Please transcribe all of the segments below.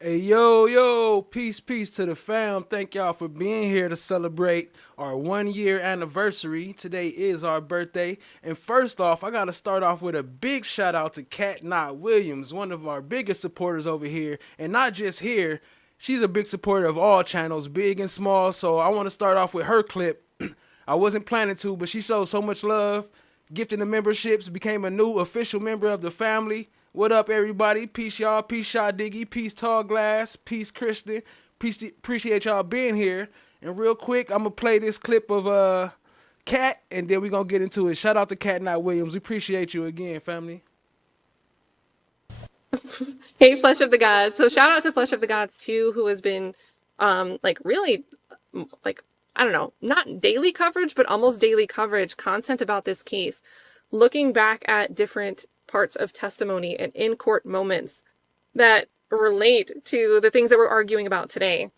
Hey, yo, peace to the fam. Thank y'all for being here to celebrate our 1-year anniversary. Today is our birthday. And first off, I got to start off with a big shout out to Cat Knott Williams, one of our biggest supporters over here. And not just here, she's a big supporter of all channels, big and small. So I want to start off with her clip. I wasn't planning to, but she showed so much love, gifting the memberships, became a new official member of the family. What up, everybody? Peace, y'all. Peace, Shot Diggy. Peace, Tall Glass. Peace, Kristen. Peace, appreciate y'all being here. And real quick, I'm going to play this clip of Cat, and then we're going to get into it. Shout out to Cat Knott Williams. We appreciate you again, family. Hey, Flesh of the Gods. So shout out to Flesh of the Gods, too, who has been, really, I don't know, not daily coverage, but almost daily coverage, content about this case, looking back at different parts of testimony and in-court moments that relate to the things that we're arguing about today.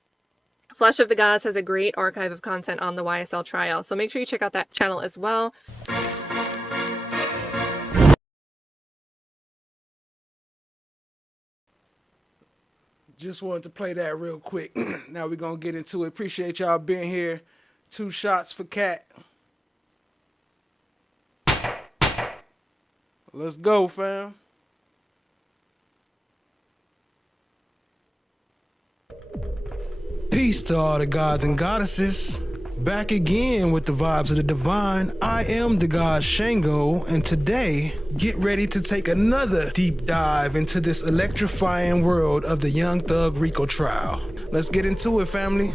Flesh of the Gods has a great archive of content on the YSL trial, so make sure you check out that channel as well. Just wanted to play that real quick. Now we're going to get into it. Appreciate y'all being here. 2 shots for Cat. Let's go, fam. Peace to all the gods and goddesses. Back again with the vibes of the divine. I am the god Shango, and today, get ready to take another deep dive into this electrifying world of the Young Thug RICO trial. Let's get into it, family.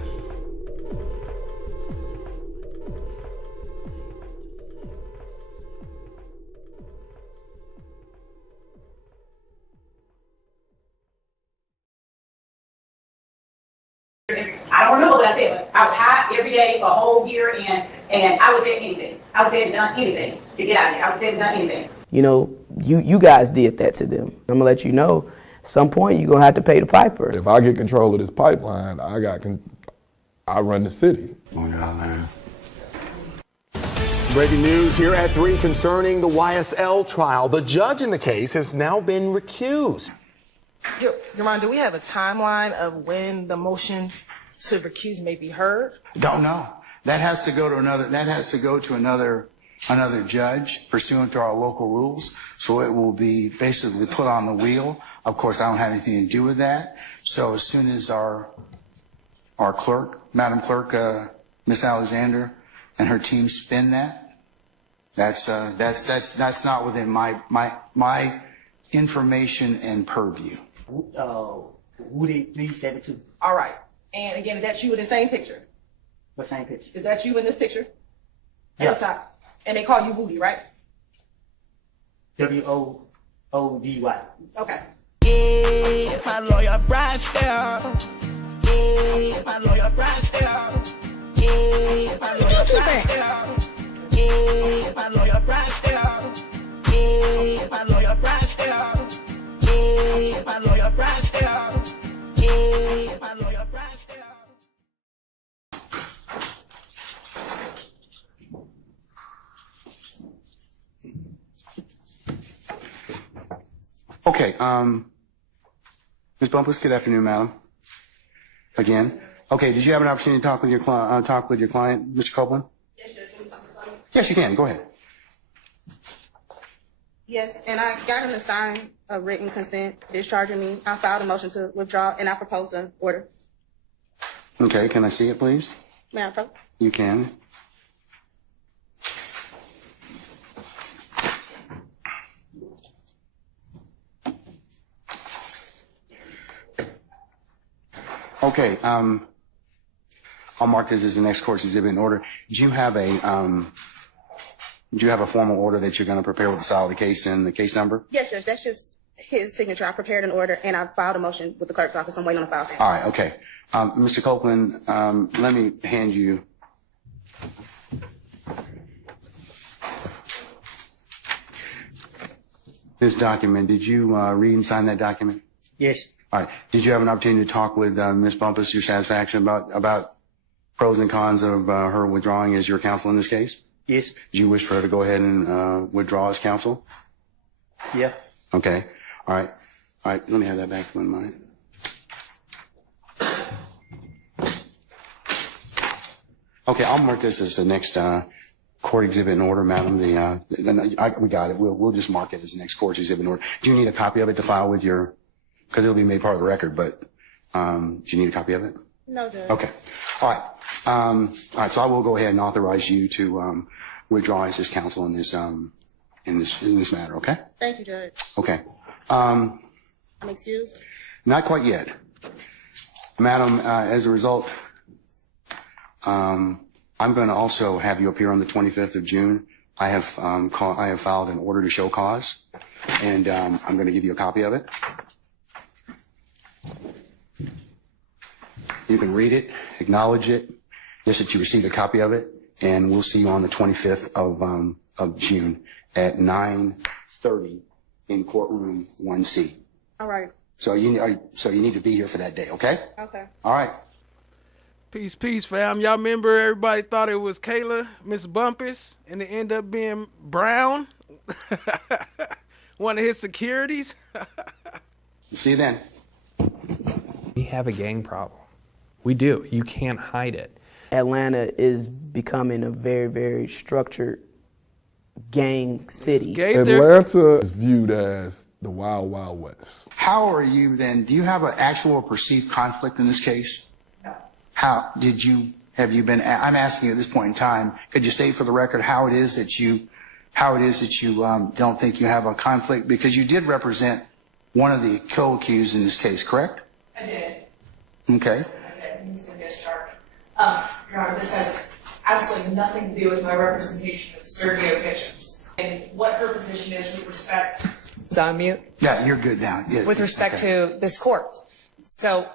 I don't remember what I said, but I was high every day for a whole year, and I was at anything. I was at done anything to get out of there. I was at done anything. You know, you guys did that to them. I'm gonna let you know, at some point you're gonna have to pay the piper. If I get control of this pipeline, I run the city. Oh, yeah, man. Breaking news here at 3 concerning the YSL trial. The judge in the case has now been recused. Your Honor, do we have a timeline of when the motion to recuse may be heard? Don't know. That has to go to another judge pursuant to our local rules. So it will be basically put on the wheel. Of course, I don't have anything to do with that. So as soon as our clerk, Madam Clerk, Miss Alexander, and her team spin that, that's not within my information and purview. Woody 372. All right. And again, is that you in the same picture? What same picture? Is that you in this picture? Yeah. At the top. And they call you Woody, right? W-O-O-D-Y. Okay. Yeah, my lawyer Bryce down. Yeah, my lawyer Bryce down. Yeah, my lawyer Bryce down. Yeah, my lawyer Bryce down. Yeah, my lawyer Bryce down. Yeah, my lawyer Bryce down. Yeah, my lawyer Bryce down. Okay, Ms. Bumpus, good afternoon, madam. Again. Okay, did you have an opportunity to talk with your client, Mr. Copeland? Yes, Judge. Can we talk about it? Yes, you can. Go ahead. Yes, and I got him to sign a written consent discharging me. I filed a motion to withdraw, and I proposed an order. Okay, can I see it, please? May I vote? You can. Okay, I'll mark this as the next court's exhibit in order. Do you have a formal order that you're going to prepare with the style of the case and the case number? Yes, Judge. That's just his signature. I prepared an order, and I filed a motion with the clerk's office. I'm waiting on the file stamp. All right, okay. Mr. Copeland, let me hand you this document. Did you read and sign that document? Yes. All right. Did you have an opportunity to talk with Ms. Bumpus, your satisfaction about pros and cons of her withdrawing as your counsel in this case? Yes. Do you wish for her to go ahead and withdraw as counsel? Yeah. Okay. All right. All right. Let me have that back in my mind. Okay, I'll mark this as the next court exhibit in order, madam. We got it. We'll just mark it as the next court exhibit in order. Do you need a copy of it to file with your? Because it'll be made part of the record. But do you need a copy of it? No, Judge. Okay. All right. All right. So I will go ahead and authorize you to withdraw as his counsel in this matter. Okay. Thank you, Judge. Okay. I'm excused. Not quite yet, madam. As a result. I'm going to also have you appear on the 25th of June. I have filed an order to show cause, and I'm going to give you a copy of it. You can read it, acknowledge it, just that you received a copy of it, and we'll see you on the 25th of June at 9:30 in courtroom 1C. All right. So you need to be here for that day, okay? Okay. All right. Peace, fam. Y'all remember everybody thought it was Kayla, Miss Bumpus, and it ended up being Brown, one of his securities. See you then. We have a gang problem. We do. You can't hide it. Atlanta is becoming a very, very structured gang city. Atlanta is viewed as the Wild Wild West. How are you then? Do you have an actual or perceived conflict in this case? How have you been, I'm asking you at this point in time, could you state for the record how it is that you don't think you have a conflict? Because you did represent one of the co-accused in this case, correct? I did. Okay. I did. He's going to get charged. Your Honor, this has absolutely nothing to do with my representation of Sergio Kitchens and what her position is with respect. Is on mute? Yeah, you're good now. Yeah, with respect to this court. So,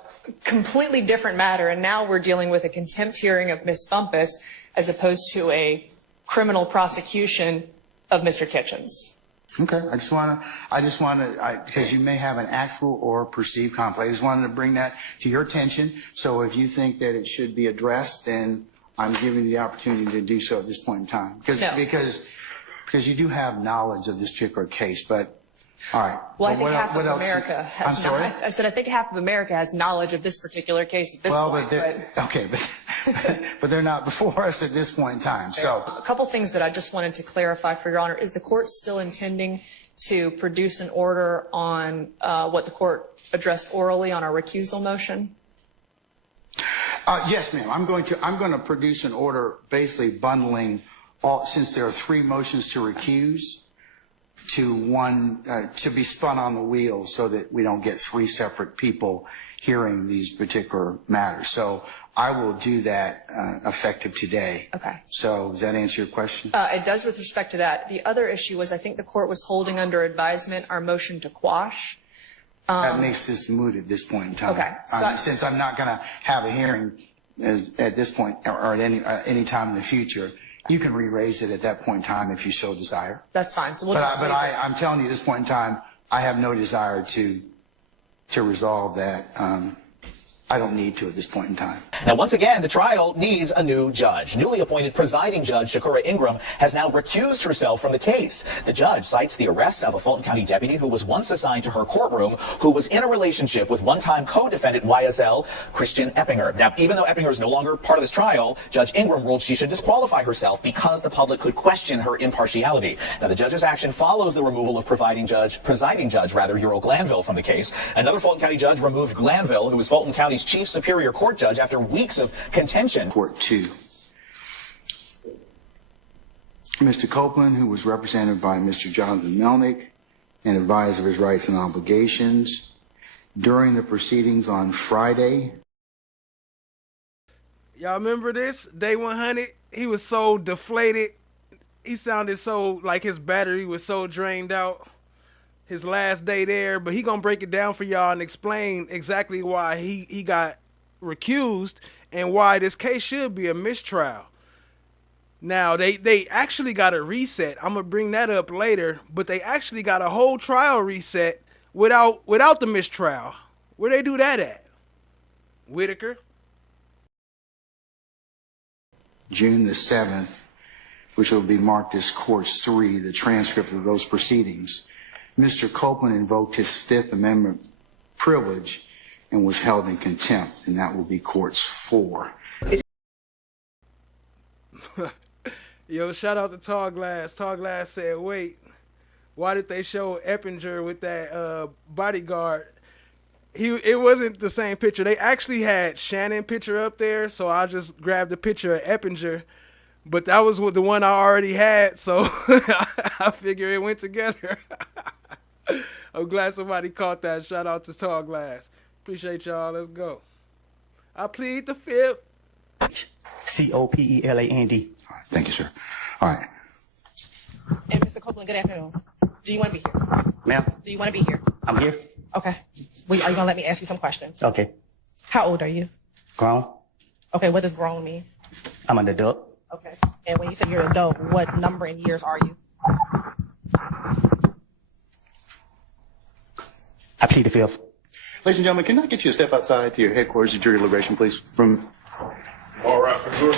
completely different matter, and now we're dealing with a contempt hearing of Ms. Bumpus as opposed to a criminal prosecution of Mr. Kitchens. Okay, I just want to, because you may have an actual or perceived conflict. I just wanted to bring that to your attention. So if you think that it should be addressed, then I'm giving you the opportunity to do so at this point in time. Because you do have knowledge of this particular case, but all right. Well, I think half of America has knowledge. I said I think half of America has knowledge of this particular case at this point. But they're not before us at this point in time. So a couple things that I just wanted to clarify for Your Honor. Is the court still intending to produce an order on what the court addressed orally on our recusal motion? Yes, ma'am. I'm going to produce an order basically bundling all, since there are 3 motions to recuse, to one to be spun on the wheel so that we don't get 3 separate people hearing these particular matters. So I will do that effective today. Okay. So does that answer your question? It does with respect to that. The other issue was I think the court was holding under advisement our motion to quash. That makes this moot at this point in time. Okay. Since I'm not going to have a hearing at this point or at any time in the future, you can re-raise it at that point in time if you so desire. That's fine. So I'm telling you at this point in time, I have no desire to resolve that. I don't need to at this point in time. Now, once again, the trial needs a new judge. Newly appointed presiding judge Shakura Ingram has now recused herself from the case. The judge cites the arrest of a Fulton County deputy who was once assigned to her courtroom, who was in a relationship with one-time co-defendant YSL Christian Eppinger. Now, even though Eppinger is no longer part of this trial, Judge Ingram ruled she should disqualify herself because the public could question her impartiality. Now, the judge's action follows the removal of presiding judge Ural Glanville from the case. Another Fulton County judge removed Glanville, who was Fulton County's chief superior court judge, after weeks of contention. Court 2. Mr. Copeland, who was represented by Mr. Jonathan Melnick and advised of his rights and obligations during the proceedings on Friday. Y'all remember this? Day 100, he was so deflated. He sounded so like his battery was so drained out. His last day there, but he gonna break it down for y'all and explain exactly why he got recused and why this case should be a mistrial. Now they actually got a reset. I'm gonna bring that up later, but they actually got a whole trial reset without the mistrial. Where they do that at? Whitaker. June the 7th, which will be marked as Courts 3, the transcript of those proceedings. Mr. Copeland invoked his Fifth Amendment privilege and was held in contempt, and that will be Courts 4. Yo, shout out to Tall Glass. Tall Glass said, wait, why did they show Eppinger with that bodyguard? It wasn't the same picture. They actually had Shannon picture up there, so I just grabbed the picture of Eppinger. But that was the one I already had, so I figure it went together. I'm glad somebody caught that. Shout out to Tall Glass. Appreciate y'all. Let's go. I plead the fifth. Copeland. Thank you, sir. All right. And Mr. Copeland, good afternoon. Do you want to be here? Ma'am, Do you want to be here? I'm here. Okay. Well, are you going to let me ask you some questions? Okay. How old are you? Grown. Okay, what does grown mean? I'm an adult. Okay. And when you say you're an adult, what number in years are you? I plead the fifth. Ladies and gentlemen, can I get you to step outside to your headquarters of jury deliberation, please? All right, for sure.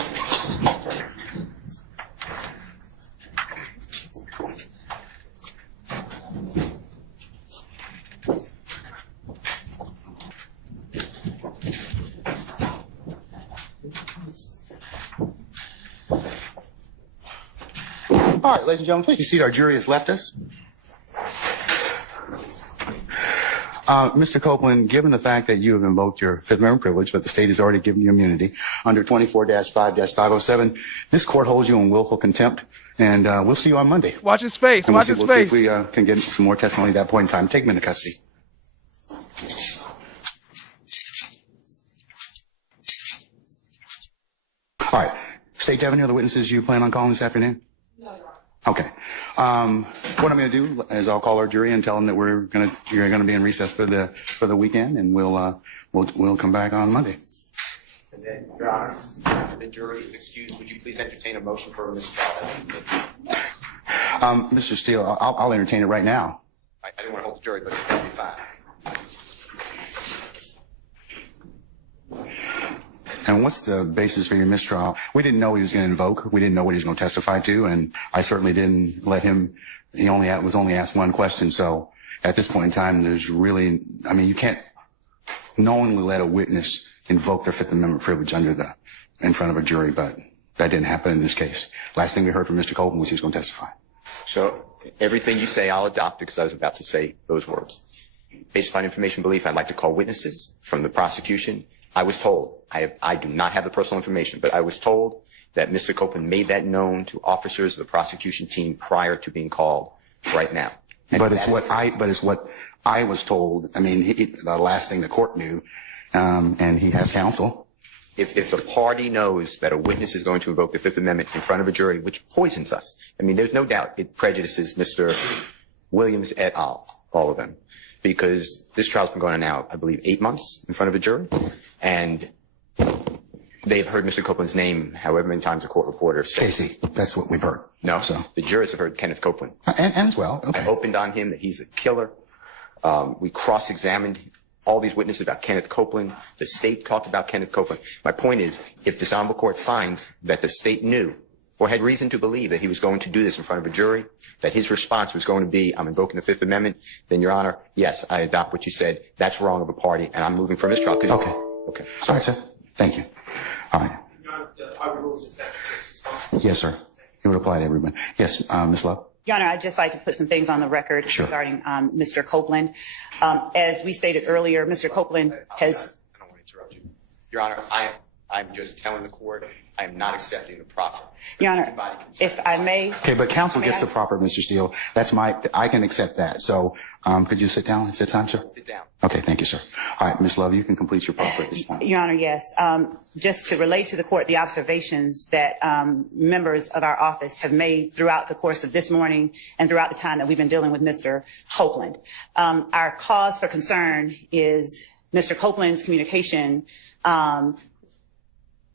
All right, ladies and gentlemen, please be seated. Our jury has left us. Mr. Copeland, given the fact that you have invoked your Fifth Amendment privilege, but the state has already given you immunity under 24-5-507, this court holds you in willful contempt, and we'll see you on Monday. Watch his face. And Watch his we'll face. see if we can get some more testimony at that point in time. Take him into custody. All right. State, do you have any other witnesses you plan on calling this afternoon? No, Your Honor. Okay. What I'm going to do is I'll call our jury and tell them that you're going to be in recess for the weekend, and we'll come back on Monday. And then, Your Honor, after the jury is excused, would you please entertain a motion for mistrial? Mr. Steele, I'll entertain it right now. I didn't want to hold the jury, but it'll be fine. And what's the basis for your mistrial? We didn't know he was going to invoke. We didn't know what he was going to testify to, and I certainly didn't let him. He was only asked one question. So at this point in time, you can't knowingly let a witness invoke their Fifth Amendment privilege in front of a jury, but that didn't happen in this case. Last thing we heard from Mr. Copeland was he was going to testify. So everything you say, I'll adopt because I was about to say those words. Based upon information belief, I'd like to call witnesses from the prosecution. I was told, I do not have the personal information, but I was told that Mr. Copeland made that known to officers of the prosecution team prior to being called right now. But it's what I was told. I mean, the last thing the court knew, and he has counsel. If the party knows that a witness is going to invoke the Fifth Amendment in front of a jury, which poisons us, I mean, there's no doubt it prejudices Mr. Williams et al., all of them, because this trial's been going on now, I believe, 8 months in front of a jury, and they've heard Mr. Copeland's name however many times a court reporter says. Casey, that's what we've heard. No, the jurors have heard Kenneth Copeland. And as well, okay. I opened on him that he's a killer. We cross-examined all these witnesses about Kenneth Copeland. The state talked about Kenneth Copeland. My point is, if this honorable court finds that the state knew or had reason to believe that he was going to do this in front of a jury, that his response was going to be, I'm invoking the Fifth Amendment, then, Your Honor, yes, I adopt what you said. That's wrong of a party, and I'm moving from this trial. Okay. Okay. All right, sir. Thank you. All right. Yes, sir. It would apply to everyone. Yes, Ms.love. Your Honor, I'd just like to put some things on the record regarding Mr. Copeland. As we stated earlier, Mr. Copeland has... I don't want to interrupt you. Your Honor, I'm just telling the court I am not accepting the proffer. Your Honor, if I may... Okay, but counsel gets the proffer, Mr. Steele. I can accept that. So could you sit down at this time, sir? Sit down. Okay, thank you, sir. All right, Ms.love, you can complete your proffer at this point. Your Honor, yes. Just to relate to the court the observations that members of our office have made throughout the course of this morning and throughout the time that we've been dealing with Mr. Copeland. Our cause for concern is Mr. Copeland's communication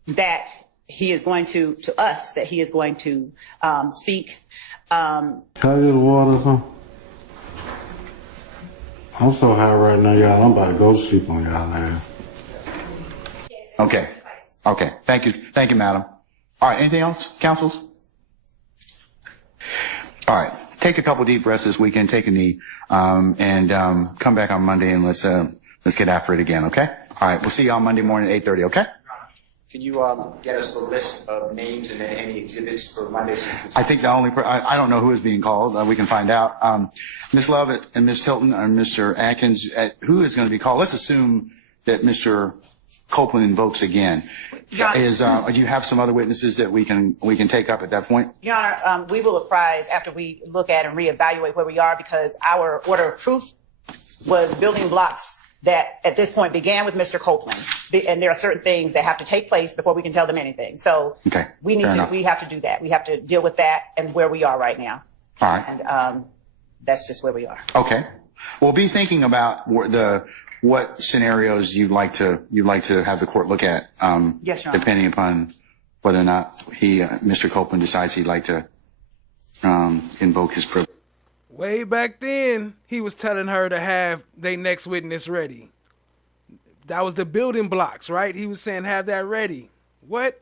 that he is going to us, that he is going to speak. Can I get the water or something? I'm so high right now, y'all. I'm about to go to sleep on y'all ass. Okay. Okay. Thank you. Thank you, madam. All right. Anything else, counsels? All right. Take a couple deep breaths this weekend. Take a knee, and come back on Monday and let's get after it again. Okay. All right. We'll see you on Monday morning at 8:30. Okay. Can you get us the list of names and then any exhibits for Monday? I think the only I don't know who is being called. We can find out. Ms.love and Ms. Hilton and Mr. Atkins. Who is going to be called? Let's assume that Mr. Copeland invokes again. Do you have some other witnesses that we can take up at that point? Your Honor, we will apprise after we look at and reevaluate where we are, because our order of proof was building blocks that at this point began with Mr. Copeland, and there are certain things that have to take place before we can tell them anything. So we have to do that. We have to deal with that and where we are right now. All right. And that's just where we are. Okay. We'll be thinking about what scenarios you'd like to have the court look at, yes, Your Honor. Depending upon whether or not Mr. Copeland decides he'd like to invoke his privilege. Way back then, he was telling her to have their next witness ready. That was the building blocks, right? He was saying have that ready. What?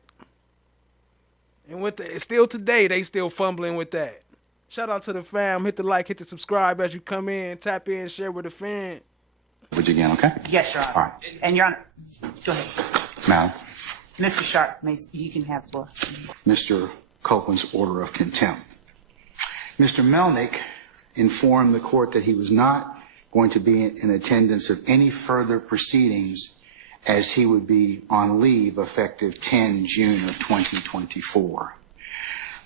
And still today, they still fumbling with that. Shout out to the fam. Hit the like, hit the subscribe as you come in. Tap in, share with a fan. Would you again, okay? Yes, Your Honor. All right. And Your Honor, go ahead. Now, Mr. Sharp, you can have the floor. Mr. Copeland's order of contempt. Mr. Melnick informed the court that he was not going to be in attendance of any further proceedings, as he would be on leave effective 10 June of 2024.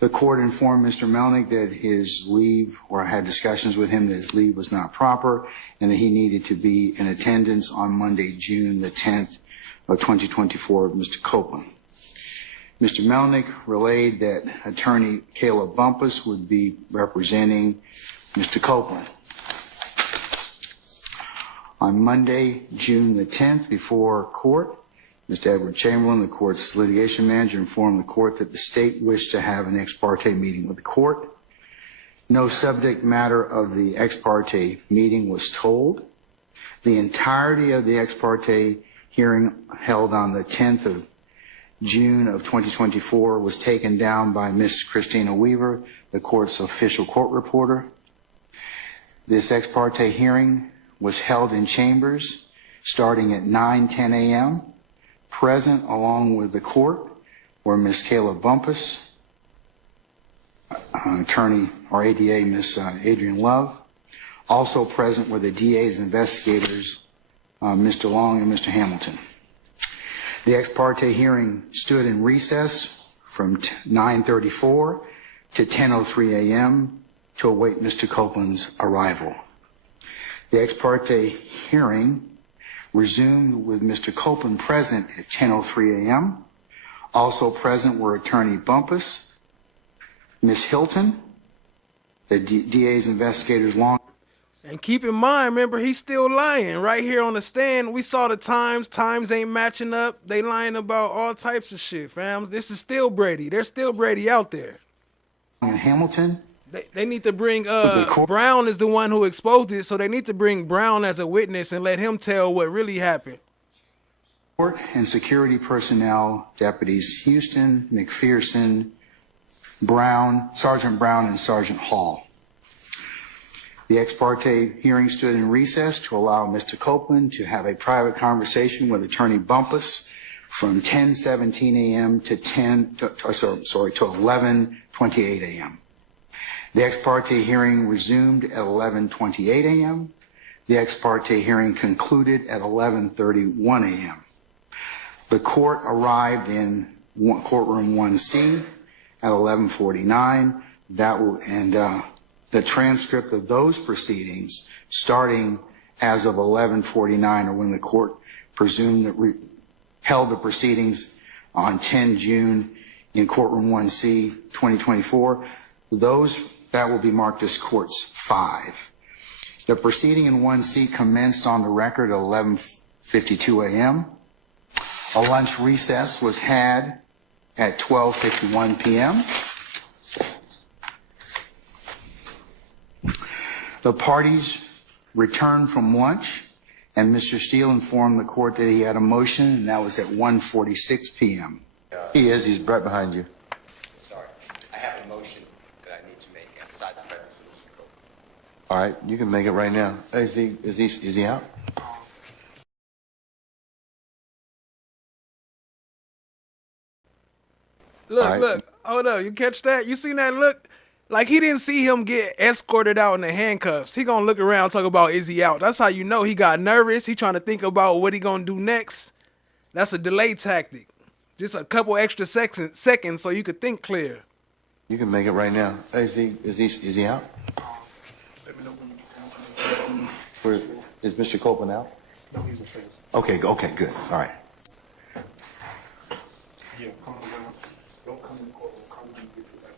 The court informed Mr. Melnick that his leave, or had discussions with him that his leave was not proper and that he needed to be in attendance on Monday, June the 10th of 2024 with Mr. Copeland. Mr. Melnick relayed that attorney Kayla Bumpus would be representing Mr. Copeland. On Monday, June the 10th, before court, Mr. Edward Chamberlain, the court's litigation manager, informed the court that the state wished to have an ex parte meeting with the court. No subject matter of the ex parte meeting was told. The entirety of the ex parte hearing held on the 10th of June of 2024 was taken down by Ms. Christina Weaver, the court's official court reporter. This ex parte hearing was held in chambers starting at 9:10 a.m. Present along with the court were Ms. Kayla Bumpus, attorney or ADA Ms. Adrian Love. Also present were the DA's investigators, Mr. Long and Mr. Hamilton. The ex parte hearing stood in recess from 9:34 to 10:03 a.m. to await Mr. Copeland's arrival. The ex parte hearing resumed with Mr. Copeland present at 10:03 a.m. Also present were attorney Bumpus, Ms. Hilton, the DA's investigators Long. And keep in mind, remember, he's still lying. Right here on the stand, we saw the times. Times ain't matching up. They lying about all types of shit, fam. This is still Brady. There's still Brady out there. And Hamilton. They need to bring, Brown is the one who exposed it, so they need to bring Brown as a witness and let him tell what really happened. Court and security personnel, deputies Houston, McPherson, Brown, Sergeant Brown, and Sergeant Hall. The ex parte hearing stood in recess to allow Mr. Copeland to have a private conversation with attorney Bumpus from 10:17 a.m. to 11:28 a.m. The ex parte hearing resumed at 11:28 a.m. The ex parte hearing concluded at 11:31 a.m. The court arrived in courtroom 1C at 11:49. The transcript of those proceedings, starting as of 11:49, or when the court presumed that held the proceedings on 10 June in courtroom 1C 2024, that will be marked as courts 5. The proceeding in 1C commenced on the record at 11:52 a.m. A lunch recess was had at 12:51 p.m. The parties returned from lunch, and Mr. Steele informed the court that he had a motion, and that was at 1:46 p.m. He's right behind you. Sorry, I have a motion that I need to make outside the All right, you can make it right now. Is he out? Look, All right. look, hold up. You catch that? You seen that look? Like he didn't see him get escorted out in the handcuffs. He gonna look around, talk about is he out. That's how you know he got nervous. He trying to think about what he gonna do next. That's a delay tactic. Just a couple extra seconds so you could think clear. You can make it right now. Is he out? Is Mr. Copeland out? No, he's in phase. Okay, good. All right. Yeah, come on, don't come in the courtroom. Come and get your back.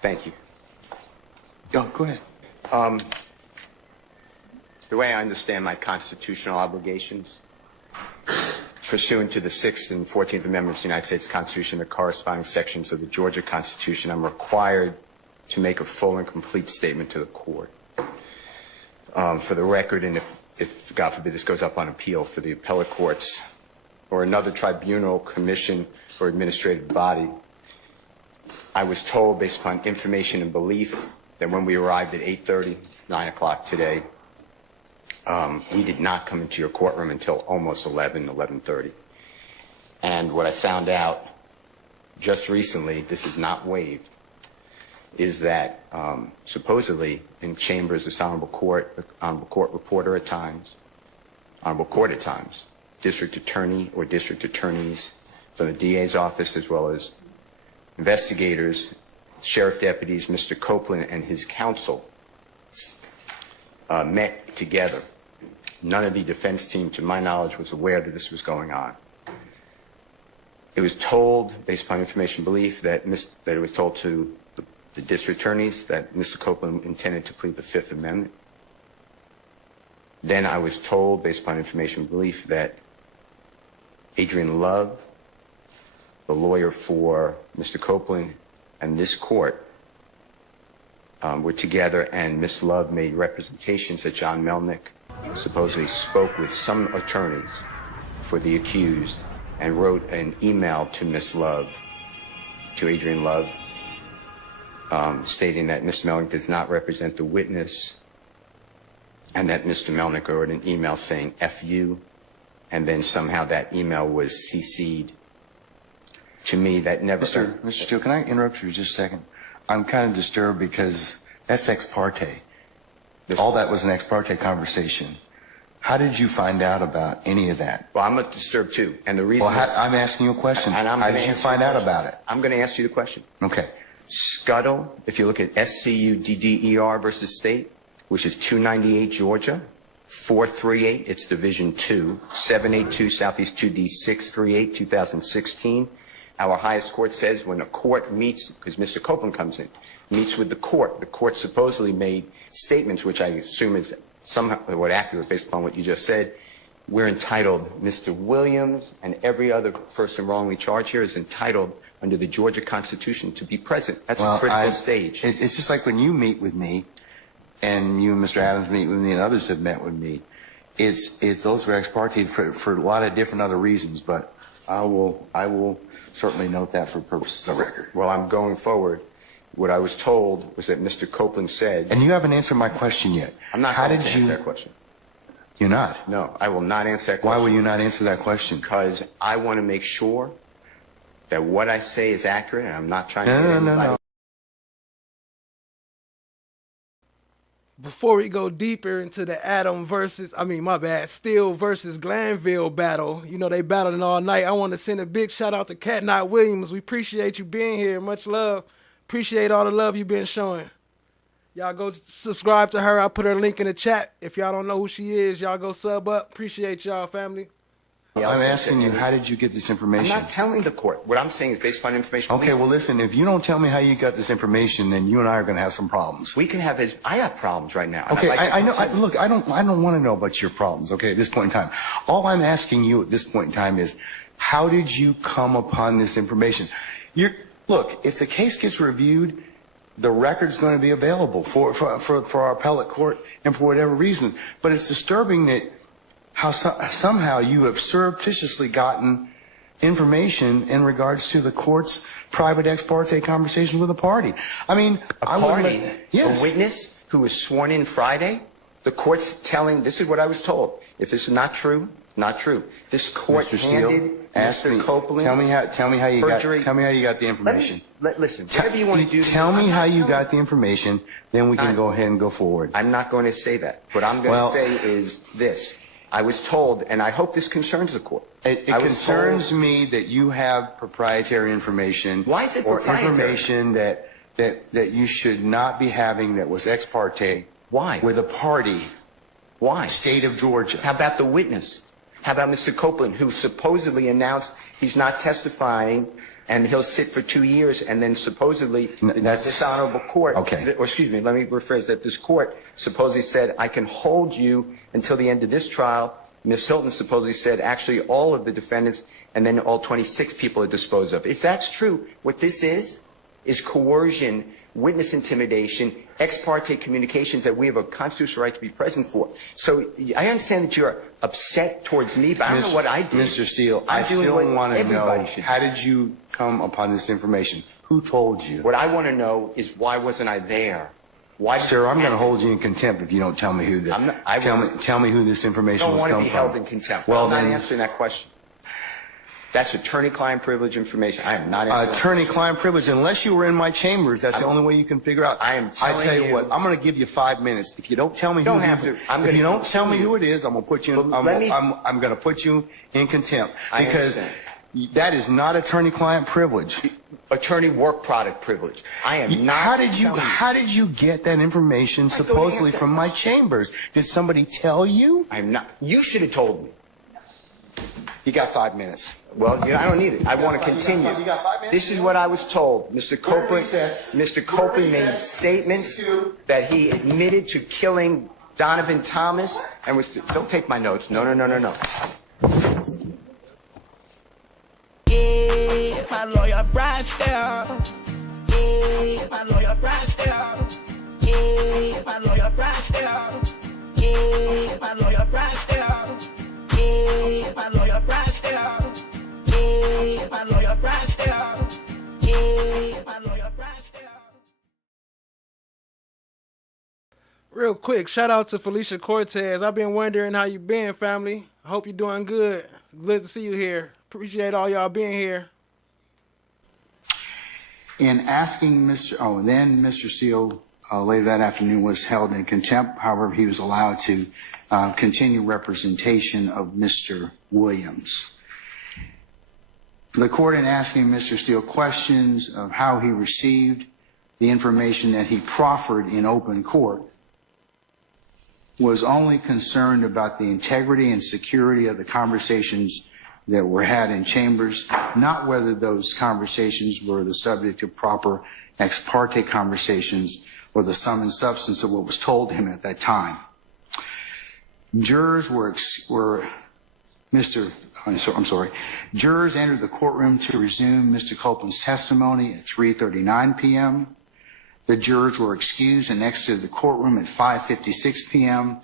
Thank you. Go ahead. The way I understand my constitutional obligations, pursuant to the 6th and 14th Amendments of the United States Constitution, the corresponding sections of the Georgia Constitution, I'm required to make a full and complete statement to the court. For the record, and if God forbid this goes up on appeal for the appellate courts or another tribunal, commission, or administrative body, I was told, based upon information and belief, that when we arrived at 8:30, 9 o'clock today, we did not come into your courtroom until almost 11:30. And what I found out just recently, this is not waived, is that supposedly in chambers, this honorable court reporter at times, honorable court at times, district attorney or district attorneys from the DA's office, as well as investigators, sheriff deputies, Mr. Copeland and his counsel met together. None of the defense team, to my knowledge, was aware that this was going on. It was told, based upon information belief, that it was told to the district attorneys that Mr. Copeland intended to plead the Fifth Amendment. Then I was told, based upon information belief, that Adrian Love, the lawyer for Mr. Copeland and this court, were together, and Ms.love made representations that John Melnick supposedly spoke with some attorneys for the accused and wrote an email to Ms.love, to Adrian Love, stating that Mr. Melnick does not represent the witness, and that Mr. Melnick wrote an email saying F you, and then somehow that email was CC'd to me. That never... Mr. Steele, can I interrupt you just a second? I'm kind of disturbed because that's ex parte. All that was an ex parte conversation. How did you find out about any of that? Well, I'm disturbed too, and the reason I'm asking you a question. How did you find out about it? I'm going to ask you the question. Okay. Scuttle, if you look at SCUDDER versus State, which is 298 Georgia, 438, it's Division 2, 782 Southeast 2D 638, 2016. Our highest court says when a court meets, because Mr. Copeland comes in, meets with the court supposedly made statements, which I assume is somewhat accurate based upon what you just said. We're entitled, Mr. Williams and every other person wrongly charged here is entitled under the Georgia Constitution to be present. That's a critical stage. It's just like when you meet with me, and you and Mr. Adams meet with me, and others have met with me. It's those were ex parte for a lot of different other reasons, but I will certainly note that for purposes of record. Well, I'm going forward. What I was told was that Mr. Copeland said... And you haven't answered my question yet. I'm not going to answer that question. You're not? No, I will not answer that question. Why will you not answer that question? Because I want to make sure that what I say is accurate, and I'm not trying to... No. Before we go deeper into the Steele versus Glanville battle, you know, they battling all night. I want to send a big shout out to Cat Not Williams. We appreciate you being here. Much love. Appreciate all the love you've been showing. Y'all go subscribe to her. I'll put her link in the chat. If y'all don't know who she is, y'all go sub up. Appreciate y'all, family. I'm asking you, how did you get this information? I'm not telling the court. What I'm saying is based upon information. Okay, well, listen, if you don't tell me how you got this information, then you and I are going to have some problems. We can have I have problems right now. Okay, I know. Look, I don't want to know about your problems, okay, at this point in time. All I'm asking you at this point in time is, how did you come upon this information? Look, if the case gets reviewed, the record's going to be available for our appellate court and for whatever reason. But it's disturbing that how somehow you have surreptitiously gotten information in regards to the court's private ex parte conversation with a party. I mean, a witness who was sworn in Friday, the court's telling, this is what I was told. If this is not true, not true. This court handed Mr. Copeland tell me how you got the information. Listen, whatever you want to do. Tell me how you got the information, then we can go ahead and go forward. I'm not going to say that. What I'm going to say is this. I was told, and I hope this concerns the court. It concerns me that you have proprietary information. Why is it proprietary? Or information that you should not be having that was ex parte. Why? With a party. Why? State of Georgia. How about the witness? How about Mr. Copeland, who supposedly announced he's not testifying and he'll sit for 2 years, and then supposedly this honorable court, or excuse me, let me rephrase that, this court supposedly said, I can hold you until the end of this trial. Ms. Hilton supposedly said, actually, all of the defendants and then all 26 people are disposed of. If that's true, what this is coercion, witness intimidation, ex parte communications that we have a constitutional right to be present for. So I understand that you're upset towards me, but I don't know what I did. Mr. Steele, I still want to know, how did you come upon this information? Who told you? What I want to know is, why wasn't I there? Why? Sir, I'm going to hold you in contempt if you don't tell me who tell me who this information was coming from. I don't want to be held in contempt. Well, I'm not answering that question. That's attorney-client privilege information. I am not answering attorney-client privilege. Unless you were in my chambers, that's the only way you can figure out. I tell you what, I'm going to give you 5 minutes. If you don't tell me if you don't tell me who it is, I'm going to put you. I'm going to put you in contempt because that is not attorney-client privilege. Attorney work product privilege. I am not. How did you get that information supposedly from my chambers? Did somebody tell you? I'm not. You should have told me. You got 5 minutes. Well, I don't need it. I want to continue. You got 5 minutes? This is what I was told. Mr. Copeland made statements that he admitted to killing Donovan Thomas and was. Don't take my notes. No. Yeah, my lawyer Bryce down. Yeah, my lawyer Bryce down. Yeah, my lawyer Bryce down. Yeah, my lawyer Bryce down. Yeah, my lawyer Bryce down. Yeah, my lawyer Bryce down. Yeah, my lawyer Bryce down. Real quick, shout out to Felicia Cortez. I've been wondering how you been, family. I hope you're doing good. Glad to see you here. Appreciate all y'all being here. In asking then Mr. Steele later that afternoon was held in contempt. However, he was allowed to continue representation of Mr. Williams. The court, in asking Mr. Steele questions of how he received the information that he proffered in open court, was only concerned about the integrity and security of the conversations that were had in chambers, not whether those conversations were the subject of proper ex parte conversations or the sum and substance of what was told him at that time. Jurors Jurors entered the courtroom to resume Mr. Copeland's testimony at 3:39 p.m. The jurors were excused and exited the courtroom at 5:56 p.m.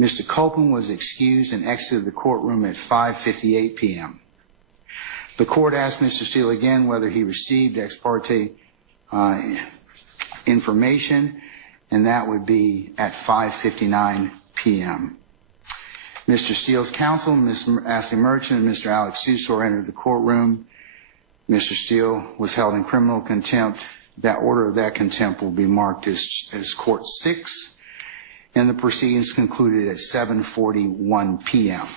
Mr. Copeland was excused and exited the courtroom at 5:58 p.m. The court asked Mr. Steele again whether he received ex parte information, and that would be at 5:59 p.m. Mr. Steele's counsel, Ms. Ashley Merchant and Mr. Alex Susor entered the courtroom. Mr. Steele was held in criminal contempt. That order of that contempt will be marked as Court 6, and the proceedings concluded at 7:41 p.m.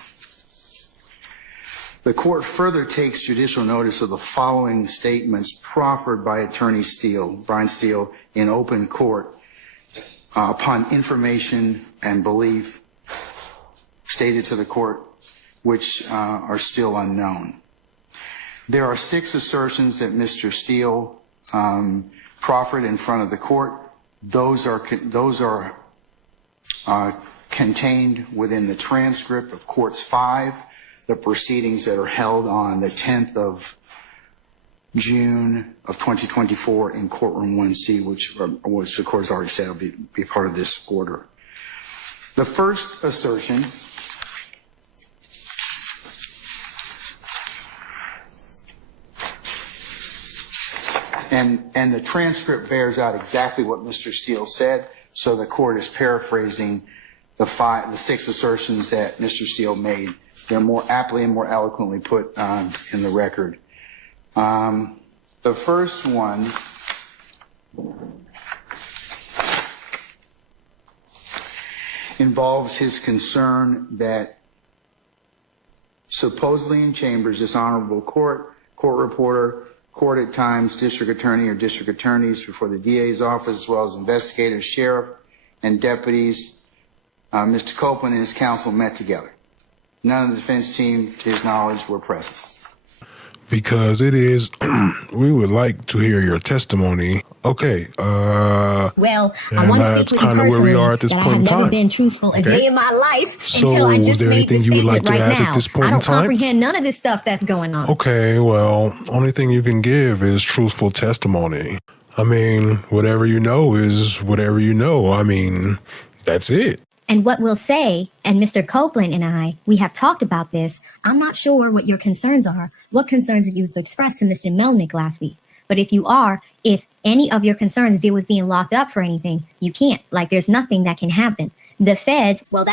The court further takes judicial notice of the following statements proffered by Attorney Brian Steele, in open court upon information and belief stated to the court, which are still unknown. There are 6 assertions that Mr. Steele proffered in front of the court. Those are contained within the transcript of Courts 5, the proceedings that are held on the 10th of June of 2024 in courtroom 1C, which the court has already said will be part of this order. The first assertion And the transcript bears out exactly what Mr. Steele said. So the court is paraphrasing the 6 assertions that Mr. Steele made. They're more aptly and more eloquently put in the record. The first one involves his concern that supposedly in chambers, this honorable court reporter, court at times, district attorney or district attorneys before the DA's office, as well as investigators, sheriff, and deputies, Mr. Copeland and his counsel met together. None of the defense team, to his knowledge, were present. Because it is, we would like to hear your testimony. Okay. Well, and I want to that's speak with kind you of where we are personally at this that point I in have never time. been truthful a day in my life So, until I is just there made anything this you would like statement to right ask now. at this point I in don't time? comprehend none of this stuff that's going on. Okay, well, only thing you can give is truthful testimony. I mean, whatever you know is whatever you know. I mean, that's it. And what we'll say, and Mr. Copeland and I, we have talked about this. I'm not sure what your concerns are, what concerns that you've expressed to Mr. Melnick last week. But if any of your concerns deal with being locked up for anything, you can't. Like, there's nothing that can happen. The feds, well,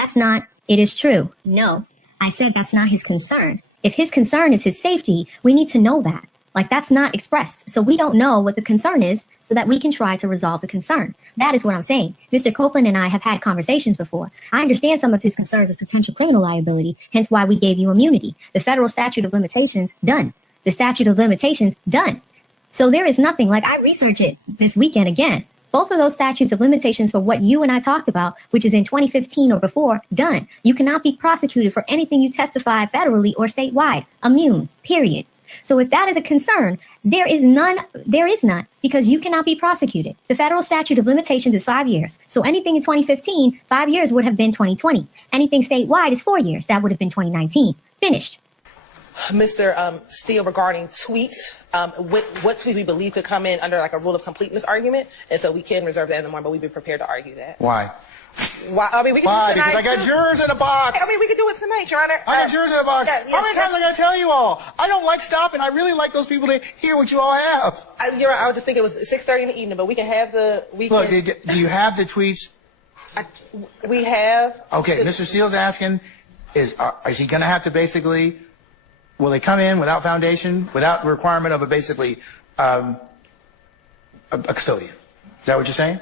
it is true. No, I said that's not his concern. If his concern is his safety, we need to know that. Like, that's not expressed. So we don't know what the concern is so that we can try to resolve the concern. That is what I'm saying. Mr. Copeland and I have had conversations before. I understand some of his concerns as potential criminal liability, hence why we gave you immunity. The federal statute of limitations, done. The statute of limitations, done. So there is nothing, like, I researched it this weekend again. Both of those statutes of limitations for what you and I talked about, which is in 2015 or before, done. You cannot be prosecuted for anything you testify federally or statewide. Immune, period. So if that is a concern, there is none, because you cannot be prosecuted. The federal statute of limitations is 5 years. So anything in 2015, 5 years would have been 2020. Anything statewide is 4 years. That would have been 2019. Finished. Mr. Steele, regarding tweets, what tweets we believe could come in under like a rule of completeness argument, and so we can reserve that in the morning, but we'd be prepared to argue that. Why? Why? I mean, we can Why? do it tonight. Because I got too. jurors in the box. I mean, we could do it tonight, Your Honor. I got jurors in the box. Yeah, How many times I got to tell you all? I don't like stopping. I really like those people to hear what you all have. You're right. I would just think it was 6:30 in the evening, but we can have the weekend. Look, do you have the tweets? We have. Okay, Mr. Steele's asking, is he going to have to basically, will they come in without foundation, without the requirement of a custodian? Is that what you're saying?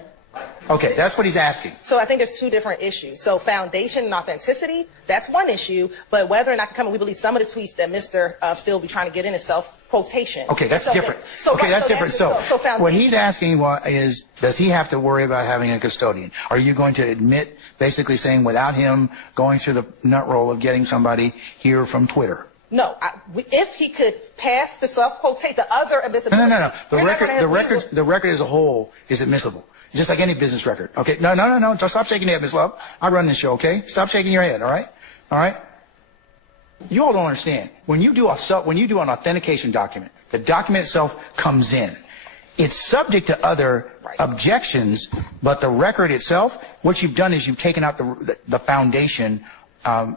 Okay, that's what he's asking. So I think there's two different issues. So foundation and authenticity, that's one issue, but whether or not come in, we believe some of the tweets that Mr. Steele will be trying to get in is self-quotation. Okay, that's different. That's different. So what he's asking is, does he have to worry about having a custodian? Are you going to admit, basically saying without him going through the nut roll of getting somebody here from Twitter? No, if he could pass the self-quotation, the other admissibility. No. The record as a whole is admissible. Just like any business record. Okay, no. Just stop shaking your head, Ms.love. I run this show, okay? Stop shaking your head, all right? All right? You all don't understand. When you do an authentication document, the document itself comes in. It's subject to other objections, but the record itself, what you've done is you've taken out the foundation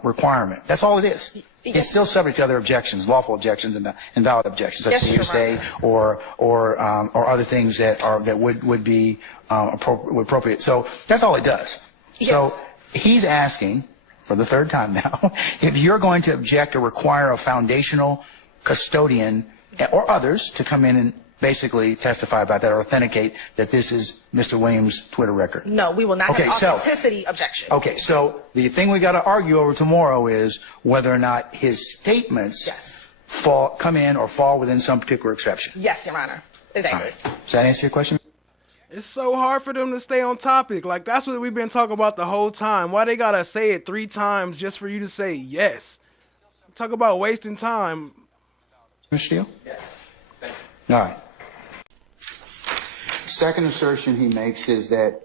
requirement. That's all it is. It's still subject to other objections, lawful objections and valid objections, such as hearsay or other things that would be appropriate. So that's all it does. Yeah. So he's asking for the third time now if you're going to object or require a foundational custodian or others to come in and basically testify about that or authenticate that this is Mr. Williams' Twitter record. No, we will not have an authenticity objection. Okay, so the thing we got to argue over tomorrow is whether or not his statements come in or fall within some particular exception. Yes, Your Honor. Exactly. Right. Does that answer your question? It's so hard for them to stay on topic. Like, that's what we've been talking about the whole time. Why they got to say it 3 times just for you to say yes? Talk about wasting time. Mr. Steele? Yes. Thank you. All right. Second assertion he makes is that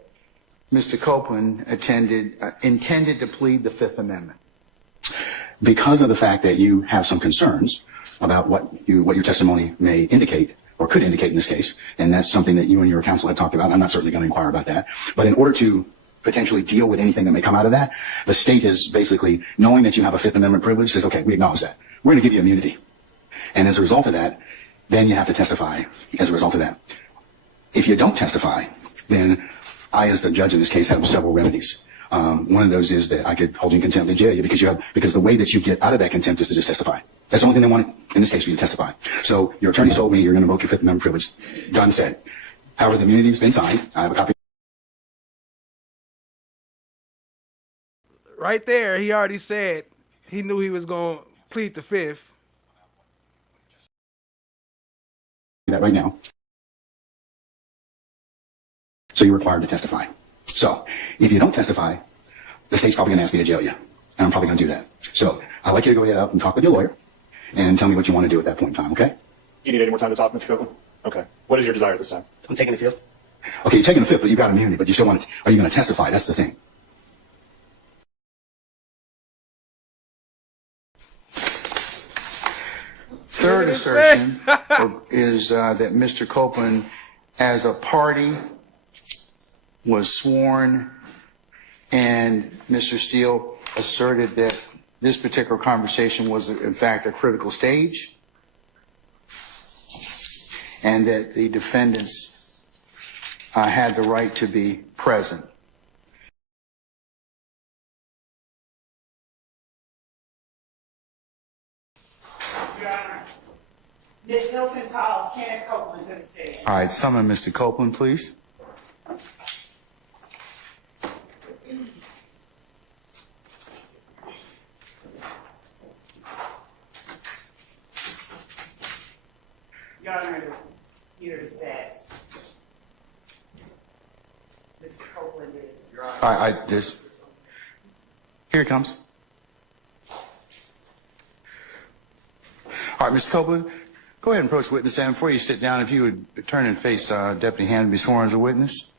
Mr. Copeland intended to plead the Fifth Amendment. Because of the fact that you have some concerns about what your testimony may indicate or could indicate in this case, and that's something that you and your counsel have talked about. I'm not certainly going to inquire about that. But in order to potentially deal with anything that may come out of that, the state is basically, knowing that you have a Fifth Amendment privilege, says, okay, we acknowledge that. We're going to give you immunity. And as a result of that, then you have to testify as a result of that. If you don't testify, then I, as the judge in this case, have several remedies. One of those is that I could hold you in contempt and jail you because the way that you get out of that contempt is to just testify. That's the only thing they want in this case for you to testify. So your attorneys told me you're going to invoke your Fifth Amendment privilege. Done said. However, the immunity has been signed. I have a copy. Right there, he already said he knew he was going to plead the Fifth. That right now. So you're required to testify. So if you don't testify, the state's probably going to ask me to jail you. And I'm probably going to do that. So I'd like you to go ahead up and talk with your lawyer and tell me what you want to do at that point in time, okay? Do you need any more time to talk, Mr. Copeland? Okay. What is your desire this time? I'm taking the Fifth. Okay, you're taking the Fifth, but you got immunity, but you still want to, are you going to testify? That's the thing. Third assertion is that Mr. Copeland, as a party, was sworn, and Mr. Steele asserted that this particular conversation was, in fact, a critical stage, and that the defendants had the right to be present. Your Honor, Ms. Hilton calls Kenneth Copeland to the stand. All right, summon Mr. Copeland, please. Your Honor, here is that. Mr. Copeland is. Here it comes. All right, Mr. Copeland, go ahead and approach the witness stand. Before you sit down, if you would turn and face Deputy Hand and be sworn as a witness.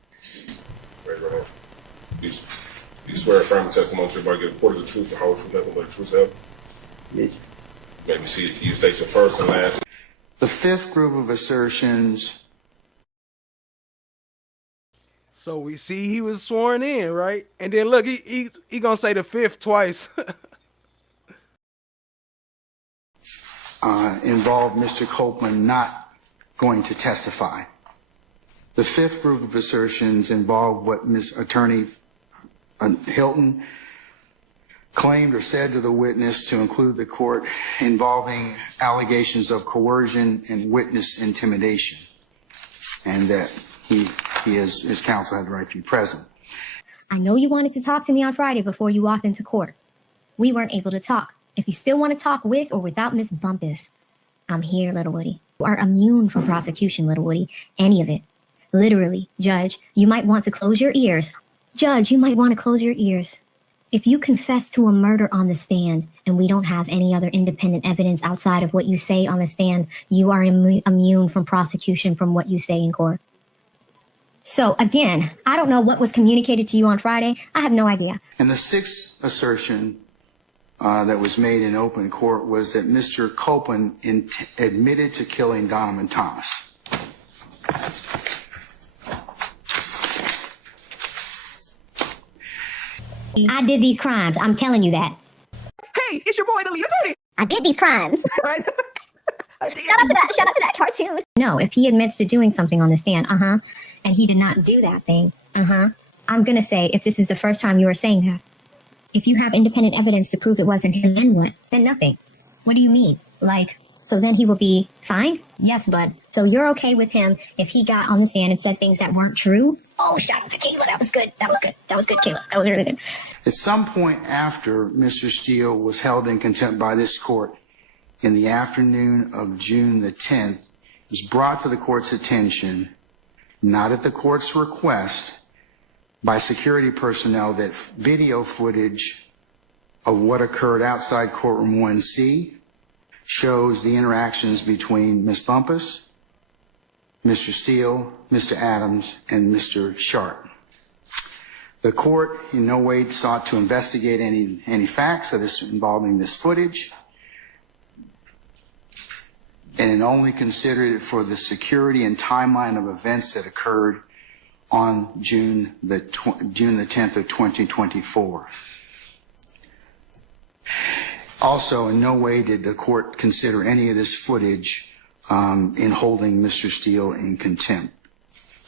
Right, right. You swear affirm the testimony to everybody get reported the truth, the whole truth, nothing but the truth, self? Yes. Maybe see if you state your first and last. The fifth group of assertions. So we see he was sworn in, right? And then look, he gonna say the fifth twice. Involved Mr. Copeland not going to testify. The fifth group of assertions involve what Ms. Attorney Hilton claimed or said to the witness to include the court involving allegations of coercion and witness intimidation, and that his counsel had the right to be present. I know you wanted to talk to me on Friday before you walked into court. We weren't able to talk. If you still want to talk with or without Miss Bumpus, I'm here, Little Woody. You are immune from prosecution, Little Woody. Any of it. Literally, Judge, you might want to close your ears. Judge, you might want to close your ears. If you confess to a murder on the stand and we don't have any other independent evidence outside of what you say on the stand, you are immune from prosecution from what you say in court. So, again, I don't know what was communicated to you on Friday. I have no idea. And the sixth assertion that was made in open court was that Mr. Copeland admitted to killing Donovan Thomas. I did these crimes. I'm telling you that. Hey, it's your boy, the lead attorney. I did these crimes. Shout out to that cartoon. No, if he admits to doing something on the stand, and he did not do that thing, I'm going to say, if this is the first time you are saying that, if you have independent evidence to prove it wasn't him, then what? Then nothing. What do you mean? Like, so then he will be fine? Yes, bud. So you're okay with him if he got on the stand and said things that weren't true? Oh, shout out to Kayla. That was good. That was good. That was good, Kayla. That was really good. At some point after Mr. Steele was held in contempt by this court in the afternoon of June the 10th, it was brought to the court's attention, not at the court's request, by security personnel that video footage of what occurred outside courtroom 1C shows the interactions between Ms. Bumpus, Mr. Steele, Mr. Adams, and Mr. Sharp. The court in no way sought to investigate any facts of this involving this footage, and it only considered it for the security and timeline of events that occurred on June the 10th of 2024. Also, in no way did the court consider any of this footage in holding Mr. Steele in contempt.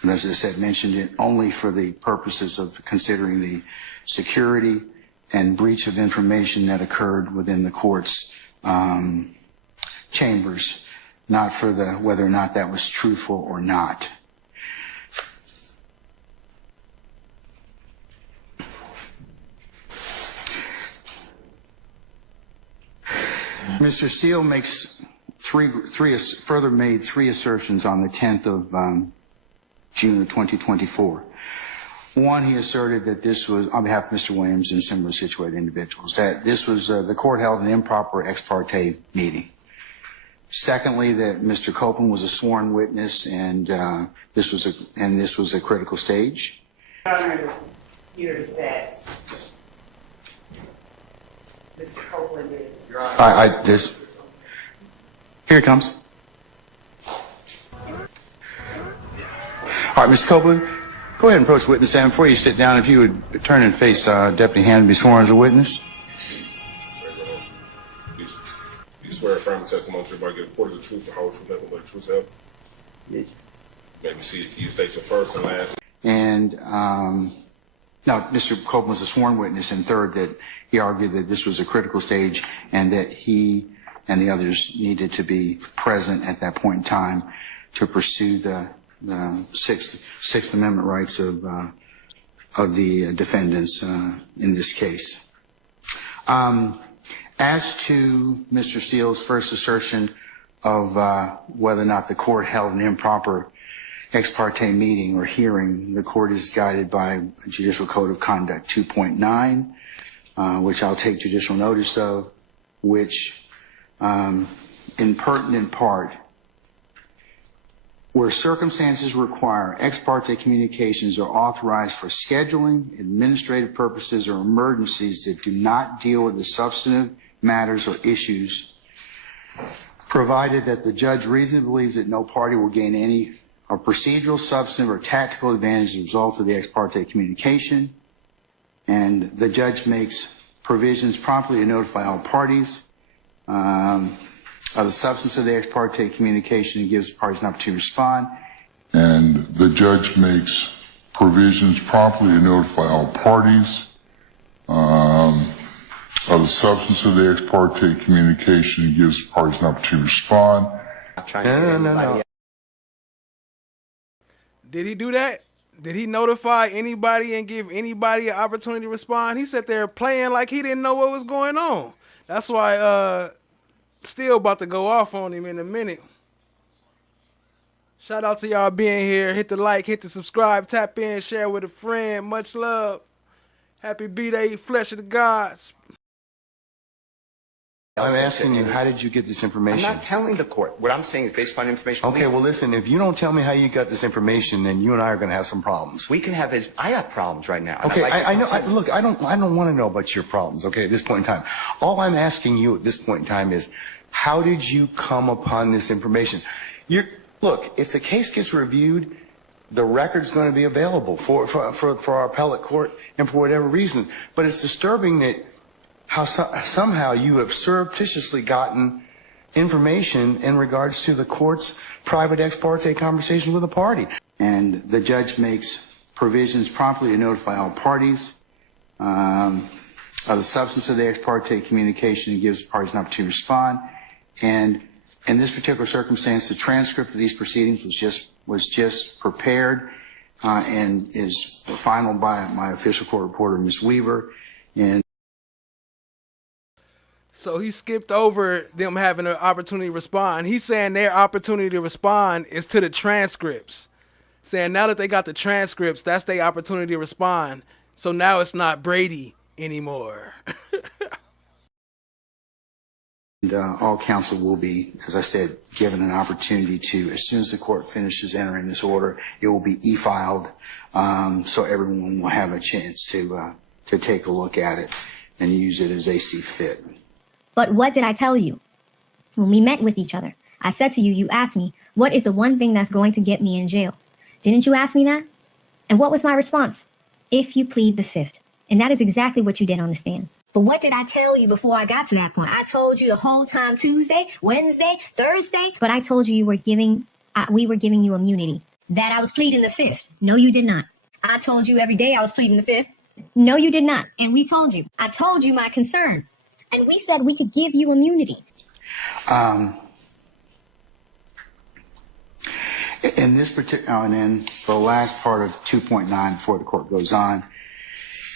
and as I said, mentioned it only for the purposes of considering the security and breach of information that occurred within the court's chambers, not for the whether or not that was truthful or not. Mr. Steele makes further made three assertions on the 10th of June of 2024. One, he asserted that this was, on behalf of Mr. Williams and similar situated individuals, that this was, the court held an improper ex parte meeting. Secondly, that Mr. Copeland was a sworn witness and this was a critical stage. Here's that. Mr. Copeland is. Here it comes. All right, Mr. Copeland, go ahead and approach the witness stand. Before you sit down, if you would turn and face Deputy Hand and be sworn as a witness. You swear affirm testimony to everybody get reported the truth, the whole truth, nothing but the truth, help? Yes. Maybe see if you state your first and last. And no, Mr. Copeland was a sworn witness, and third, that he argued that this was a critical stage and that he and the others needed to be present at that point in time to pursue the Sixth Amendment rights of the defendants in this case. As to Mr. Steele's first assertion of whether or not the court held an improper ex parte meeting or hearing, the court is guided by Judicial Code of Conduct 2.9, which I'll take judicial notice of, which in pertinent part, where circumstances require ex parte communications are authorized for scheduling, administrative purposes, or emergencies that do not deal with the substantive matters or issues, provided that the judge reasonably believes that no party will gain any procedural, substantive, or tactical advantage as a result of the ex parte communication, and the judge makes provisions promptly to notify all parties of the substance of the ex parte communication and gives the parties an opportunity to respond. And the judge makes provisions promptly to notify all parties of the substance of the ex parte communication and gives the parties an opportunity to respond. No. Did he do that? Did he notify anybody and give anybody an opportunity to respond? He sat there playing like he didn't know what was going on. That's why Still about to go off on him in a minute. Shout out to y'all being here. Hit the like, hit the subscribe, tap in, share with a friend. Much love. Happy B-Day, Flesh of the Gods. I'm asking you, how did you get this information? I'm not telling the court. What I'm saying is based upon information. Okay, well, listen, if you don't tell me how you got this information, then you and I are going to have some problems. We can have his. I have problems right now. Okay, I know. Look, I don't want to know about your problems. Okay, at this point in time, all I'm asking you at this point in time is, how did you come upon this information? Look, if the case gets reviewed, the record's going to be available for our appellate court and for whatever reason. But it's disturbing that somehow you have surreptitiously gotten information in regards to the court's private ex parte conversation with a party. And the judge makes provisions promptly to notify all parties of the substance of the ex parte communication and gives the parties an opportunity to respond. And in this particular circumstance, the transcript of these proceedings was just prepared and is final by my official court reporter, Ms. Weaver. And so he skipped over them having an opportunity to respond. He's saying their opportunity to respond is to the transcripts. Saying now that they got the transcripts, that's their opportunity to respond. So now it's not Brady anymore. And all counsel will be, as I said, given an opportunity to, as soon as the court finishes entering this order, it will be e-filed, so everyone will have a chance to take a look at it and use it as they see fit. But what did I tell you? When we met with each other, I said to you, you asked me, what is the one thing that's going to get me in jail? Didn't you ask me that? And what was my response? If you plead the fifth. And that is exactly what you did on the stand. But what did I tell you before I got to that point? I told you the whole time, Tuesday, Wednesday, Thursday. But I told you we were giving you immunity. that I was pleading the fifth. No, you did not. I told you every day I was pleading the fifth. No, you did not. And we told you. I told you my concern. And we said we could give you immunity. In this particular, and then the last part of 2.9 before the court goes on,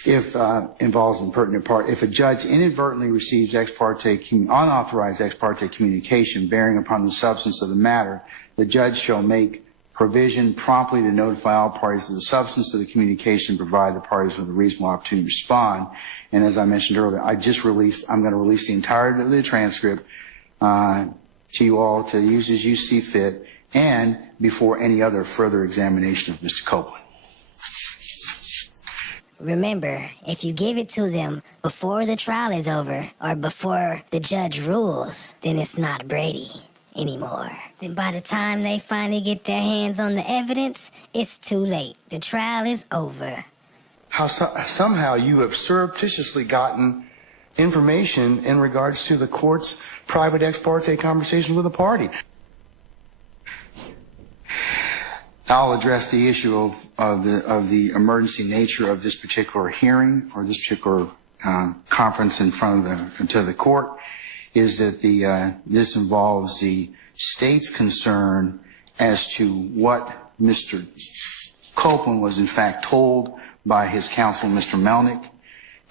if involves an impertinent part, if a judge inadvertently receives unauthorized ex parte communication bearing upon the substance of the matter, the judge shall make provision promptly to notify all parties of the substance of the communication, provide the parties with a reasonable opportunity to respond. And as I mentioned earlier, I'm going to release the entirety of the transcript to you all to use as you see fit and before any other further examination of Mr. Copeland. Remember, if you give it to them before the trial is over or before the judge rules, then it's not Brady anymore. Then by the time they finally get their hands on the evidence, it's too late. The trial is over. Somehow you have surreptitiously gotten information in regards to the court's private ex parte conversation with a party. I'll address the issue of the emergency nature of this particular hearing or this particular conference in front of the court. Is that this involves the state's concern as to what Mr. Copeland was in fact told by his counsel, Mr. Melnick,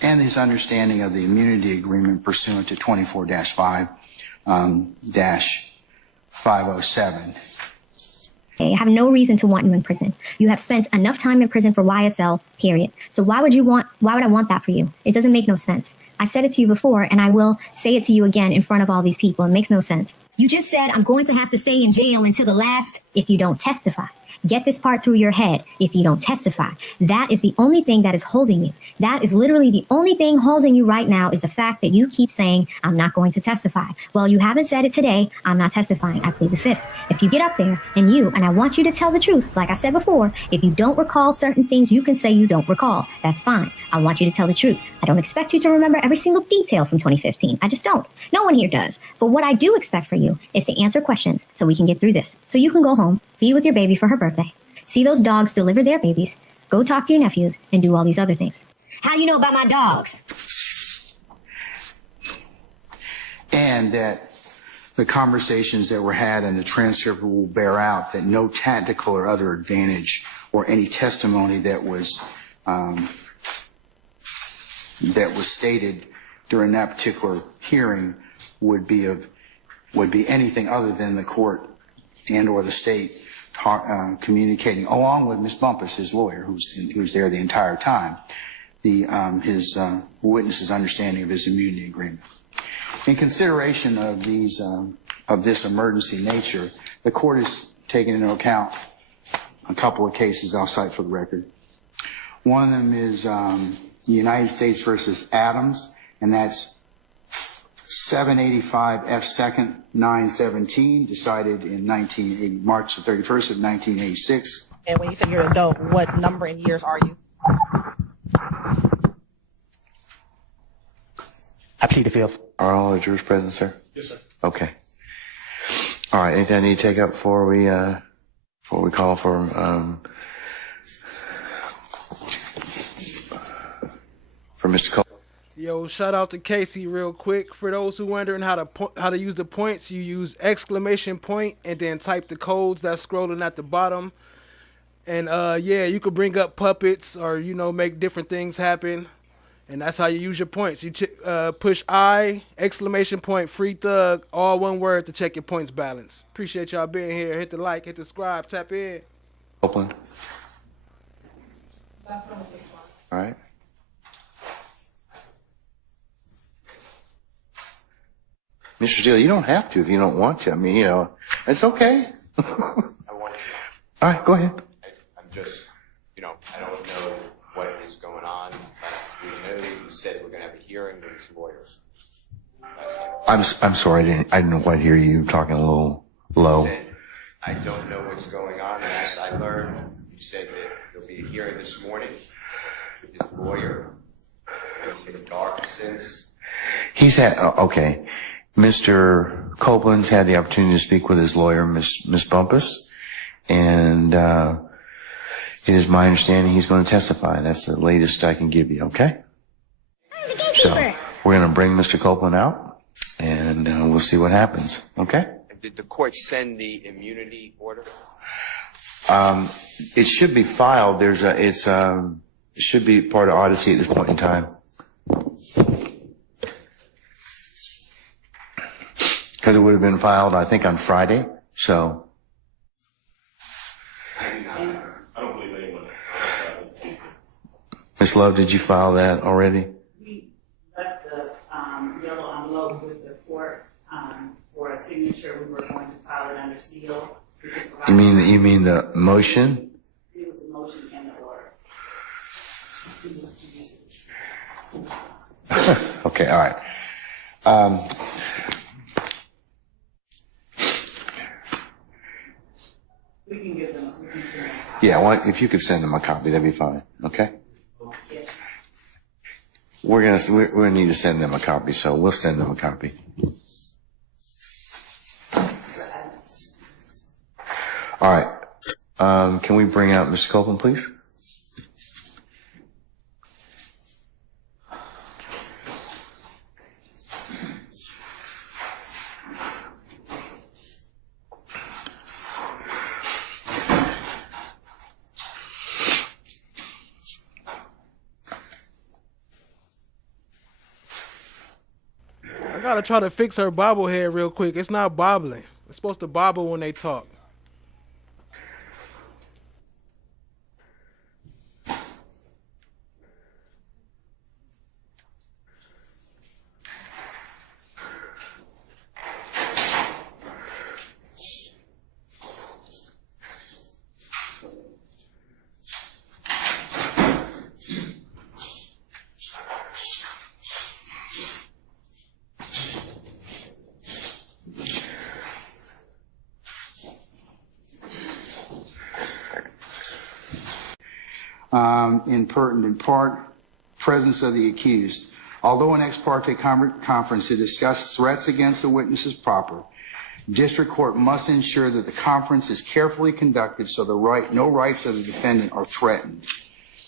and his understanding of the immunity agreement pursuant to 24-5-507. I have no reason to want you in prison. You have spent enough time in prison for YSL, period. So why would I want that for you? It doesn't make no sense. I said it to you before, and I will say it to you again in front of all these people. It makes no sense. You just said I'm going to have to stay in jail until the last if you don't testify. Get this part through your head. If you don't testify, that is the only thing that is holding you. That is literally the only thing holding you right now is the fact that you keep saying, I'm not going to testify. Well, you haven't said it today. I'm not testifying. I plead the fifth. If you get up there and I want you to tell the truth, like I said before, if you don't recall certain things, you can say you don't recall. That's fine. I want you to tell the truth. I don't expect you to remember every single detail from 2015. I just don't. No one here does. But what I do expect for you is to answer questions so we can get through this. So you can go home, be with your baby for her birthday, see those dogs deliver their babies, go talk to your nephews, and do all these other things. How do you know about my dogs? And that the conversations that were had and the transcript will bear out that no tactical or other advantage or any testimony that was stated during that particular hearing would be anything other than the court and or the state communicating, along with Ms. Bumpus, his lawyer, who's there the entire time, his witness's understanding of his immunity agreement. In consideration of this emergency nature, the court has taken into account a couple of cases I'll cite for the record. One of them is United States versus Adams, and that's 785 F. 2nd 917, decided in March the 31st of 1986. And when you say you're an adult, what number in years are you? I plead the fifth. Are all the jurors present, sir? Yes, sir. Okay. All right. Anything I need to take up before we call for Mr. Cole? Yo, shout out to Casey real quick. For those who wondering how to use the points, you use exclamation point and then type the codes that's scrolling at the bottom. And yeah, you could bring up puppets or make different things happen. And that's how you use your points. You push I, exclamation point, free thug, all one word to check your points balance. Appreciate y'all being here. Hit the like, hit the subscribe, tap in. Open. All right. Mr. Steele, you don't have to if you don't want to. I mean, it's okay. I want to. All right, go ahead. I'm just, I don't know what is going on. We know you said we're going to have a hearing with his lawyers. I'm sorry, I didn't quite hear you talking a little low. You said, I don't know what's going on. And as I learned, you said that there'll be a hearing this morning with his lawyer. In a dark sense. He's had, okay. Mr. Copeland's had the opportunity to speak with his lawyer, Ms. Bumpus, And it is my understanding he's going to testify. That's the latest I can give you, okay? So we're going to bring Mr. Copeland out, and we'll see what happens, okay? Did the court send the immunity order? It should be filed. It should be part of Odyssey at this point in time. Because it would have been filed, I think, on Friday, so. I don't believe anyone. Ms.love, did you file that already? We left the yellow envelope with the court for a signature. We were going to file it under seal. You mean the motion? It was the motion and the order. Okay, all right. We can give them. Yeah, well, if you could send them a copy, that'd be fine. Okay. We're gonna need to send them a copy, so we'll send them a copy. All right. Can we bring out Mr. Copeland, please? I gotta try to fix her bobblehead real quick. It's not bobbling. It's supposed to bobble when they talk. In pertinent part, presence of the accused. Although an ex parte conference to discuss threats against the witness is proper, district court must ensure that the conference is carefully conducted so no rights of the defendant are threatened.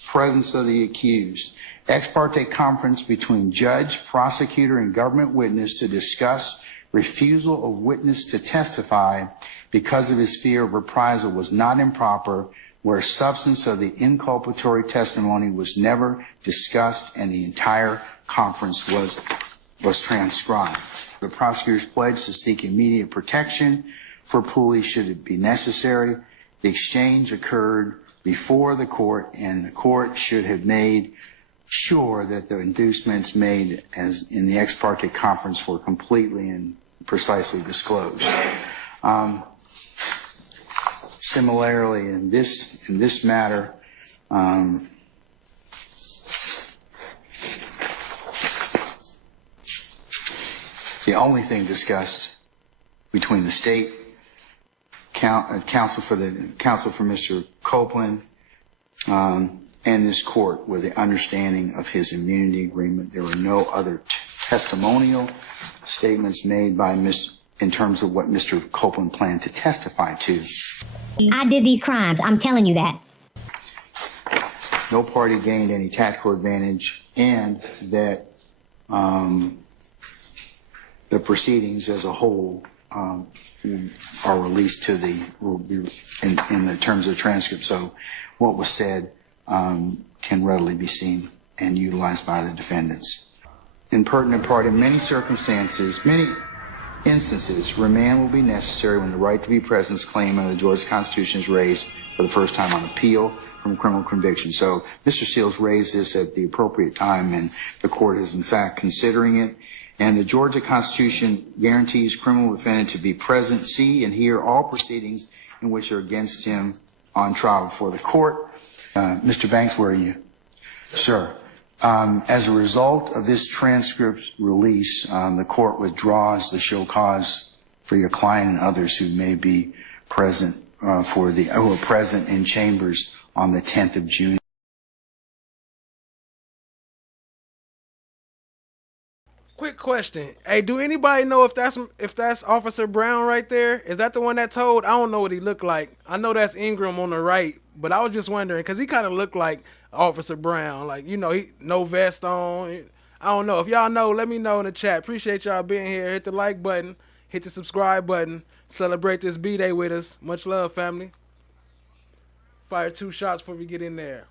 Presence of the accused. Ex parte conference between judge, prosecutor, and government witness to discuss refusal of witness to testify because of his fear of reprisal was not improper, where substance of the inculpatory testimony was never discussed and the entire conference was transcribed. The prosecutor's pledge to seek immediate protection for Pooley should it be necessary. The exchange occurred before the court, and the court should have made sure that the inducements made as in the ex parte conference were completely and precisely disclosed. Similarly, in this matter, the only thing discussed between the state counsel for Mr. Copeland and this court were the understanding of his immunity agreement. There were no other testimonial statements made by in terms of what Mr. Copeland planned to testify to. I did these crimes. I'm telling you that. No party gained any tactical advantage, and that the proceedings as a whole are released in the terms of the transcript. So what was said can readily be seen and utilized by the defendants. In pertinent part, in many instances, remand will be necessary when the right to be present claim under the Georgia Constitution is raised for the first time on appeal from criminal conviction. So Mr. Steele's raised this at the appropriate time, and the court is in fact considering it. And the Georgia Constitution guarantees criminal defendant to be present, see, and hear all proceedings in which are against him on trial before the court. Mr. Banks, where are you? Sir. As a result of this transcript release, the court withdraws the show cause for your client and others who may be present who are present in chambers on the 10th of June. Question. Hey, do anybody know if that's Officer Brown right there? Is that the one that told? I don't know what he looked like. I know that's Ingram on the right, but I was just wondering because he kind of looked like Officer Brown. Like, you know, he no vest on. I don't know. If y'all know, let me know in the chat. Appreciate y'all being here. Hit the like button. Hit the subscribe button. Celebrate this B-Day with us. Much love, family. Fire 2 shots before we get in there.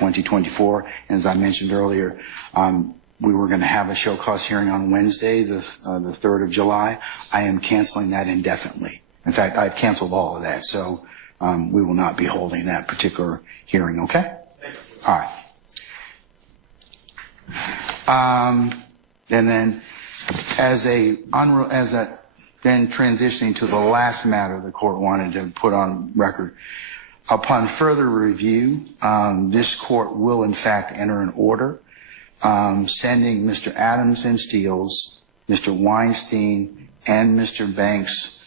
2024. As I mentioned earlier, we were going to have a show cause hearing on Wednesday, the 3rd of July. I am canceling that indefinitely. In fact, I've canceled all of that, so we will not be holding that particular hearing, okay? All right. And then then transitioning to the last matter the court wanted to put on record. Upon further review, this court will in fact enter an order sending Mr. Adams and Steele's, Mr. Weinstein, and Mr. Banks'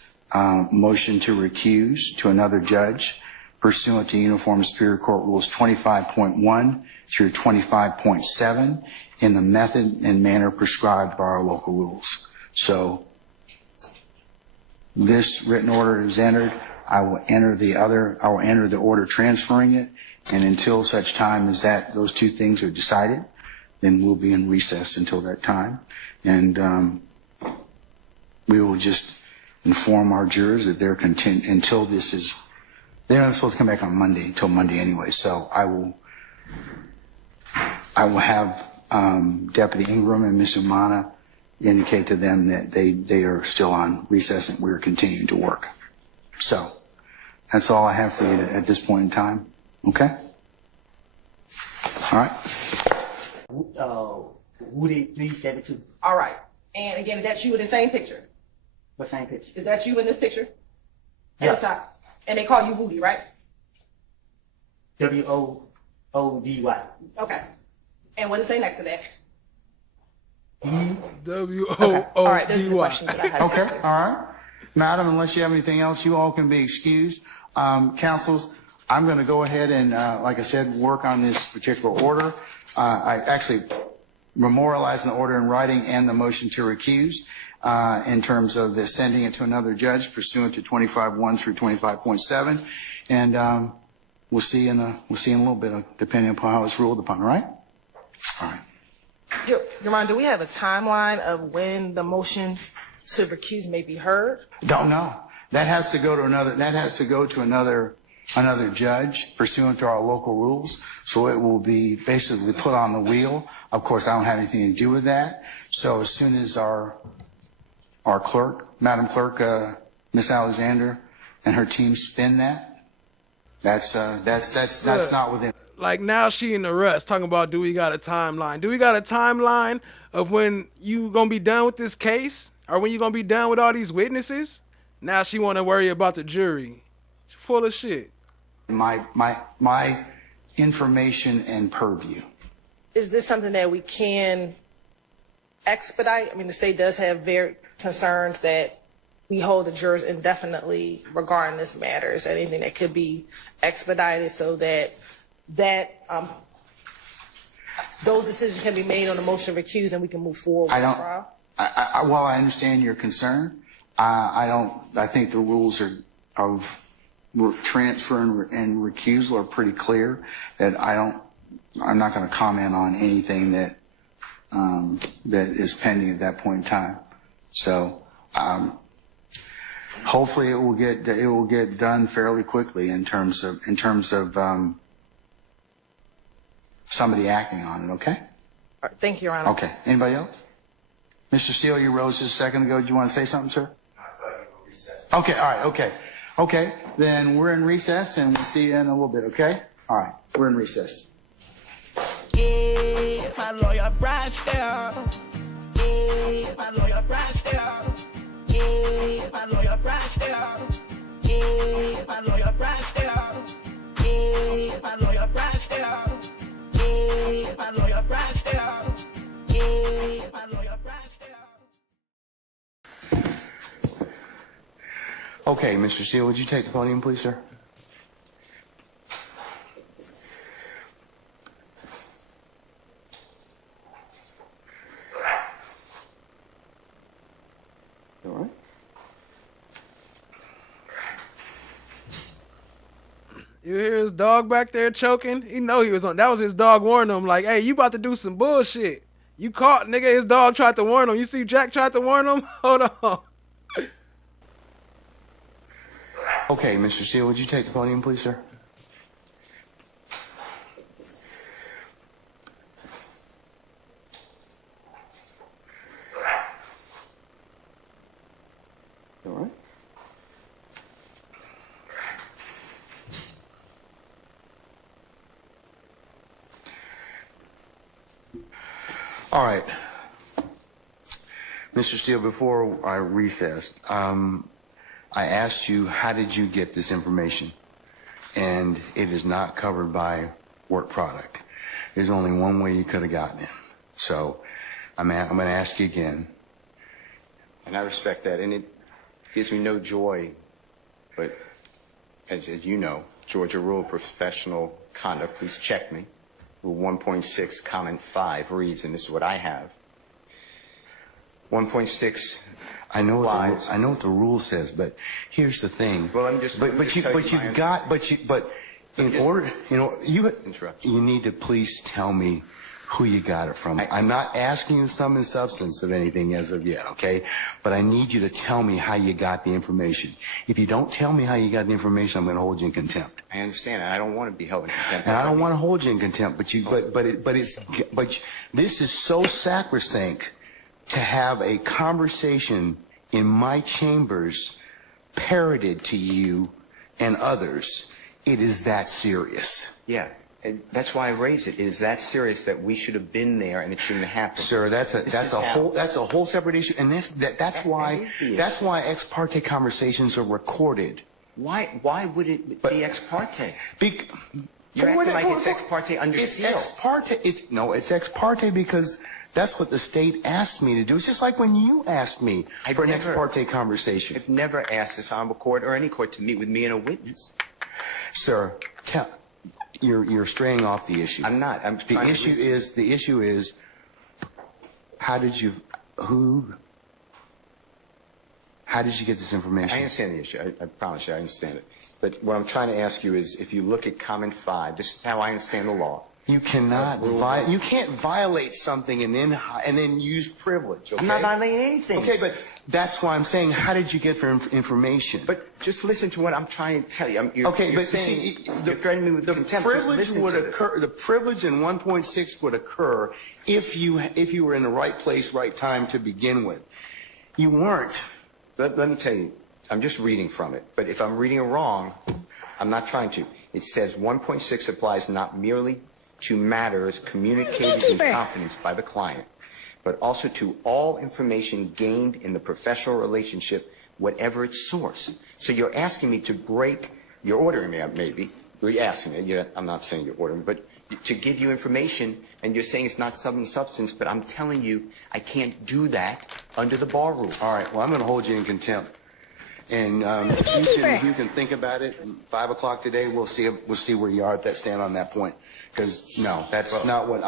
motion to recuse to another judge pursuant to Uniform Superior Court Rules 25.1 through 25.7 in the method and manner prescribed by our local rules. So this written order is entered. I will enter the order transferring it, and until such time as those two things are decided, then we'll be in recess until that time. And we will just inform our jurors that they're content until they're not supposed to come back on Monday until Monday anyway. So I will have Deputy Ingram and Ms. Umana indicate to them that they are still on recess and we're continuing to work. So that's all I have for you at this point in time. Okay? All right. Woody 372. All right. And again, is that you in the same picture? What same picture? Is that you in this picture? Yeah. At the top. And they call you Woody, right? WOODY. Okay. And what does it say next to that? WOODY. All right, those are the questions that I have. Okay, all right. Madam, unless you have anything else, you all can be excused. Counsels, I'm going to go ahead and, like I said, work on this particular order. I actually memorialized the order in writing and the motion to recuse in terms of the sending it to another judge pursuant to 25.1 through 25.7. And we'll see in a little bit, depending upon how it's ruled upon, all right? All right. Your Honor, do we have a timeline of when the motion to recuse may be heard? Don't know. That has to go to another judge pursuant to our local rules. So it will be basically put on the wheel. Of course, I don't have anything to do with that. So as soon as our clerk, Madam Clerk, Miss Alexander, and her team spin that, that's not within. Like now she in the rust talking about, do we got a timeline? Do we got a timeline of when you gonna be done with this case? Or when you gonna be done with all these witnesses? Now she wanna worry about the jury. She's full of shit. My information and purview. Is this something that we can expedite? I mean, the state does have very concerns that we hold the jurors indefinitely regarding this matter. Is there anything that could be expedited so that those decisions can be made on a motion to recuse and we can move forward with the trial? While I understand your concern, I think the rules of transfer and recusal are pretty clear. That I'm not going to comment on anything that is pending at that point in time. So hopefully it will get done fairly quickly in terms of somebody acting on it. Okay. All right, thank you, Your Honor. Okay. Anybody else? Mr. Steele, you rose just a second ago. Did you want to say something, sir? Okay, all right, okay. Okay, then we're in recess and we'll see you in a little bit, okay? All right, we're in recess. Yeah, my lawyer Bryce down. Yeah, my lawyer Bryce down. Yeah, my lawyer Bryce down. Yeah, my lawyer Bryce down. Yeah, my lawyer Bryce down. Yeah, my lawyer Bryce down. Yeah, my lawyer Bryce down. Okay, Mr. Steele, would you take the podium, please, sir? You hear his dog back there choking? He know he was on. That was his dog warning him, like, hey, you about to do some bullshit. You caught, nigga. His dog tried to warn him. You see Jack tried to warn him? Hold on. Okay, Mr. Steele, would you take the podium, please, sir? All right. All right. Mr. Steele, before I recessed, I asked you, how did you get this information? And it is not covered by work product. There's only one way you could have gotten it. So I'm going to ask you again. And I respect that, and it gives me no joy, but as you know, Georgia Rule Professional Conduct, please check me. Rule 1.6, comment 5 reads, and this is what I have. 1.6. I know what the rule says, but here's the thing. Well, I'm just. But in order, you need to please tell me who you got it from. I'm not asking you sum and substance of anything as of yet, okay? But I need you to tell me how you got the information. If you don't tell me how you got the information, I'm going to hold you in contempt. I understand. I don't want to be held in contempt. And I don't want to hold you in contempt, but this is so sacrosanct to have a conversation in my chambers parroted to you and others. It is that serious. Yeah. And that's why I raised it. It is that serious that we should have been there, and it shouldn't have happened. Sir, that's a whole separate issue, and that's why ex parte conversations are recorded. Why would it be ex parte? You're acting like it's ex parte under seal. It's ex parte. It's ex parte because that's what the state asked me to do. It's just like when you asked me for an ex parte conversation. I've never asked this honorable court or any court to meet with me and a witness. Sir, you're straying off the issue. I'm not. The issue is how did you get this information? I understand the issue. I promise you I understand it. But what I'm trying to ask you is, if you look at comment 5, this is how I understand the law. You cannot you can't violate something and then use privilege. Okay? I'm not violating anything. Okay, but that's why I'm saying, how did you get information? But just listen to what I'm trying to tell you. You're threatening me with contempt. Privilege would occur. The privilege in 1.6 would occur if you were in the right place, right time to begin with. You weren't. Let me tell you. I'm just reading from it. But if I'm reading it wrong, I'm not trying to. It says 1.6 applies not merely to matters communicated in confidence by the client, but also to all information gained in the professional relationship, whatever its source. So you're asking me to break, you're ordering me, maybe, you're asking me, I'm not saying you're ordering, but to give you information, and you're saying it's not substance, but I'm telling you I can't do that under the bar rule. All right, well, I'm going to hold you in contempt. And if you can think about it, 5 o'clock today, we'll see where you are at that stand on that point. Because no, that's not what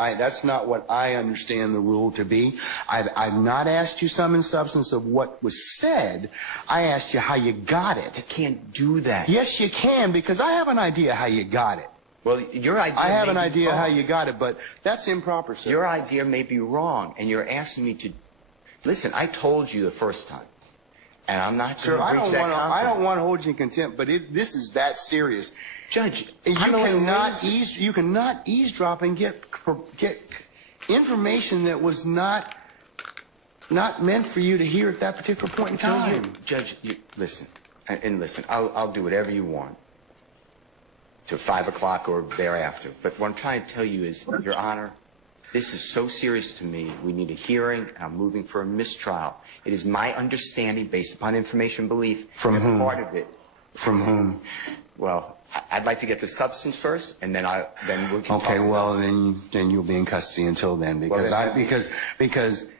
I understand the rule to be. I've not asked you sum and substance of what was said. I asked you how you got it. I can't do that. Yes, you can, because I have an idea how you got it. Well, your idea. I have an idea how you got it, but that's improper, sir. Your idea may be wrong, and you're asking me to listen. I told you the first time. And I'm not going to breach that confidence. I don't want to hold you in contempt, but this is that serious. Judge, you cannot eavesdrop and get information that was not meant for you to hear at that particular point in time. Judge, listen, and listen, I'll do whatever you want till 5 o'clock or thereafter. But what I'm trying to tell you is, Your Honor, this is so serious to me. We need a hearing, and I'm moving for a mistrial. It is my understanding, based upon information belief, from whom? Part of it. From whom? Well, I'd like to get the substance first, and then we can. Okay, well then you'll be in custody until then, because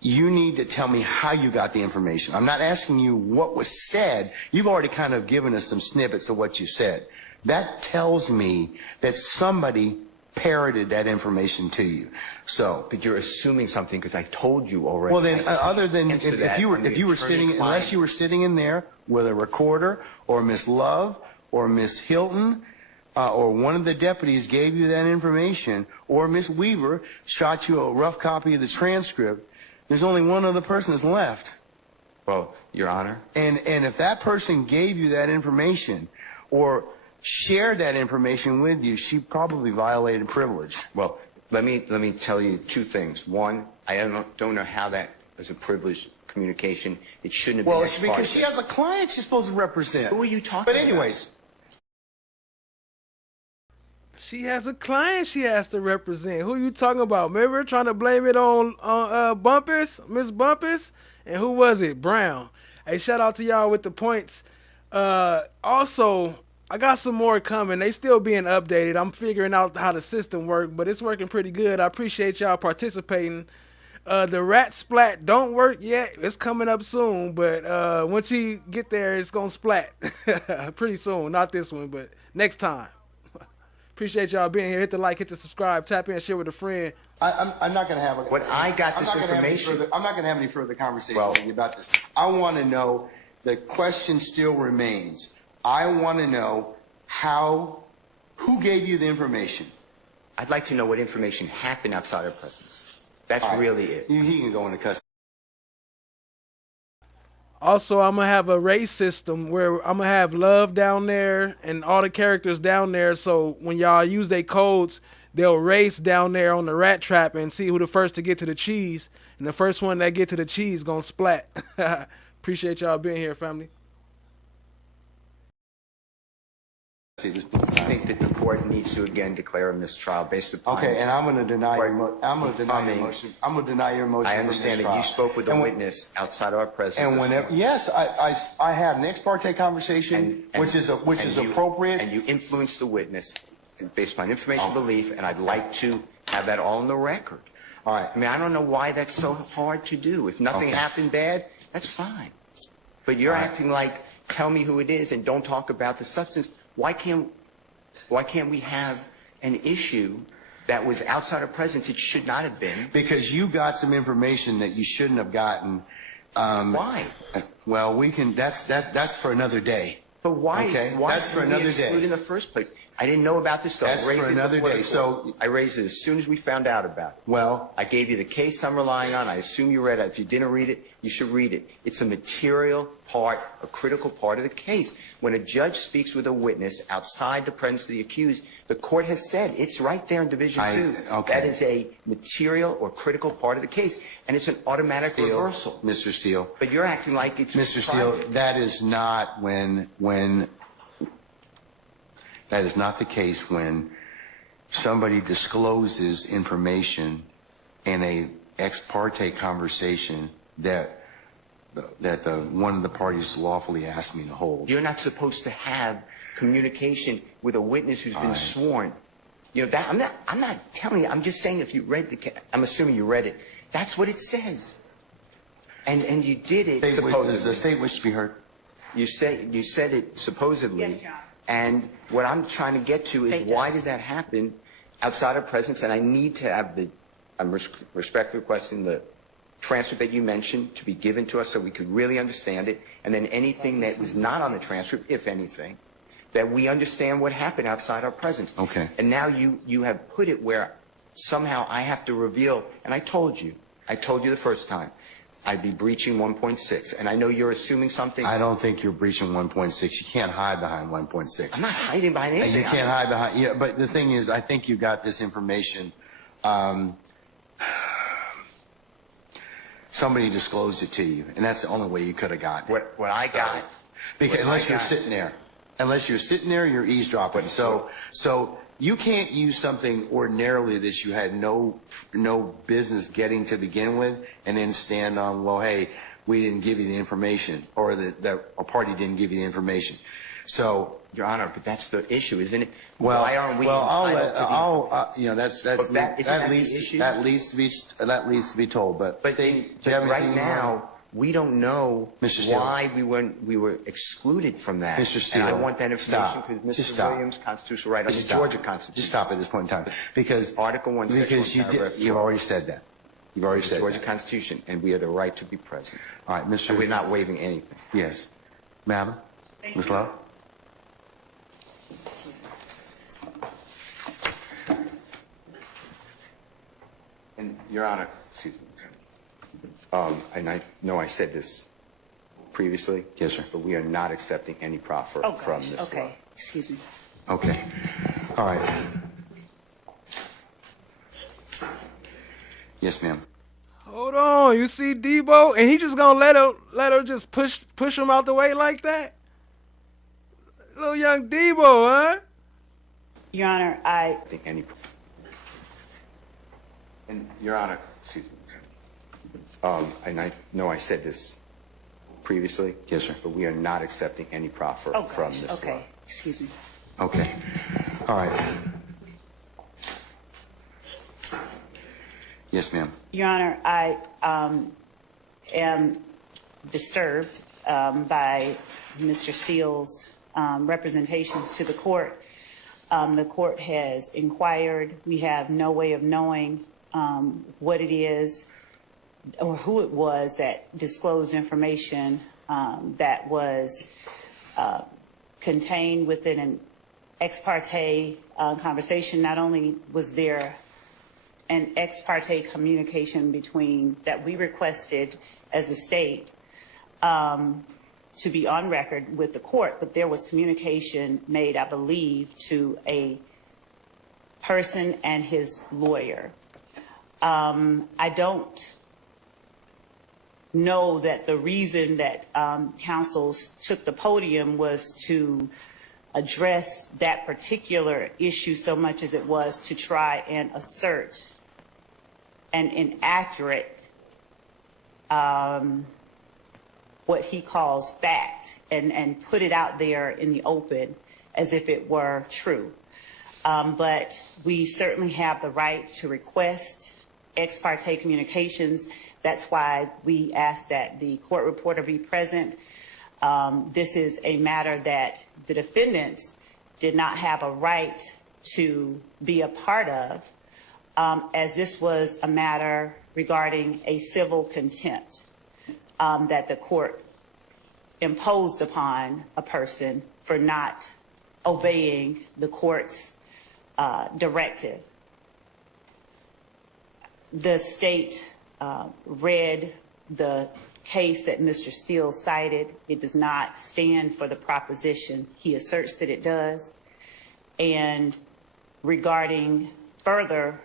you need to tell me how you got the information. I'm not asking you what was said. You've already kind of given us some snippets of what you said. That tells me that somebody parroted that information to you. So, but you're assuming something because I told you already. Well, then, other than if you were sitting, unless you were sitting in there with a recorder or Ms.love or Miss Hilton, or one of the deputies gave you that information, or Miss Weaver shot you a rough copy of the transcript, there's only one other person that's left. Well, Your Honor. And if that person gave you that information or shared that information with you, she probably violated privilege. Well, let me tell you two things. One, I don't know how that is a privileged communication. It shouldn't have been. Well, it's because she has a client she's supposed to represent. Who are you talking But anyways. about? She has a client she has to represent. Who you talking about? Remember trying to blame it on Bumpus, Miss Bumpus? And who was it? Brown. Hey, shout out to y'all with the points. Also, I got some more coming. They still being updated. I'm figuring out how the system works, but it's working pretty good. I appreciate y'all participating. The rat splat don't work yet. It's coming up soon, but once you get there, it's gonna splat pretty soon. Not this one, but next time. Appreciate y'all being here. Hit the like, hit the subscribe, tap in, share with a friend. I'm not going to have information. I'm not going to have any further conversation with you about this. I want to know, the question still remains. I want to know who gave you the information? I'd like to know what information happened outside our presence. That's really it. He can go into custody. Also, I'm going to have a race system where I'm going to have Love down there and all the characters down there. So when y'all use their codes, they'll race down there on the rat trap and see who the first to get to the cheese. And the first one that get to the cheese going to splat. Appreciate y'all being here, family. I think that the court needs to again declare a mistrial based upon. Okay, and I'm going to deny your motion. I'm going to deny your motion. I understand that you spoke with a witness outside of our presence. And whenever, yes, I had an ex parte conversation, which is appropriate. And you influenced the witness based upon information belief, and I'd like to have that all on the record. All right. I mean, I don't know why that's so hard to do. If nothing happened bad, that's fine. But you're acting like, tell me who it is and don't talk about the substance. Why can't we have an issue that was outside of presence? It should not have been. Because you got some information that you shouldn't have gotten. Why? Well, we can. That's for another day. But why? Okay, why that's for another day. In the first place, I didn't know about this stuff. That's for another day. So I raised it as soon as we found out about it. Well, I gave you the case I'm relying on. I assume you read it. If you didn't read it, you should read it. It's a material part, a critical part of the case. When a judge speaks with a witness outside the presence of the accused, the court has said it's right there in Division 2. Okay. That is a material or critical part of the case, and it's an automatic reversal. Mr. Steele. But you're acting like it's Mr. Steele. That is not when. That is not the case when somebody discloses information in a ex parte conversation that one of the parties lawfully asked me to hold. You're not supposed to have communication with a witness who's been sworn. You know that I'm not telling you. I'm just saying if you read I'm assuming you read it. That's what it says. And you did it supposedly. Does the state wish to be heard? You said it supposedly. Yes, John. And what I'm trying to get to is why did that happen outside of presence? And I need to have I'm respectfully requesting the transcript that you mentioned to be given to us so we could really understand it. And then anything that was not on the transcript, if anything, that we understand what happened outside our presence. Okay. And now you have put it where somehow I have to reveal, and I told you the first time, I'd be breaching 1.6, and I know you're assuming something. I don't think you're breaching 1.6. You can't hide behind 1.6. I'm not hiding behind anything. You can't hide behind. Yeah, but the thing is, I think you got this information. Somebody disclosed it to you, and that's the only way you could have gotten it. What I got. Because unless you're sitting there, you're eavesdropping. So you can't use something ordinarily that you had no business getting to begin with, and then stand on, well, hey, we didn't give you the information, or that a party didn't give you the information. So, Your Honor, but that's the issue, isn't it? Well, why aren't we that leads to be told. But right now, we don't know why we were excluded from that. Mr. Steele, and I want that information because Mr. Williams' constitutional right on the Georgia Constitution. Just stop at this point in time, because Article 1, Section 1, paragraph 4. You've already said that. You've already said Georgia that. Constitution, and we have the right to be present. All right, Mr. And we're not waiving anything. Yes, Madam, Ms.love. Your Honor, excuse me. And I know I said this previously. Yes, sir. But we are not accepting any proffer from Ms.love. Okay, excuse me. Okay. All right. Yes, ma'am. Hold on, you see Debo, and he just gonna let her just push him out the way like that? Little young Debo, huh? Your Honor, I think any. And Your Honor, excuse me. And I know I said this previously. Yes, sir. But we are not accepting any proffer from Ms.love. okay, excuse me. Okay. All right. Yes, ma'am. Your Honor, I am disturbed by Mr. Steele's representations to the court. The court has inquired. We have no way of knowing what it is or who it was that disclosed information that was contained within an ex parte conversation. Not only was there an ex parte communication between that we requested as the state to be on record with the court, but there was communication made, I believe, to a person and his lawyer. I don't know that the reason that counsels took the podium was to address that particular issue so much as it was to try and assert an inaccurate what he calls fact and put it out there in the open as if it were true. But we certainly have the right to request ex parte communications. That's why we ask that the court reporter be present. This is a matter that the defendants did not have a right to be a part of, as this was a matter regarding a civil contempt that the court imposed upon a person for not obeying the court's directive. The state read the case that Mr. Steele cited. It does not stand for the proposition he asserts that it does. And regarding further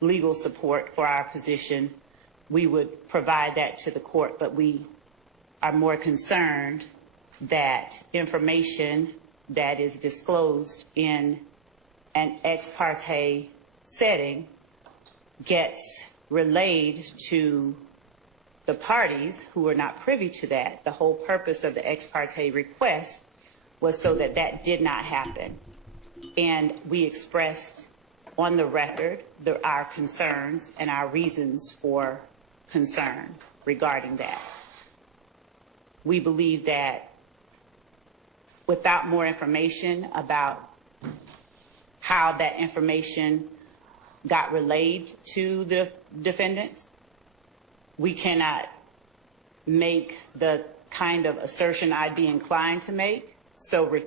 legal support for our position, we would provide that to the court, but we are more concerned that information that is disclosed in an ex parte setting gets relayed to the parties who are not privy to that. The whole purpose of the ex parte request was so that that did not happen. And we expressed on the record our concerns and our reasons for concern regarding that. We believe that without more information about how that information got relayed to the defendants, we cannot make the kind of assertion I'd be inclined to make. So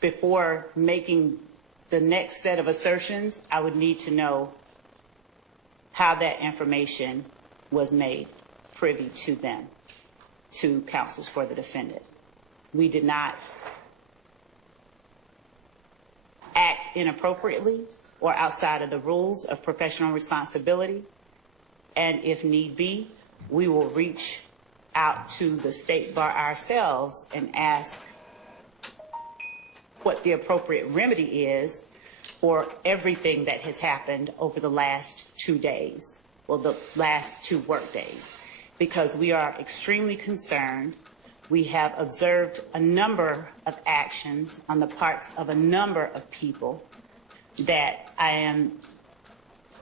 before making the next set of assertions, I would need to know how that information was made privy to them, to counsels for the defendant. We did not act inappropriately or outside of the rules of professional responsibility. And if need be, we will reach out to the state bar ourselves and ask what the appropriate remedy is for everything that has happened over the last 2 days, well, the last 2 work days, because we are extremely concerned. We have observed a number of actions on the parts of a number of people that I am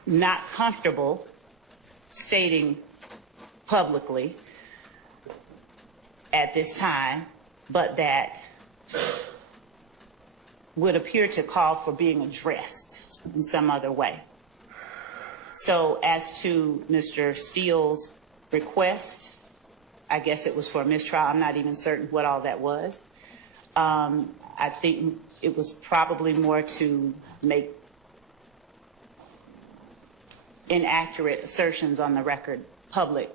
not comfortable stating publicly at this time, but that would appear to call for being addressed in some other way. So as to Mr. Steele's request, I guess it was for a mistrial. I'm not even certain what all that was. I think it was probably more to make inaccurate assertions on the record public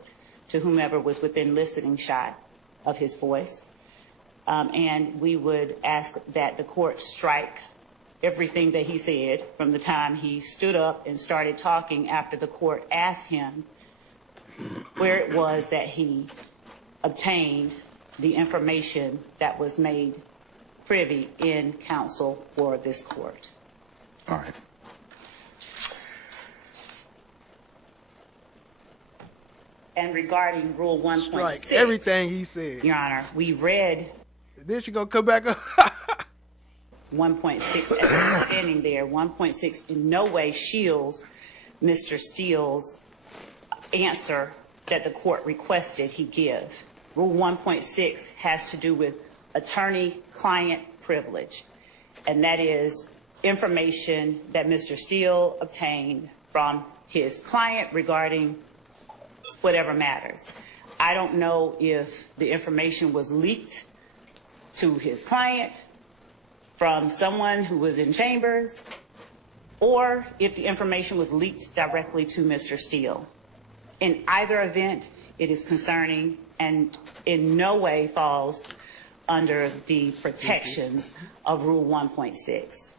to whomever was within listening shot of his voice. And we would ask that the court strike everything that he said from the time he stood up and started talking after the court asked him where it was that he obtained the information that was made privy in counsel for this court. All right. And regarding Rule 1.6, Strike everything he said. Your Honor, we read. Then she gonna come back up. 1.6 as standing there. 1.6 in no way shields Mr. Steele's answer that the court requested he give. Rule 1.6 has to do with attorney-client privilege, and that is information that Mr. Steele obtained from his client regarding whatever matters. I don't know if the information was leaked to his client from someone who was in chambers, or if the information was leaked directly to Mr. Steele. In either event, it is concerning and in no way falls under the protections of Rule 1.6.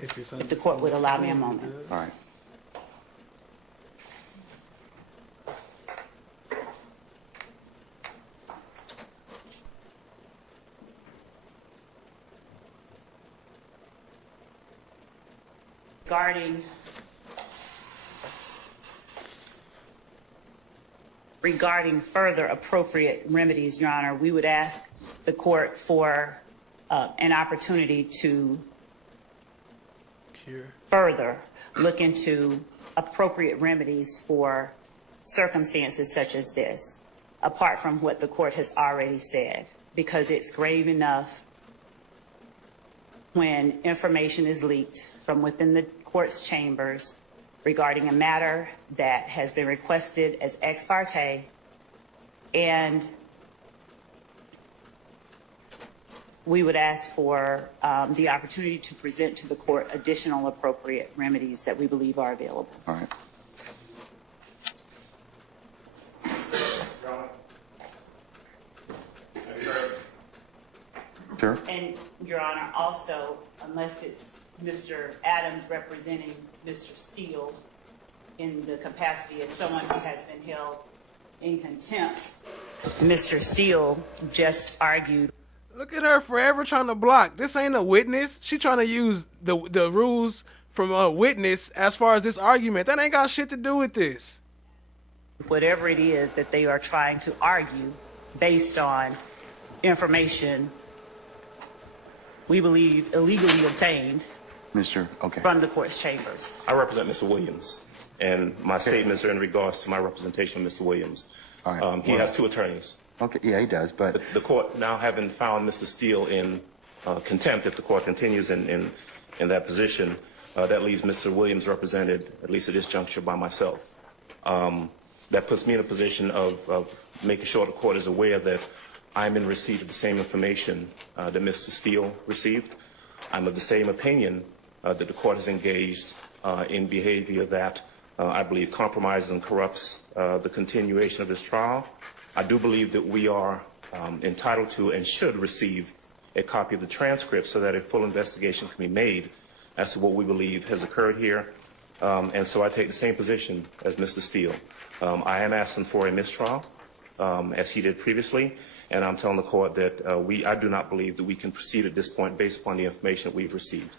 If the court would allow me a moment. All right. Regarding further appropriate remedies, Your Honor, we would ask the court for an opportunity to further look into appropriate remedies for circumstances such as this, apart from what the court has already said, because it's grave enough when information is leaked from within the court's chambers regarding a matter that has been requested as ex parte, and we would ask for the opportunity to present to the court additional appropriate remedies that we believe are available. All right. Sure. And, Your Honor, also, unless it's Mr. Adams representing Mr. Steele in the capacity as someone who has been held in contempt, Mr. Steele just argued. Look at her forever trying to block. This ain't a witness. She trying to use the rules from a witness as far as this argument. That ain't got shit to do with this. Whatever it is that they are trying to argue based on information we believe illegally obtained from the court's chambers. I represent Mr. Williams, and my statements are in regards to my representation of Mr. Williams. He has two attorneys. Okay, yeah, he does, but The court, now having found Mr. Steele in contempt, if the court continues in that position, that leaves Mr. Williams represented, at least at this juncture, by myself. That puts me in a position of making sure the court is aware that I'm in receipt of the same information that Mr. Steele received. I'm of the same opinion that the court has engaged in behavior that I believe compromises and corrupts the continuation of this trial. I do believe that we are entitled to and should receive a copy of the transcript so that a full investigation can be made as to what we believe has occurred here. And so I take the same position as Mr. Steele. I am asking for a mistrial, as he did previously, and I'm telling the court that I do not believe that we can proceed at this point based upon the information that we've received.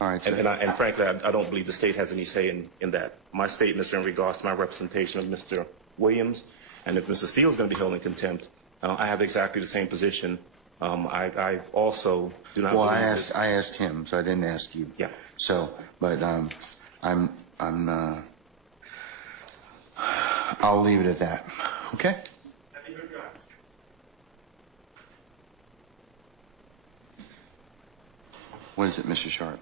All right, and frankly, I don't believe the state has any say in that. My statements are in regards to my representation of Mr. Williams, and if Mr. Steele is going to be held in contempt, I have exactly the same position. I also do not. Well, believe I asked him, so I didn't ask you. Yeah. So, but I'll leave it at that. Okay. What is it, Mr. Sharp?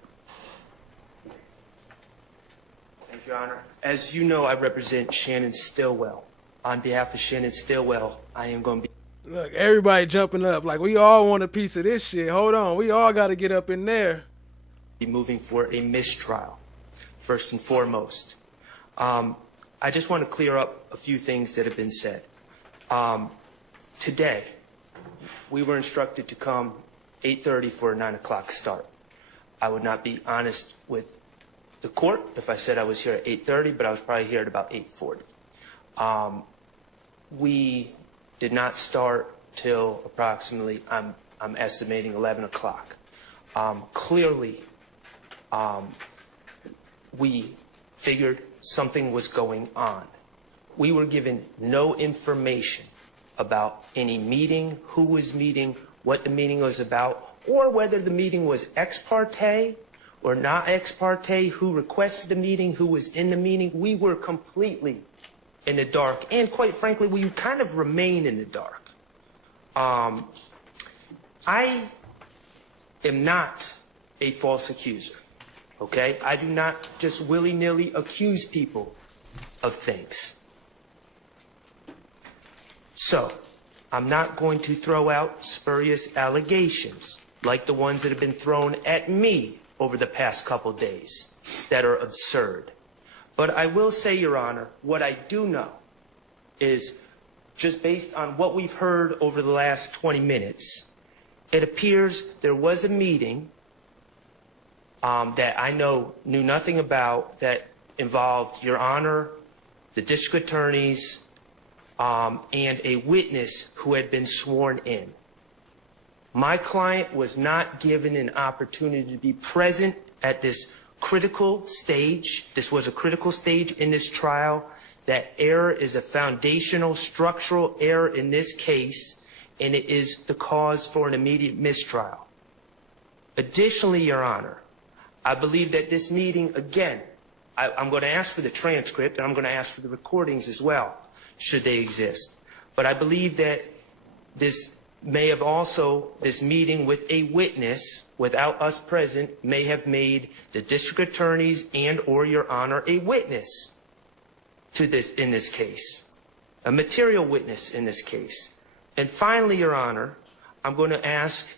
Thank you, Your Honor. As you know, I represent Shannon Stillwell. On behalf of Shannon Stillwell, I am going to be... Look, everybody jumping up. Like, we all want a piece of this shit. Hold on. We all got to get up in there. Be moving for a mistrial. first and foremost. I just want to clear up a few things that have been said. Today, we were instructed to come 8:30 for a 9 o'clock start. I would not be honest with the court if I said I was here at 8:30, but I was probably here at about 8:40. We did not start till approximately, I'm estimating 11 o'clock. Clearly, we figured something was going on. We were given no information about any meeting, who was meeting, what the meeting was about, or whether the meeting was ex parte or not ex parte, who requested the meeting, who was in the meeting. We were completely in the dark, and quite frankly, we kind of remain in the dark. I am not a false accuser, okay? I do not just willy-nilly accuse people of things. So, I'm not going to throw out spurious allegations like the ones that have been thrown at me over the past couple days that are absurd. But I will say, Your Honor, what I do know is, just based on what we've heard over the last 20 minutes, it appears there was a meeting that I knew nothing about that involved Your Honor, the district attorneys, and a witness who had been sworn in. My client was not given an opportunity to be present at this critical stage. This was a critical stage in this trial. That error is a foundational, structural error in this case, and it is the cause for an immediate mistrial. Additionally, Your Honor, I believe that this meeting, again, I'm going to ask for the transcript, and I'm going to ask for the recordings as well, should they exist. But I believe that this meeting with a witness, without us present, may have made the district attorneys and or Your Honor a witness to this in this case, a material witness in this case. And finally, Your Honor, I'm going to ask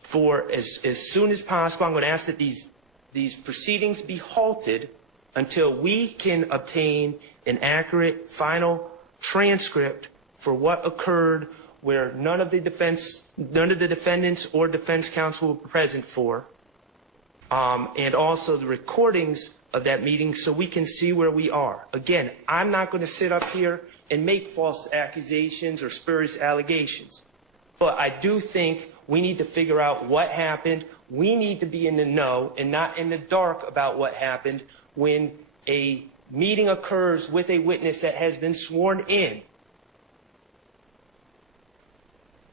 for, as soon as possible, I'm going to ask that these proceedings be halted until we can obtain an accurate final transcript for what occurred, where none of the defendants or defense counsel were present for, and also the recordings of that meeting so we can see where we are. Again, I'm not going to sit up here and make false accusations or spurious allegations, but I do think we need to figure out what happened. We need to be in the know and not in the dark about what happened when a meeting occurs with a witness that has been sworn in,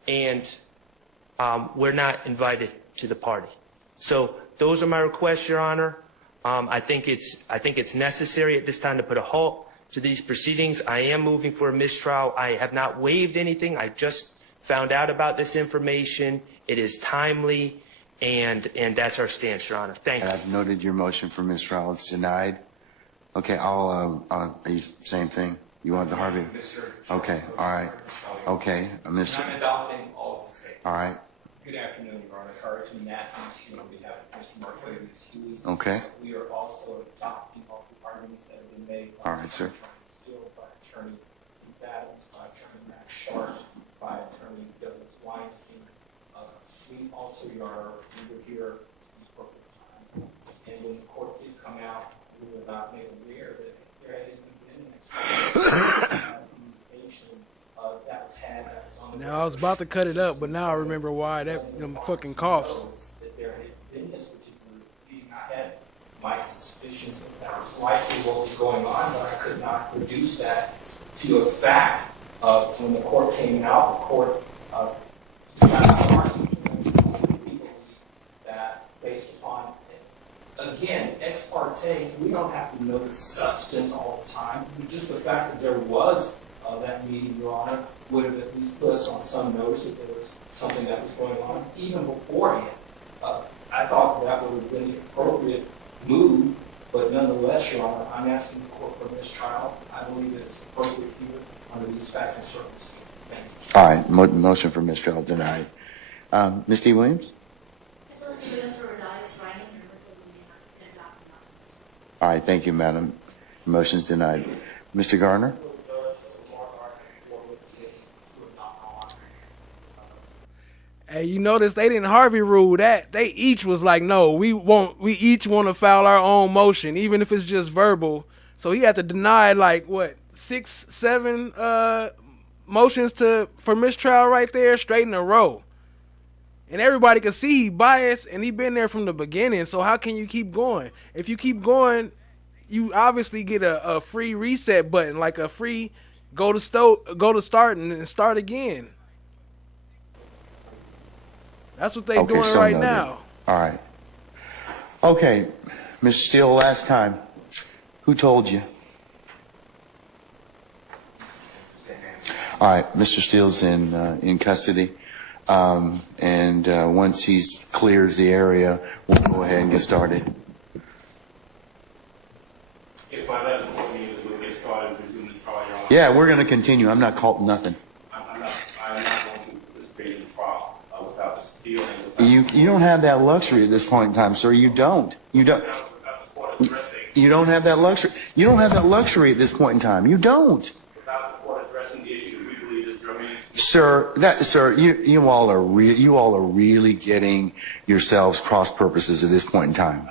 and we're not invited to the party. So those are my requests, Your Honor. I think it's necessary at this time to put a halt to these proceedings. I am moving for a mistrial. I have not waived anything. I just found out about this information. It is timely, and that's our stance, Your Honor. Thank you. I've noted your motion for mistrial. It's denied. Okay, are you same thing? You want the Harvey? Okay, all right. Okay, Mr. I'm adopting all of the same. All right. Good afternoon, Your Honor. Carlton Matthews here on behalf of Mr. Mark Williams. Okay. We are also adopting all the arguments that have been made All right, sir. Steele, by Attorney Battles, by Attorney Max Sharp, by Attorney Douglas Weinstein. We also, Your Honor, we were here in corporate time, and when the court did come out, we were not made aware that there has been an communication that was had that was on the Now I was about to cut it up, but now I remember why them fucking coughs. that there had been this particular meeting. I had my suspicions that was likely what was going on, but I could not reduce that to a fact. When the court came out, the court that based upon, again, ex parte, we don't have to know the substance all the time. Just the fact that there was that meeting, Your Honor, would have at least put us on some notice that there was something that was going on, even beforehand. I thought that would have been the appropriate move, but nonetheless, Your Honor, I'm asking the court for mistrial. I believe that it's appropriate here under these facts and circumstances. Thank you. All right, motion for mistrial denied. Ms. D. Williams? All right, thank you, madam. Motion's denied. Mr. Garner? Hey, you notice they didn't Harvey rule that. They each was like, no, we each want to file our own motion, even if it's just verbal. So he had to deny like what, 6, 7 motions for mistrial right there, straight in a row. And everybody could see he biased, and he been there from the beginning. So how can you keep going? If you keep going, you obviously get a free reset button, like a free go to start and start again. That's what they're doing so right noted. now. All right. Okay, Mr. Steele, last time. Who told you? All right, Mr. Steele's in custody. And once he clears the area, we'll go ahead and get started. If by that point means we'll get started and resume the trial, Your Honor. Yeah, we're going to continue. I'm not called nothing. I'm not going to participate in the trial without the Steele. You don't have that luxury at this point in time, sir. You don't. You don't. You don't have that luxury. You don't have that luxury at this point in time. You don't. Without the court addressing the issue that we believe is germane. Sir, you all are really getting yourselves cross purposes at this point in time.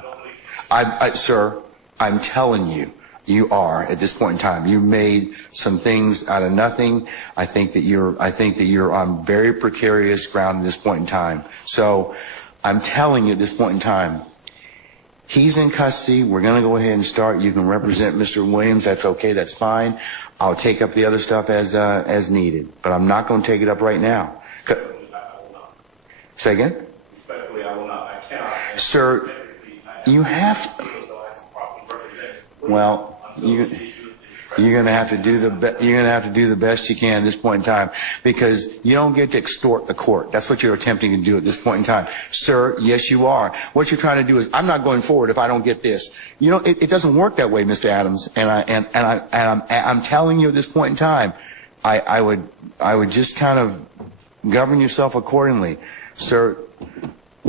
Sir, I'm telling you, you are at this point in time. You made some things out of nothing. I think that you're on very precarious ground at this point in time. So I'm telling you at this point in time, he's in custody. We're going to go ahead and start. You can represent Mr. Williams. That's okay. That's fine. I'll take up the other stuff as needed, but I'm not going to take it up right now. Say again? Respectfully, I will not. I cannot. Sir, you have to. Well, you're going to have to do the best you can at this point in time, because you don't get to extort the court. That's what you're attempting to do at this point in time. Sir, yes, you are. What you're trying to do is, I'm not going forward if I don't get this. You know, it doesn't work that way, Mr. Adams. And I'm telling you at this point in time, I would just kind of govern yourself accordingly. Sir,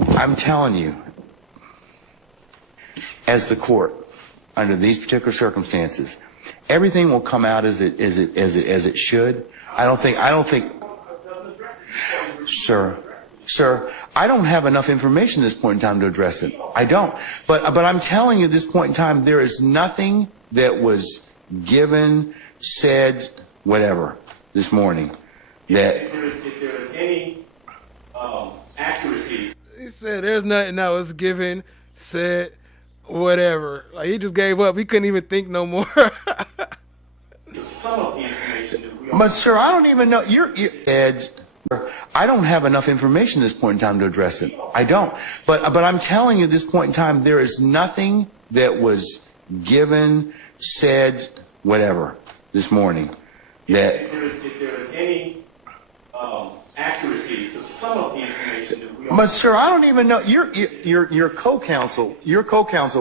I'm telling you, as the court, under these particular circumstances, everything will come out as it should. I don't think. Sir, I don't have enough information at this point in time to address it. I don't. But I'm telling you at this point in time, there is nothing that was given, said, whatever, this morning that. If there is any accuracy. He said there's nothing that was given, said, whatever. Like, he just gave up. He couldn't even think no more. Some of the information that we But sir, I don't even know. Ed, I don't have enough information at this point in time to address it. I don't. But I'm telling you at this point in time, there is nothing that was given, said, whatever, this morning that. If there is any accuracy to some of the information that we But sir, I don't even know. Your co-counsel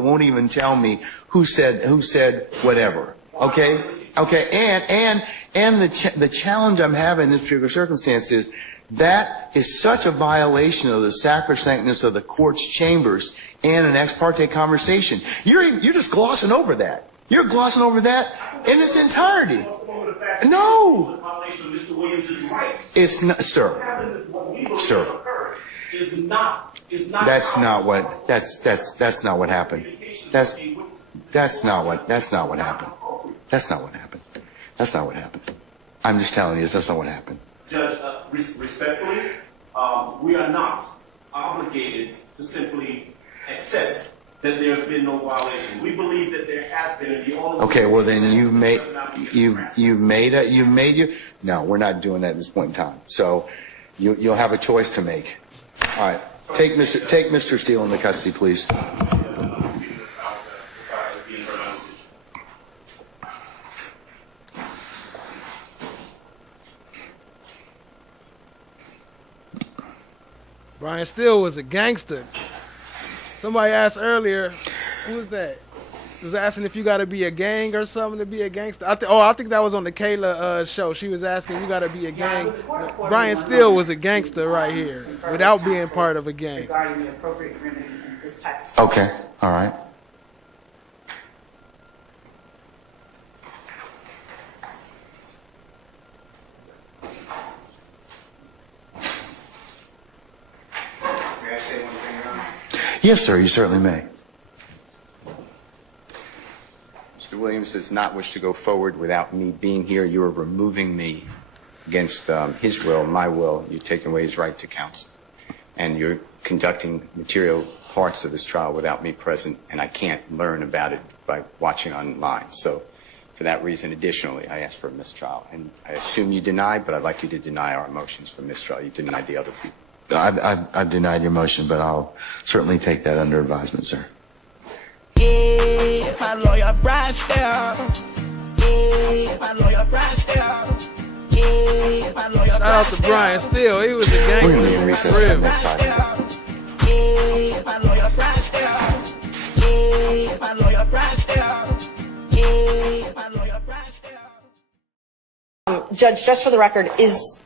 won't even tell me who said whatever. Okay. And the challenge I'm having in this particular circumstance is that is such a violation of the sacrosanctness of the court's chambers and an ex parte conversation. You're just glossing over that. You're glossing over that in its entirety. No. It's not, sir. Sir. That's not what happened. That's not what happened. That's not what happened. I'm just telling you, that's not what happened. Judge, respectfully, we are not obligated to simply accept that there's been no violation. We believe that there has been, and the only. Okay, well then no, we're not doing that at this point in time. So you'll have a choice to make. All right, take Mr. Steele into custody, please. Brian Steele was a gangster. Somebody asked earlier, who was that? Was asking if you got to be a gang or something to be a gangster. I think that was on the Kayla show. She was asking, you got to be a gang. Brian Steele was a gangster right here without being part of a gang. Regarding the appropriate remedy in this type of Okay, all right. Yes, sir, you certainly may. Mr. Williams does not wish to go forward without me being here. You are removing me against his will, my will. You're taking away his right to counsel. And you're conducting material parts of this trial without me present, and I can't learn about it by watching online. So for that reason, additionally, I ask for a mistrial. And I assume you deny, but I'd like you to deny our motions for mistrial. You denied the other people. I've denied your motion, but I'll certainly take that under advisement, sir. Yeah, my lawyer brushed down. Yeah, my lawyer brushed down. Yeah, my lawyer Shout out to Brian Steele. He was a gangster. We're going to be in recess for the next 5 minutes. Yeah, my lawyer brushed down. Yeah, my lawyer brushed down. Yeah, my lawyer brushed down. Judge, just for the record, is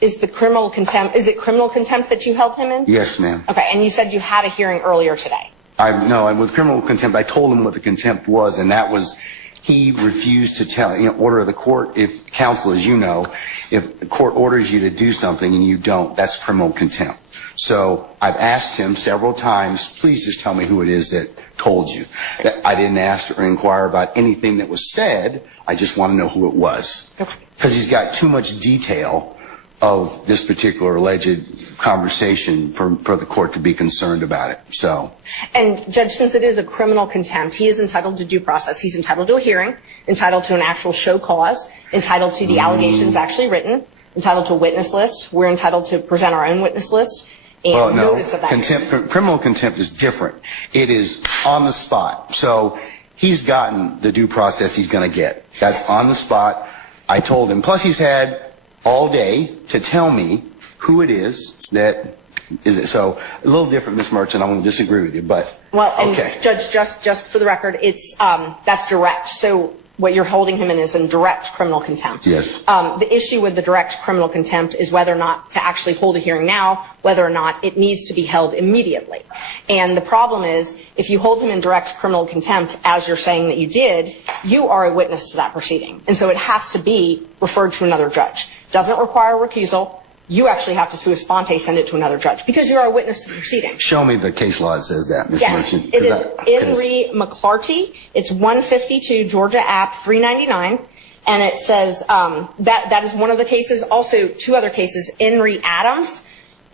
it criminal contempt that you held him in? Yes, ma'am. Okay, and you said you had a hearing earlier today. No, and with criminal contempt, I told him what the contempt was, and that was he refused to tell, order of the court. If counsel, as you know, if the court orders you to do something and you don't, that's criminal contempt. So I've asked him several times, please just tell me who it is that told you. That I didn't ask or inquire about anything that was said. I just want to know who it was. Because he's got too much detail of this particular alleged conversation for the court to be concerned about it. So, And Judge, since it is a criminal contempt, he is entitled to due process. He's entitled to a hearing, entitled to an actual show cause, entitled to the allegations actually written, entitled to a witness list. We're entitled to present our own witness list. And well, no, notice of that. criminal contempt is different. It is on the spot. So he's gotten the due process he's going to get. That's on the spot. I told him. Plus, he's had all day to tell me who it is that is it. So a little different, Ms. Merchant. I won't disagree with you, but Well, and okay. Judge, just for the record, it's that's direct. So what you're holding him in is in direct criminal contempt. Yes. The issue with the direct criminal contempt is whether or not to actually hold a hearing now, whether or not it needs to be held immediately. And the problem is, if you hold him in direct criminal contempt, as you're saying that you did, you are a witness to that proceeding. And so it has to be referred to another judge. Doesn't require recusal. You actually have to sua sponte send it to another judge because you are a witness to the proceeding. Show me the case law that says that, Ms. Yes, Merchant. it is Henry McClarty. It's 152 Georgia App 399, and it says that is one of the cases. Also, two other cases: Henry Adams,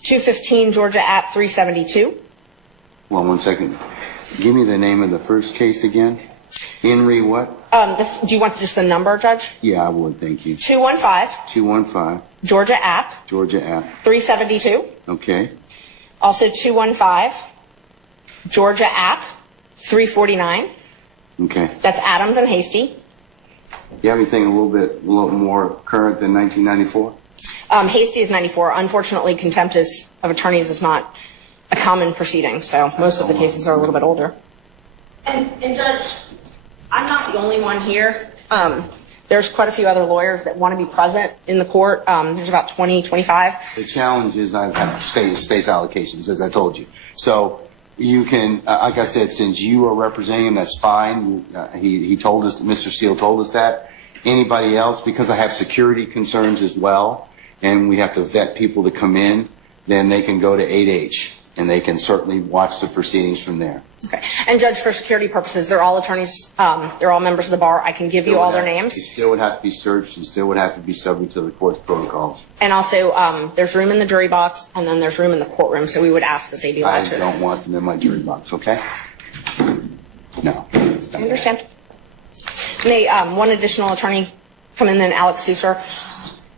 215 Georgia App 372. Well, 1 second. Give me the name of the first case again. Henry what? Do you want just the number, Judge? Yeah, I would. Thank you. 215 215 Georgia App Georgia App. 372. Okay. Also 215 Georgia App 349. Okay. That's Adams and Hasty. You have anything a little more current than 1994? Hasty is 94. Unfortunately, contempt of attorneys is not a common proceeding, so most of the cases are a little bit older. And Judge, I'm not the only one here. There's quite a few other lawyers that want to be present in the court. There's about 20, 25. The challenge is I've had space allocations, as I told you. So you can, like I said, since you are representing him, that's fine. He told us, Mr. Steele told us that. Anybody else, because I have security concerns as well, and we have to vet people to come in, then they can go to 8H, and they can certainly watch the proceedings from there. Okay. And Judge, for security purposes, they're all attorneys. They're all members of the bar. I can give you all their names. They still would have to be searched and still would have to be subject to the court's protocols. And also, there's room in the jury box, and then there's room in the courtroom, so we would ask that they be allowed to. I don't want them in my jury box, okay? No. I understand. May one additional attorney come in, then Alex Susser.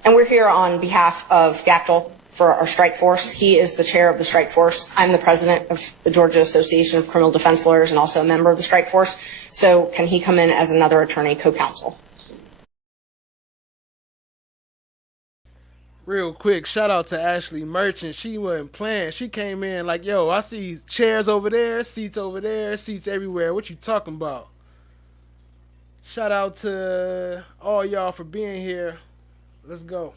And we're here on behalf of Gactel for our strike force. He is the chair of the strike force. I'm the president of the Georgia Association of Criminal Defense Lawyers and also a member of the strike force. So can he come in as another attorney co-counsel? Real quick, shout out to Ashley Merchant. She wasn't playing. She came in like, yo, I see chairs over there, seats everywhere. What you talking about? Shout out to all y'all for being here. Let's go.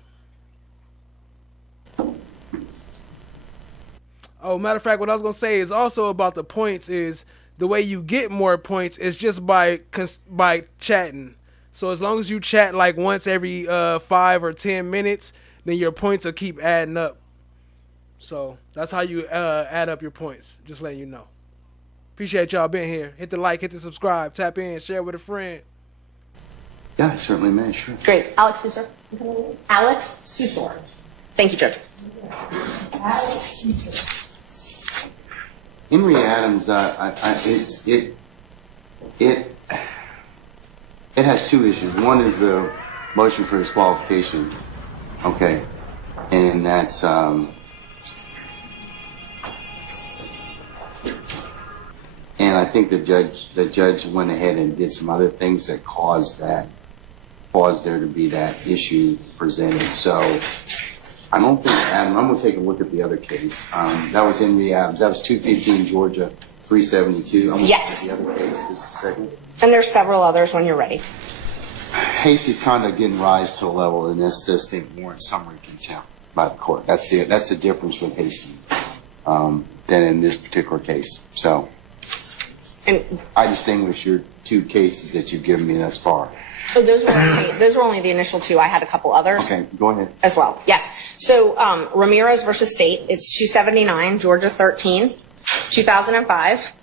Oh, matter of fact, what I was going to say is also about the points is the way you get more points is just by chatting. So as long as you chat like once every 5 or 10 minutes, then your points will keep adding up. So that's how you add up your points. Just letting you know. Appreciate y'all being here. Hit the like, hit the subscribe, tap in, share with a friend. Yeah, I certainly may, sure. Great. Alex Susor. Alex Susor. Thank you, Judge. Henry Adams, it has two issues. One is the motion for disqualification, okay, and that's and I think the judge went ahead and did some other things that caused there to be that issue presented. So I don't think Adam. I'm going to take a look at the other case. That was Henry Adams. That was 215 Georgia 372. I'm going to look at the other case just a second. And there's several others when you're ready. Hasty's conduct didn't rise to a level that necessitates warrant summary contempt by the court. That's the difference with Hasty than in this particular case. So I distinguish your two cases that you've given me thus far. So those were only the initial two. I had a couple others. Okay, go ahead. As well. Yes. So Ramirez versus State. It's 279 Georgia 13, 2005.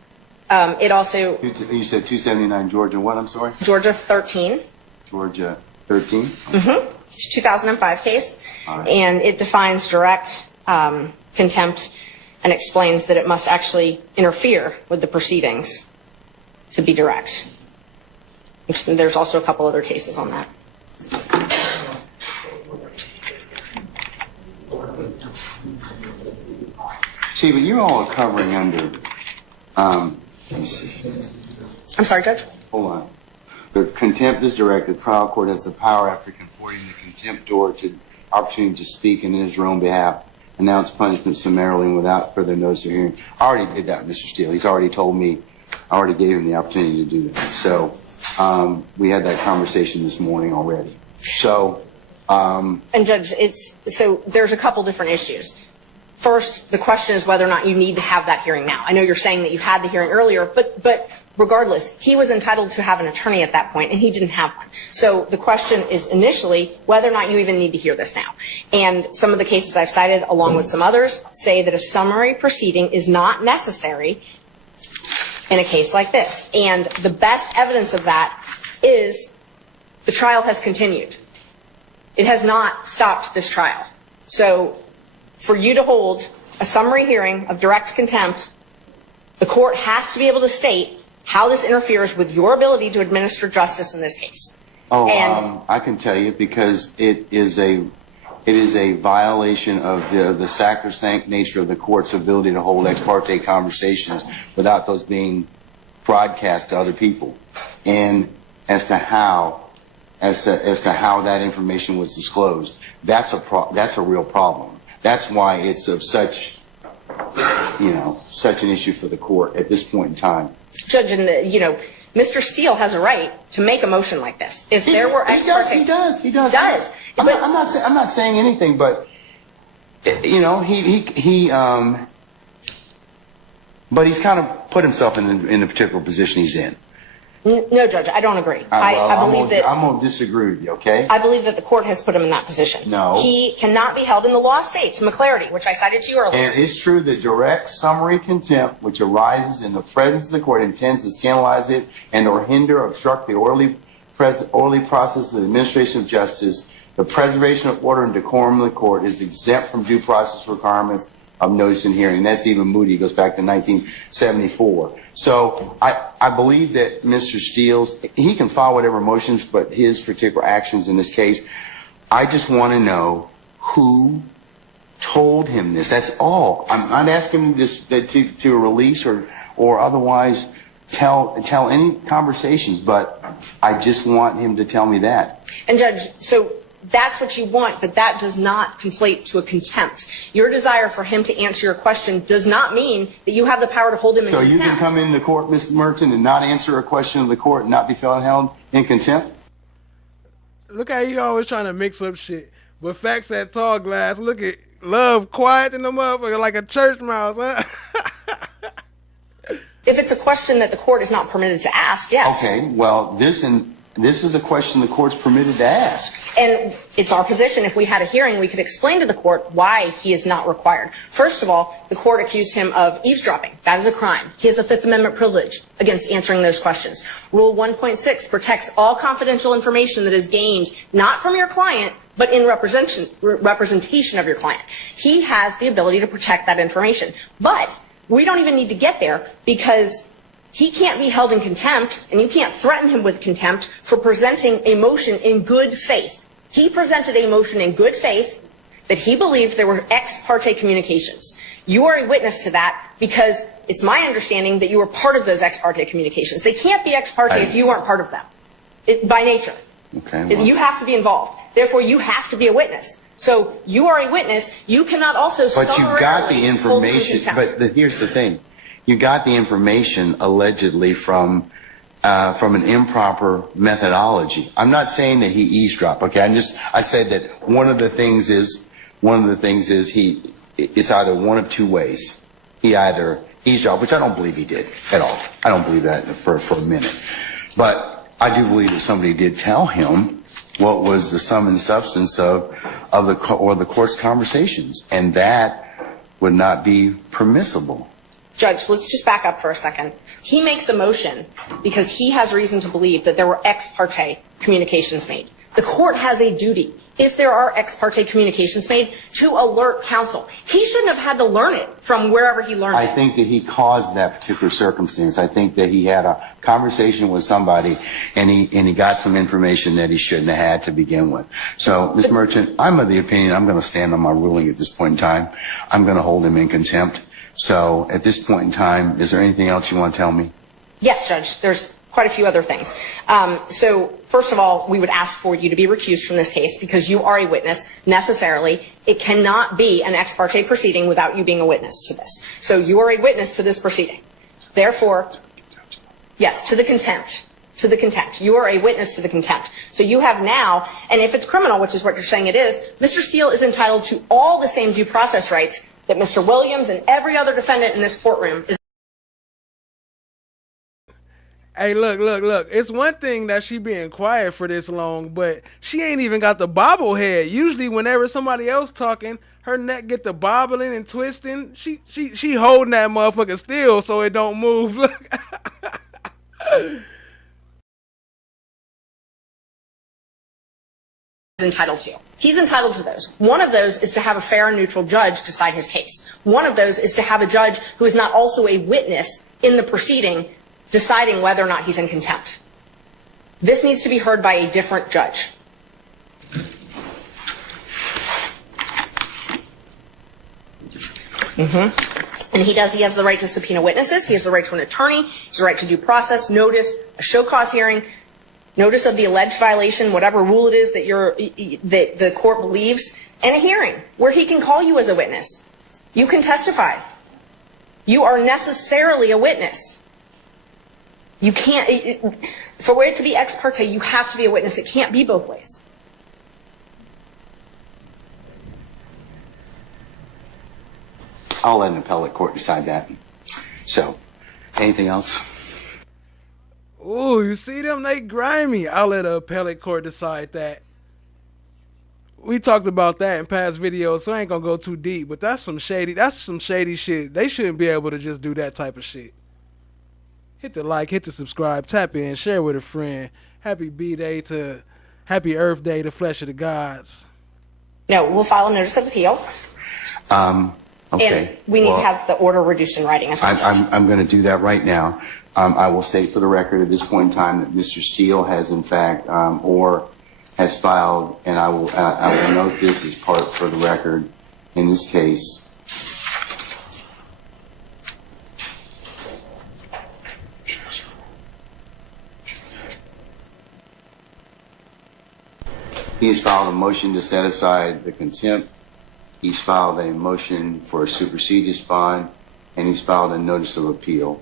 It also. You said 279 Georgia what? I'm sorry. Georgia 13. Georgia 13. Mm-hmm. It's a 2005 case, right. And it defines direct contempt and explains that it must actually interfere with the proceedings to be direct. There's also a couple other cases on that. See, but you all are covering under. Let me see. I'm sorry, Judge? Hold on. The contempt is direct. The trial court has the power after confording the contemptor to opportunity to speak in his own behalf, announce punishment summarily and without further notice of hearing. I already did that, Mr. Steele. He's already told me. I already gave him the opportunity to do that. So we had that conversation this morning already. So. And Judge, there's a couple different issues. First, the question is whether or not you need to have that hearing now. I know you're saying that you had the hearing earlier, but regardless, he was entitled to have an attorney at that point, and he didn't have one. So the question is initially whether or not you even need to hear this now. And some of the cases I've cited, along with some others, say that a summary proceeding is not necessary in a case like this. And the best evidence of that is the trial has continued. It has not stopped this trial. So for you to hold a summary hearing of direct contempt, the court has to be able to state how this interferes with your ability to administer justice in this case. I can tell you because it is a violation of the sacrosanct nature of the court's ability to hold ex parte conversations without those being broadcast to other people, and as to how that information was disclosed, that's a real problem. That's why it's of such an issue for the court at this point in time. Judge, Mr. Steele has a right to make a motion like this. If there were ex parte, he does. I'm not saying anything, but but he's kind of put himself in the particular position he's in. No, Judge, I don't agree. I'm going to disagree with you, okay? I believe that the court has put him in that position. No. He cannot be held in the law states, McClarity, which I cited to you earlier. And it's true that direct summary contempt, which arises in the presence of the court, intends to scandalize it and or hinder or obstruct the orderly process of the administration of justice. The preservation of order and decorum of the court is exempt from due process requirements of notice and hearing. And that's even Moody. It goes back to 1974. So I believe that Mr. Steele's, he can file whatever motions, but his particular actions in this case, I just want to know who told him this. That's all. I'm not asking him to release or otherwise tell any conversations, but I just want him to tell me that. And Judge, so that's what you want, but that does not conflate to a contempt. Your desire for him to answer your question does not mean that you have the power to hold him in contempt. So you can come into court, Mr. Merton, and not answer a question of the court and not be held in contempt? Look how he always trying to mix up shit. But facts at tall glass. Look at Love quiet in the motherfucker like a church mouse, huh? If it's a question that the court is not permitted to ask, yes. Okay, well, this this is a question the court's permitted to ask. And it's our position, if we had a hearing, we could explain to the court why he is not required. First of all, the court accused him of eavesdropping. That is a crime. He has a Fifth Amendment privilege against answering those questions. Rule 1.6 protects all confidential information that is gained not from your client, but in representation of your client. He has the ability to protect that information. But we don't even need to get there, because he can't be held in contempt, and you can't threaten him with contempt for presenting a motion in good faith. He presented a motion in good faith that he believed there were ex parte communications. You are a witness to that, because it's my understanding that you were part of those ex parte communications. They can't be ex parte if you weren't part of them, by nature. Okay. Well, you have to be involved. Therefore, you have to be a witness. So you are a witness. You cannot also but you got the summarily hold him in information. contempt. But here's the thing: you got the information allegedly from an improper methodology. I'm not saying that he eavesdropped. Okay, I said that one of the things is it's either one of two ways. He either eavesdropped, which I don't believe he did at all. I don't believe that for a minute. But I do believe that somebody did tell him what was the sum and substance of the court's conversations, and that would not be permissible. Judge, let's just back up for a second. He makes a motion because he has reason to believe that there were ex parte communications made. The court has a duty, if there are ex parte communications made, to alert counsel. He shouldn't have had to learn it from wherever he learned it. I think that he caused that particular circumstance. I think that he had a conversation with somebody, and he got some information that he shouldn't have had to begin with. So, Ms. Merchant, I'm of the opinion I'm going to stand on my ruling at this point in time. I'm going to hold him in contempt. So, at this point in time, is there anything else you want to tell me? Yes, Judge. There's quite a few other things. So, first of all, we would ask for you to be recused from this case because you are a witness, necessarily. It cannot be an ex parte proceeding without you being a witness to this. So, you are a witness to this proceeding. Therefore, yes, to the contempt. To the contempt. You are a witness to the contempt. So you have now, and if it's criminal, which is what you're saying it is, Mr. Steele is entitled to all the same due process rights that Mr. Williams and every other defendant in this courtroom is. Hey, look. It's one thing that she being quiet for this long, but she ain't even got the bobblehead. Usually whenever somebody else talking, her neck get the bobbling and twisting. She holding that motherfucker still so it don't move. Look. Entitled to. He's entitled to those. One of those is to have a fair and neutral judge decide his case. One of those is to have a judge who is not also a witness in the proceeding deciding whether or not he's in contempt. This needs to be heard by a different judge. And he has the right to subpoena witnesses. He has the right to an attorney. He has the right to due process, notice, a show cause hearing, notice of the alleged violation, whatever rule it is that the court believes, and a hearing where he can call you as a witness. You can testify. You are necessarily a witness. You can't, for it to be ex parte, you have to be a witness. It can't be both ways. I'll let an appellate court decide that. So, anything else? Ooh, you see them? They grimy. I'll let an appellate court decide that. We talked about that in past videos, so I ain't gonna go too deep, but that's some shady shit. They shouldn't be able to just do that type of shit. Hit the like, hit the subscribe, tap in, share with a friend. Happy Happy Earth Day, the flesh of the gods. No, we'll file a notice of appeal. Okay. And we need to have the order reduced in writing as well. I'm going to do that right now. I will state for the record at this point in time that Mr. Steele has in fact or has filed, and I will note this as part for the record in this case. He has filed a motion to set aside the contempt. He's filed a motion for a supersedis bond, and he's filed a notice of appeal,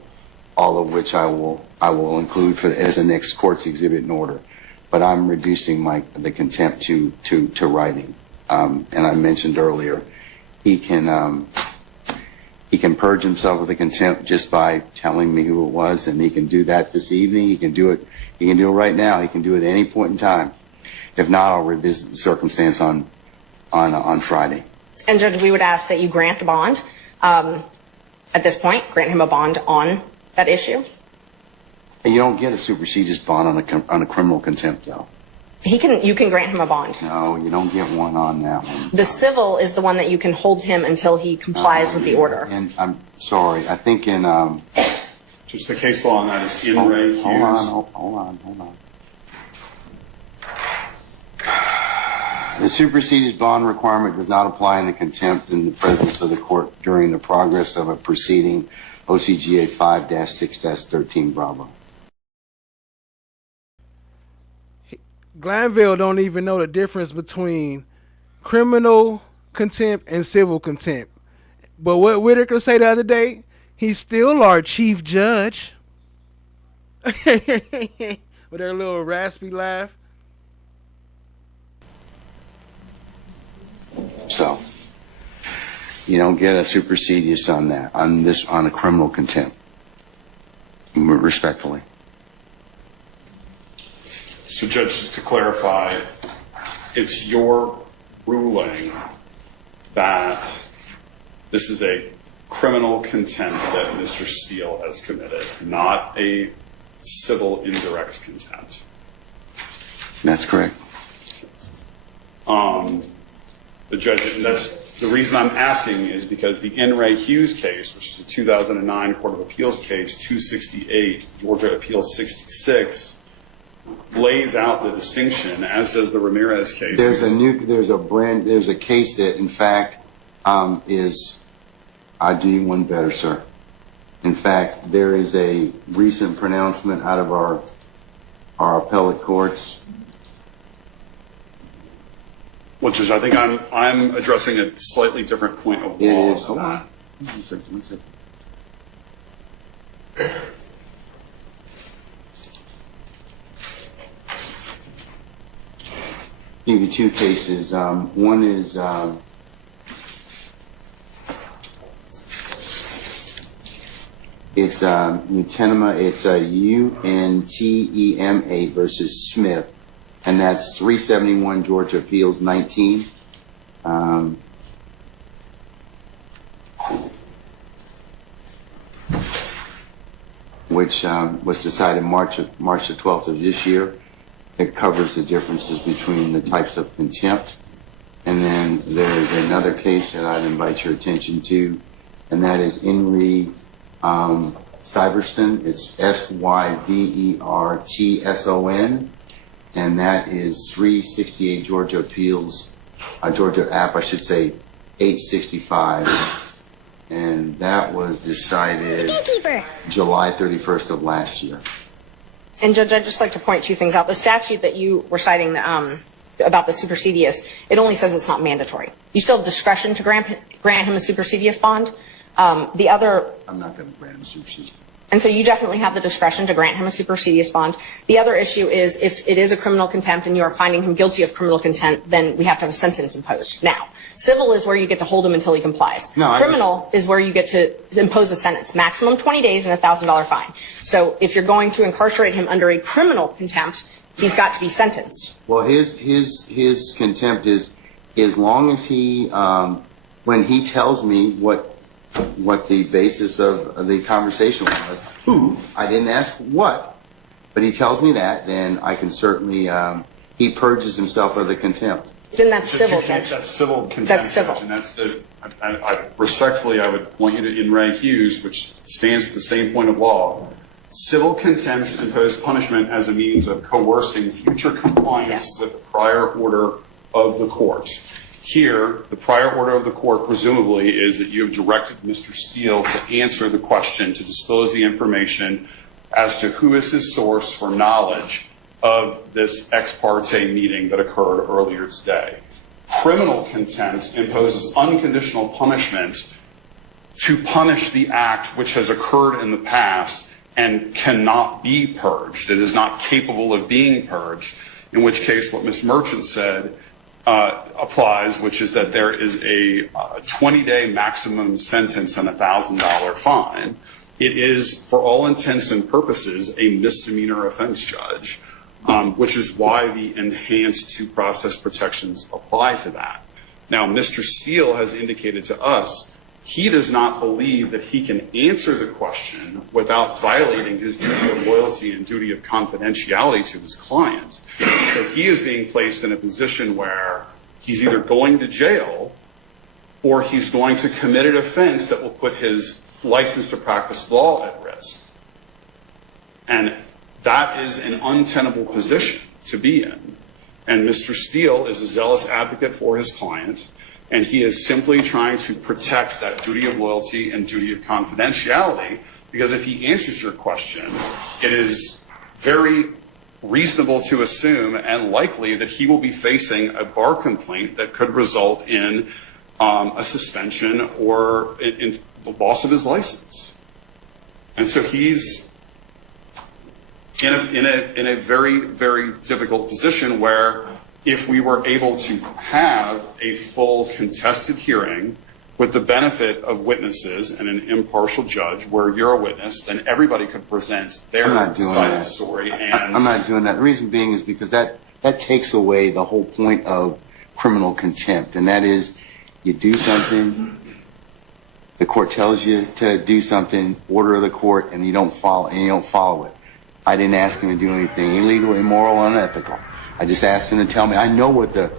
all of which I will include as a next court's exhibit in order. But I'm reducing the contempt to writing. And I mentioned earlier, he can He can purge himself of the contempt just by telling me who it was, and he can do that this evening. He can do it. He can do it right now. He can do it at any point in time. If not, I'll revisit the circumstance on Friday. And Judge, we would ask that you grant the bond. At this point, grant him a bond on that issue. And you don't get a supersedious bond on a criminal contempt, though. You can grant him a bond. No, you don't get one on that one. The civil is the one that you can hold him until he complies with the order. And I'm sorry, I think in just the case law on that is in re Hughes. Hold on. The superseded bond requirement does not apply in the contempt in the presence of the court during the progress of a proceeding, OCGA 5-6-13 Bravo. Glanville don't even know the difference between criminal contempt and civil contempt. But what Whitaker said the other day, he's still our chief judge. With her little raspy laugh. So, you don't get a supersedious on that, on a criminal contempt. Respectfully. So, Judge, just to clarify, it's your ruling that this is a criminal contempt that Mr. Steele has committed, not a civil indirect contempt. That's correct. The judge, and that's the reason I'm asking is because the In re Hughes case, which is a 2009 Court of Appeals case, 268, Georgia Appeals 66, lays out the distinction, as does the Ramirez case. There's a case that, in fact, I'll do you one better, sir. In fact, there is a recent pronouncement out of our appellate courts. Well, Judge, I think I'm addressing a slightly different point of law. It is. Hold on. One second. Give you two cases. One is it's Untema. It's UNTEMA versus Smith. And that's 371 Georgia Appeals 19. Which was decided March the 12th of this year. It covers the differences between the types of contempt. And then there's another case that I'd invite your attention to, and that is Henry Syverson. It's SYVERTSON. And that is 368 Georgia Appeals, Georgia App, I should say, 865. And that was decided July 31st of last year. And Judge, I'd just like to point two things out. The statute that you were citing about the supersedious, it only says it's not mandatory. You still have discretion to grant him a supersedious bond. The other... I'm not going to grant him a supersedious. And so you definitely have the discretion to grant him a supersedious bond. The other issue is if it is a criminal contempt and you are finding him guilty of criminal contempt, then we have to have a sentence imposed. Now, civil is where you get to hold him until he complies. Criminal is where you get to impose a sentence, maximum 20 days and a $1,000 fine. So if you're going to incarcerate him under a criminal contempt, he's got to be sentenced. Well, his contempt is as long as he, when he tells me what the basis of the conversation was. Who? I didn't ask what. But he tells me that, then I can certainly, he purges himself of the contempt. Then that's civil, Judge. That's civil contempt, That's civil. Judge, and that's respectfully, I would point you to In re Hughes, which stands for the same point of law. Civil contempt impose punishment as a means of coercing future compliance with the prior order of the court. Here, the prior order of the court presumably is that you have directed Mr. Steele to answer the question, to disclose the information as to who is his source for knowledge of this ex parte meeting that occurred earlier today. Criminal contempt imposes unconditional punishment to punish the act which has occurred in the past and cannot be purged. It is not capable of being purged, in which case what Ms. Merchant said applies, which is that there is a 20-day maximum sentence and a $1,000 fine. It is, for all intents and purposes, a misdemeanor offense, Judge, which is why the enhanced due process protections apply to that. Now, Mr. Steele has indicated to us he does not believe that he can answer the question without violating his duty of loyalty and duty of confidentiality to his client. So he is being placed in a position where he's either going to jail or he's going to commit an offense that will put his license to practice law at risk. And that is an untenable position to be in. And Mr. Steele is a zealous advocate for his client, and he is simply trying to protect that duty of loyalty and duty of confidentiality, because if he answers your question, it is very reasonable to assume and likely that he will be facing a bar complaint that could result in a suspension or in the loss of his license. And so he's in a very, very difficult position where if we were able to have a full contested hearing with the benefit of witnesses and an impartial judge where you're a witness, then everybody could present their side of the story. And I'm not doing that. The reason being is because that takes away the whole point of criminal contempt, and that is you do something, the court tells you to do something, order of the court, and you don't follow it. I didn't ask him to do anything illegal, immoral, unethical. I just asked him to tell me. I know what the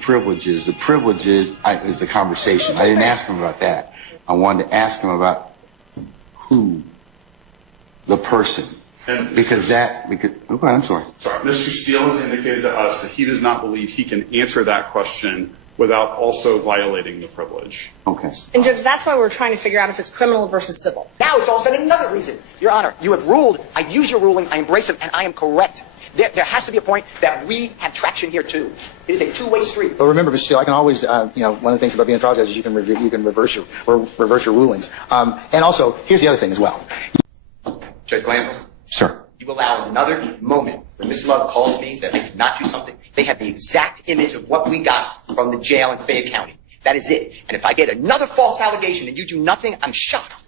privilege is. The privilege is the conversation. I didn't ask him about that. I wanted to ask him about who, the person, because okay, I'm sorry. Sorry, Mr. Steele has indicated to us that he does not believe he can answer that question without also violating the privilege. Okay. And Judge, that's why we're trying to figure out if it's criminal versus civil. Now it's all of a sudden another reason. Your Honor, you have ruled. I use your ruling. I embrace it, and I am correct. There has to be a point that we have traction here too. It is a two-way street. But remember, Mr. Steele, I can always, one of the things about being a trial judge is you can reverse your rulings. And also, here's the other thing as well. Judge Glanville? Sir. You allow another moment when Ms.love calls me that I did not do something. They have the exact image of what we got from the jail in Fayette County. That is it. And if I get another false allegation and you do nothing, I'm shocked.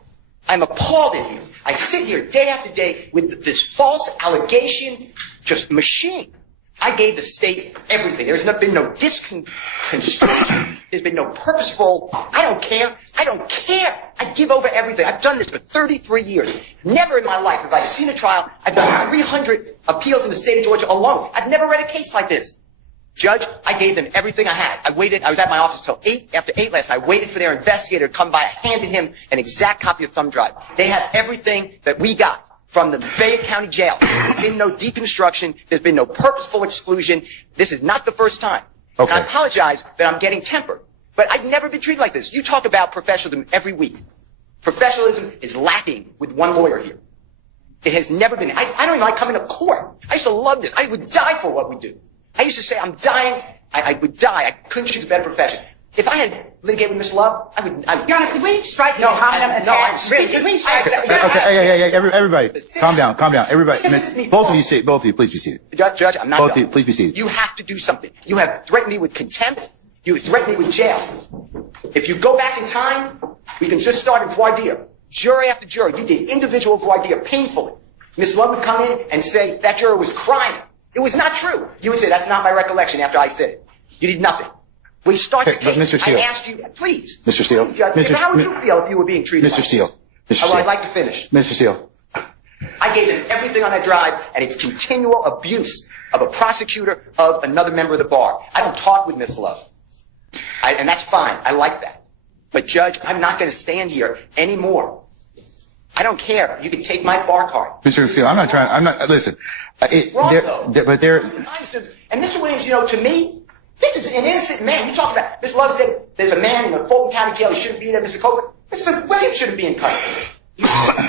I'm appalled at you. I sit here day after day with this false allegation just machine. I gave the state everything. There's been no disconstruction. There's been no purposeful, I don't care. I don't care. I give over everything. I've done this for 33 years. Never in my life have I seen a trial. I've done 300 appeals in the state of Georgia alone. I've never read a case like this. Judge, I gave them everything I had. I waited. I was at my office till 8, after 8 last night. I waited for their investigator to come by. I handed him an exact copy of thumb drive. They have everything that we got from the Fayette County Jail. There's been no deconstruction. There's been no purposeful exclusion. This is not the first time. Okay. And I apologize that I'm getting tempered. But I've never been treated like this. You talk about professionalism every week. Professionalism is lacking with one lawyer here. It has never been. I don't even like coming to court. I used to love it. I would die for what we do. I used to say, I'm dying. I would die. I couldn't choose a better profession. If I had litigated with Ms.love, I would. Your Honor, could we strike the common attack? Could we strike Okay, everybody, calm down. Everybody, both of you, please be seated. Judge, I'm not both done. of you, please be seated. You have to do something. You have threatened me with contempt. You have threatened me with jail. If you go back in time, we can just start in voir dire. Jury after jury, you did individual voir dire painfully. Ms.love would come in and say that juror was crying. It was not true. You would say, that's not my recollection after I said it. You did nothing. We start the case. Mr. Steele. I asked you, please. Mr. Steele. Please, Judge, how would you feel if you were being treated Mr. like Steele. this? Mr. Steele. I'd like to finish. Mr. Steele. I gave them everything on that drive, and it's continual abuse of a prosecutor of another member of the bar. I don't talk with Ms.love. And that's fine. I like that. But, Judge, I'm not going to stand here anymore. I don't care. You can take my bar card. Mr. Steele, listen. And Mr. Williams, to me, this is an innocent man. You talk about, Ms.love said there's a man in the Fulton County Jail. He shouldn't be there, Mr. Copeland. Mr. Williams shouldn't be in custody.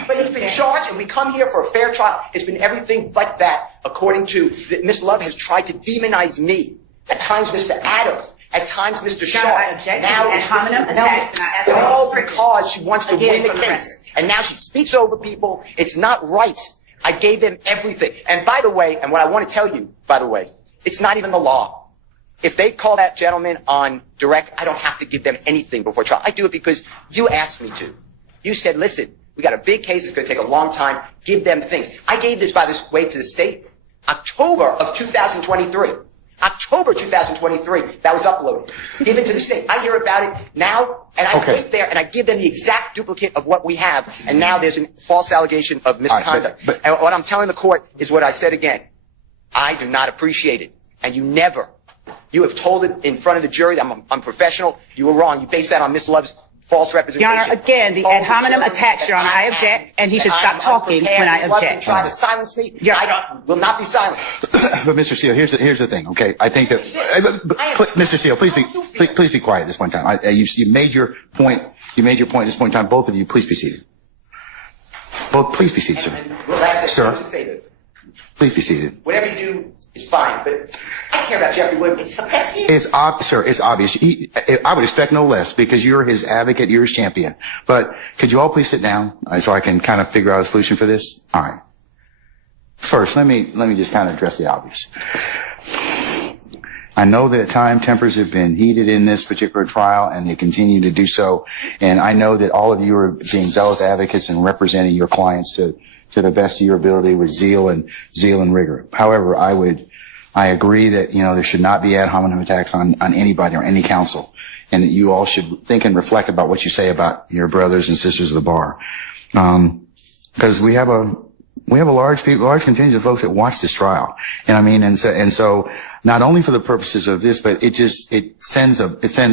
But he's been charged, and we come here for a fair trial. It's been everything but that, according to Ms.love has tried to demonize me. At times, Mr. Adams. At times, Mr. Shaw. Now it's all because she wants to win the case. And now she speaks over people. It's not right. I gave them everything. And by the way, and what I want to tell you, by the way, It's not even the law. If they call that gentleman on direct, I don't have to give them anything before trial. I do it because you asked me to. You said, listen, we got a big case. It's going to take a long time. Give them things. I gave this, by this way, to the state October of 2023. October 2023, that was uploaded, given to the state. I hear about it now, and I wait there, and I give them the exact duplicate of what we have, and now there's a false allegation of misconduct. And what I'm telling the court is what I said again. I do not appreciate it, and you have told it in front of the jury that I'm professional. You were wrong. You based that on Ms.Love's false representation. Your Honor, again, the ad hominem attacks, Your Honor. I object, and he should stop talking when I object. Try to silence me. I will not be silenced. But Mr. Steele, here's the thing. Okay, I think that Mr. Steele, please be quiet at this point in time. You made your point. You made your point at this point in time. Both of you, please be seated. Both, please be seated, sir. Sir, please be seated. Whatever you do is fine, but I don't care about Jeffrey Williams. Sir, it's obvious. I would expect no less because you're his advocate, you're his champion. But could you all please sit down so I can kind of figure out a solution for this? All right. First, let me just kind of address the obvious. I know that at times tempers have been heated in this particular trial, and they continue to do so. And I know that all of you are being zealous advocates and representing your clients to the best of your ability with zeal and rigor. However, I agree that, there should not be ad hominem attacks on anybody or any counsel, and that you all should think and reflect about what you say about your brothers and sisters of the bar. Because we have a large contingent of folks that watch this trial. And so not only for the purposes of this, but it sends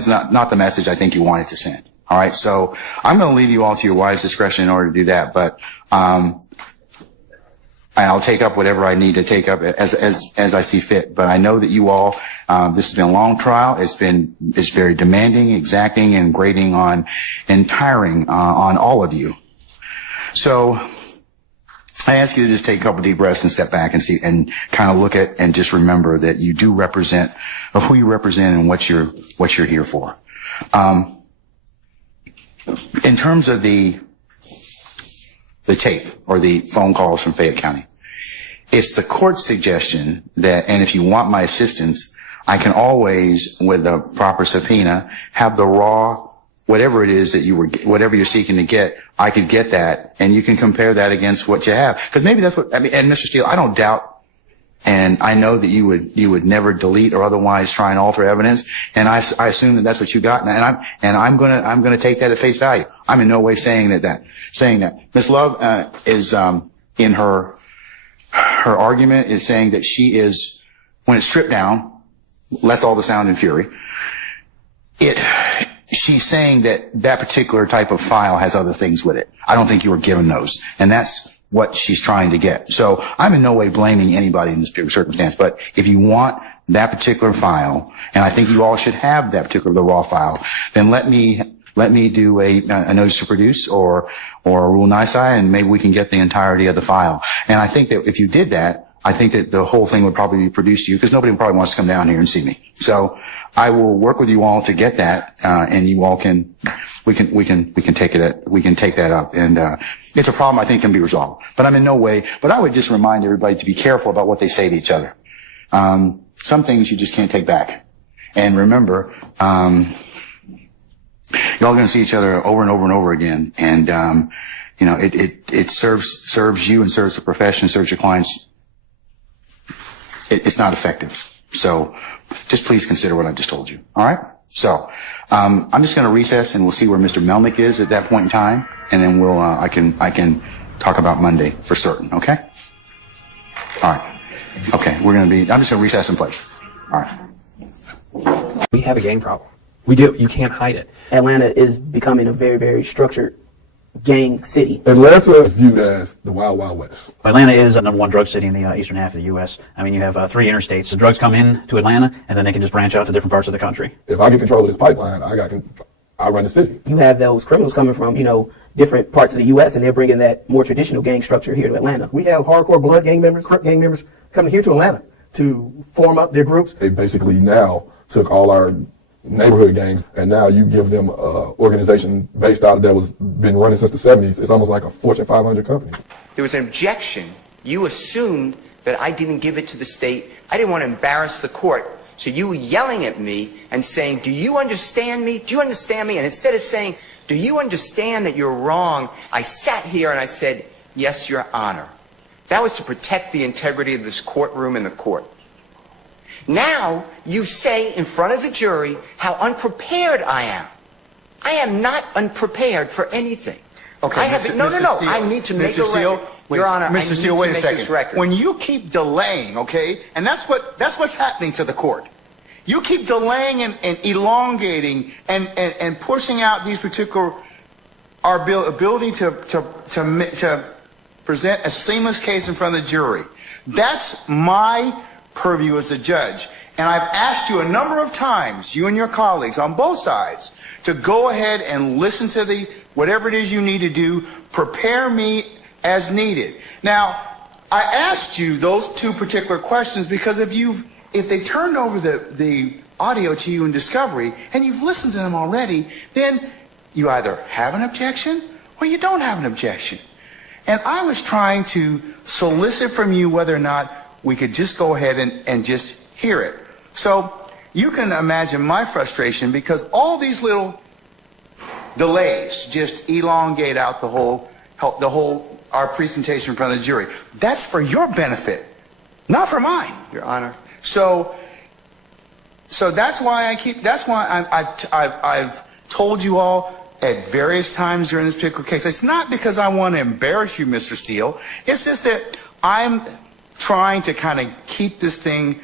not the message I think you want it to send. All right. So I'm going to leave you all to your wise discretion in order to do that. But, I'll take up whatever I need to take up as I see fit. But I know that you all, this has been a long trial. It's very demanding, exacting, and grating on and tiring, on all of you. So I ask you to just take a couple deep breaths and step back and see, and kind of look at, and just remember that you do represent of who you represent and what you're here for. In terms of the tape or the phone calls from Fayette County, it's the court's suggestion that, and if you want my assistance, I can always, with a proper subpoena, have the raw, whatever it is that whatever you're seeking to get, I could get that, and you can compare that against what you have. Because maybe that's what, and Mr. Steele, I don't doubt, and I know that you would never delete or otherwise try and alter evidence, and I assume that that's what you got, and I'm gonna take that at face value. I'm in no way saying that. Ms.love, is, in her argument is saying that she is, when it's stripped down, less all the sound and fury, she's saying that particular type of file has other things with it. I don't think you were given those. And that's what she's trying to get. So I'm in no way blaming anybody in this circumstance, but if you want that particular file, and I think you all should have that the raw file, then let me do a notice to produce or a rule nisi, and maybe we can get the entirety of the file. And I think that if you did that, I think that the whole thing would probably be produced to you, because nobody probably wants to come down here and see me. So I will work with you all to get that, and you all we can take that up. And it's a problem I think can be resolved. But I'm in no way. But I would just remind everybody to be careful about what they say to each other. Some things you just can't take back. And remember, you're all going to see each other over and over and over again. And it serves you and serves the profession, serves your clients. It's not effective. So just please consider what I've just told you. All right? So I'm just going to recess, and we'll see where Mr. Melnick is at that point in time, and then I can talk about Monday for certain. Okay? All right. Okay. I'm just going to recess in place. All right. We have a gang problem. We do. You can't hide it. Atlanta is becoming a very, very structured gang city. Atlanta is viewed as the Wild Wild West. Atlanta is the #1 drug city in the eastern half of the U.S. I mean, you have 3 interstates. The drugs come in to Atlanta, and then they can just branch out to different parts of the country. If I get control of this pipeline, I run the city. You have those criminals coming from, different parts of the U.S., and they're bringing that more traditional gang structure here to Atlanta. We have hardcore blood gang members, Crip gang members coming here to Atlanta to form up their groups. They basically now took all our neighborhood gangs, and now you give them an organization based out that was been running since the 70s. It's almost like a Fortune 500 company. There was an objection. You assumed that I didn't give it to the state. I didn't want to embarrass the court. So you were yelling at me and saying, do you understand me? Do you understand me? And instead of saying, do you understand that you're wrong? I sat here and I said, yes, Your Honor. That was to protect the integrity of this courtroom and the court. Now you say in front of the jury how unprepared I am. I am not unprepared for anything. Okay, I have Mr. no. Steele, I need to make Mr. a Steele, record. Your Honor, Mr. Steele, wait a second. Record. When you keep delaying, okay, and that's what's happening to the court. You keep delaying and elongating and pushing out these particular our ability to present a seamless case in front of the jury. That's my purview as a judge. And I've asked you a number of times, you and your colleagues on both sides, to go ahead and listen to whatever it is you need to do, prepare me as needed. Now, I asked you those two particular questions because if they turned over the audio to you in discovery and you've listened to them already, then you either have an objection or you don't have an objection. And I was trying to solicit from you whether or not we could just go ahead and just hear it. So you can imagine my frustration because all these little delays just elongate out our presentation in front of the jury. That's for your benefit, not for mine, Your Honor. So that's why I've told you all at various times during this particular case. It's not because I want to embarrass you, Mr. Steele. It's just that I'm trying to kind of keep this thing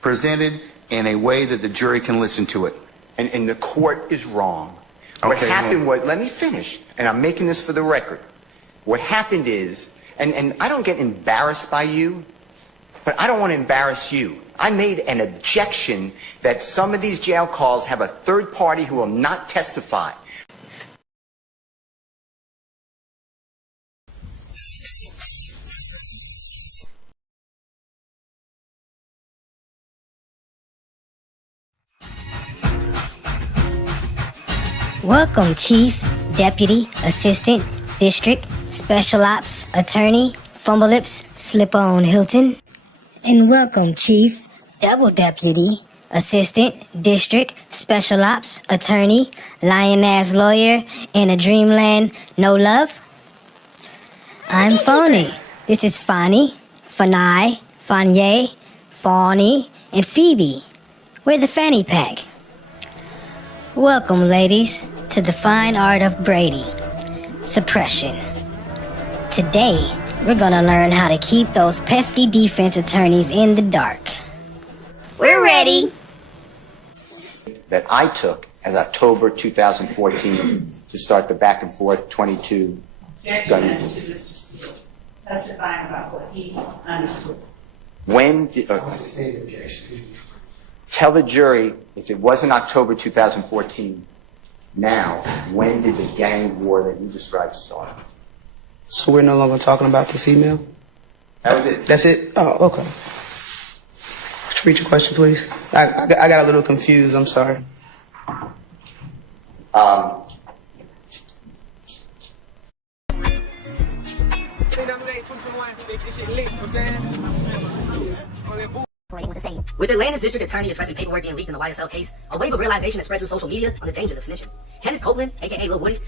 presented in a way that the jury can listen to it. And the court is wrong. What happened was, let me finish, and I'm making this for the record. What happened is, and I don't get embarrassed by you, but I don't want to embarrass you. I made an objection that some of these jail calls have a third party who will not testify. Welcome, Chief, Deputy, Assistant, District, Special Ops, Attorney, Fumble Lips, Slip-On Hilton. And welcome, Chief, Double Deputy, Assistant, District, Special Ops, Attorney, Lion-Ass Lawyer, in a Dreamland, No Love. I'm Phony. This is Fonny, Fanai, Fanye, Fawny, and Phoebe. We're the fanny pack. Welcome, ladies, to the fine art of Brady. Suppression. Today, we're gonna learn how to keep those pesky defense attorneys in the dark. We're ready. That I took as October 2014 to start the back and forth 22 gun Objection to Mr. Steele testifying about what he understood. When did, tell the jury if it wasn't October 2014, now, when did the gang war that you described start? So we're no longer talking about this email? That was it. That's it? Oh, okay. Could you read your question, please? I got a little confused. I'm sorry. With Atlanta's district attorney addressing paperwork being leaked in the YSL case, a wave of realization has spread through social media on the dangers of snitching. Kenneth Copeland, aka Lil Woody.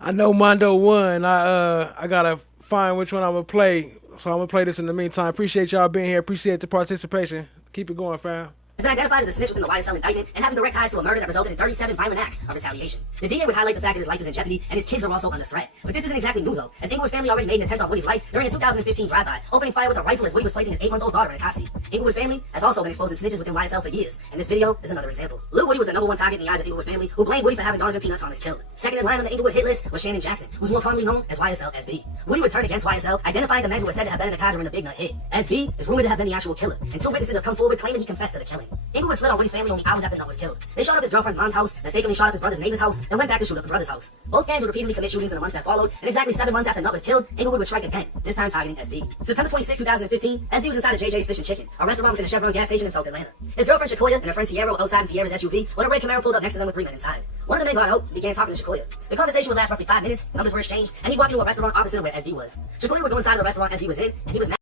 I know Mondo won. I gotta find which one I'm gonna play, so I'm gonna play this in the meantime. Appreciate y'all being here. Appreciate the participation. Keep it going, fam. Has been identified as a snitch within the YSL indictment and having direct ties to a murder that resulted in 37 violent acts of retaliation. The DA would highlight the fact that his life is in jeopardy and his kids are also under threat. But this isn't exactly new though, as Inglewood family already made an attempt on Woody's life during a 2015 drive-by, opening fire with a rifle as Woody was placing his 8-month-old daughter in a car seat. Inglewood family has also been exposing snitches within YSL for years, and this video is another example. Lil Woody was the #1 target in the eyes of the Inglewood family, who blamed Woody for having Donovan Peanuts on his kill. Second in line on the Inglewood hit list was Shannon Jackson, who's more commonly known as YSL SB. Woody would turn against YSL, identifying the men who were said to have been in the car during the Big Nut hit. SB is rumored to have been the actual killer, and 2 witnesses have come forward claiming he confessed to the killing. Inglewood slid on Woody's family only hours after Nut was killed. They shot up his girlfriend's mom's house, mistakenly shot up his brother's neighbor's house, and went back to shoot up the brother's house. Both gangs would repeatedly commit shootings in the months that followed, and exactly 7 months after Nut was killed, Inglewood would strike again, this time targeting SB. September 26, 2015, SB was inside of JJ's Fish and Chicken, a restaurant within a Chevron gas station in South Atlanta. His girlfriend Shakoya and her friend Tierra were outside in Tierra's SUV when a red Camaro pulled up next to them with 3 men inside. One of the men got out and began talking to Shakoya. The conversation would last roughly 5 minutes, numbers were exchanged, and he walked into a restaurant opposite of where SB was. Shakoya would go inside of the restaurant SB was in, and he was mad.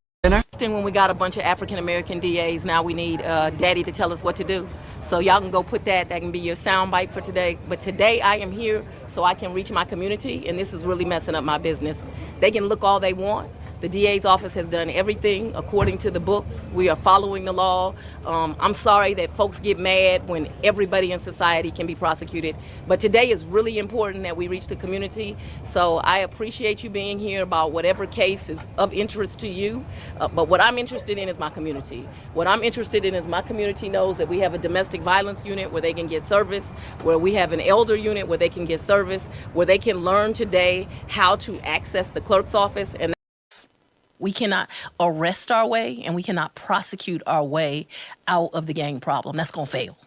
often when we got a bunch of African-American DAs, now we need daddy to tell us what to do. So y'all can go put that can be your soundbite for today. But today I am here so I can reach my community, and this is really messing up my business. They can look all they want. The DA's office has done everything according to the books. We are following the law. I'm sorry that folks get mad when everybody in society can be prosecuted. But today is really important that we reach the community. So I appreciate you being here about whatever case is of interest to you. But what I'm interested in is my community. What I'm interested in is my community knows that we have a domestic violence unit where they can get service, where we have an elder unit where they can get service, where they can learn today how to access the clerk's office. And we cannot arrest our way and we cannot prosecute our way out of the gang problem. That's going to fail.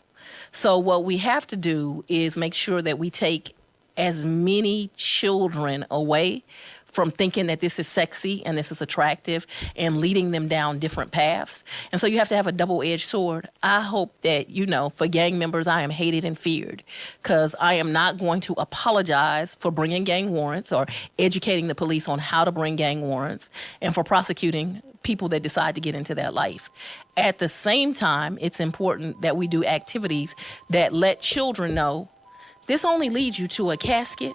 So what we have to do is make sure that we take as many children away from thinking that this is sexy and this is attractive and leading them down different paths. And so you have to have a double-edged sword. I hope that, for gang members, I am hated and feared because I am not going to apologize for bringing gang warrants or educating the police on how to bring gang warrants and for prosecuting people that decide to get into that life. At the same time, it's important that we do activities that let children know this only leads you to a casket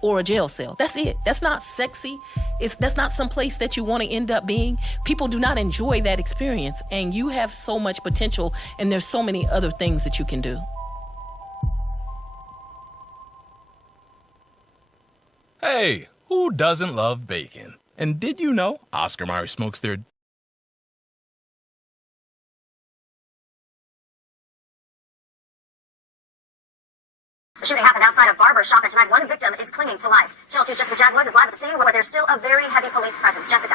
or a jail cell. That's it. That's not sexy. That's not some place that you want to end up being. People do not enjoy that experience, and you have so much potential, and there's so many other things that you can do. Hey, who doesn't love bacon? And did you know Oscar Mayer smokes their The shooting happened outside a barber shop, and tonight one victim is clinging to life. Channel 2's Jessica Jaguars is live at the scene where there's still a very heavy police presence. Jessica.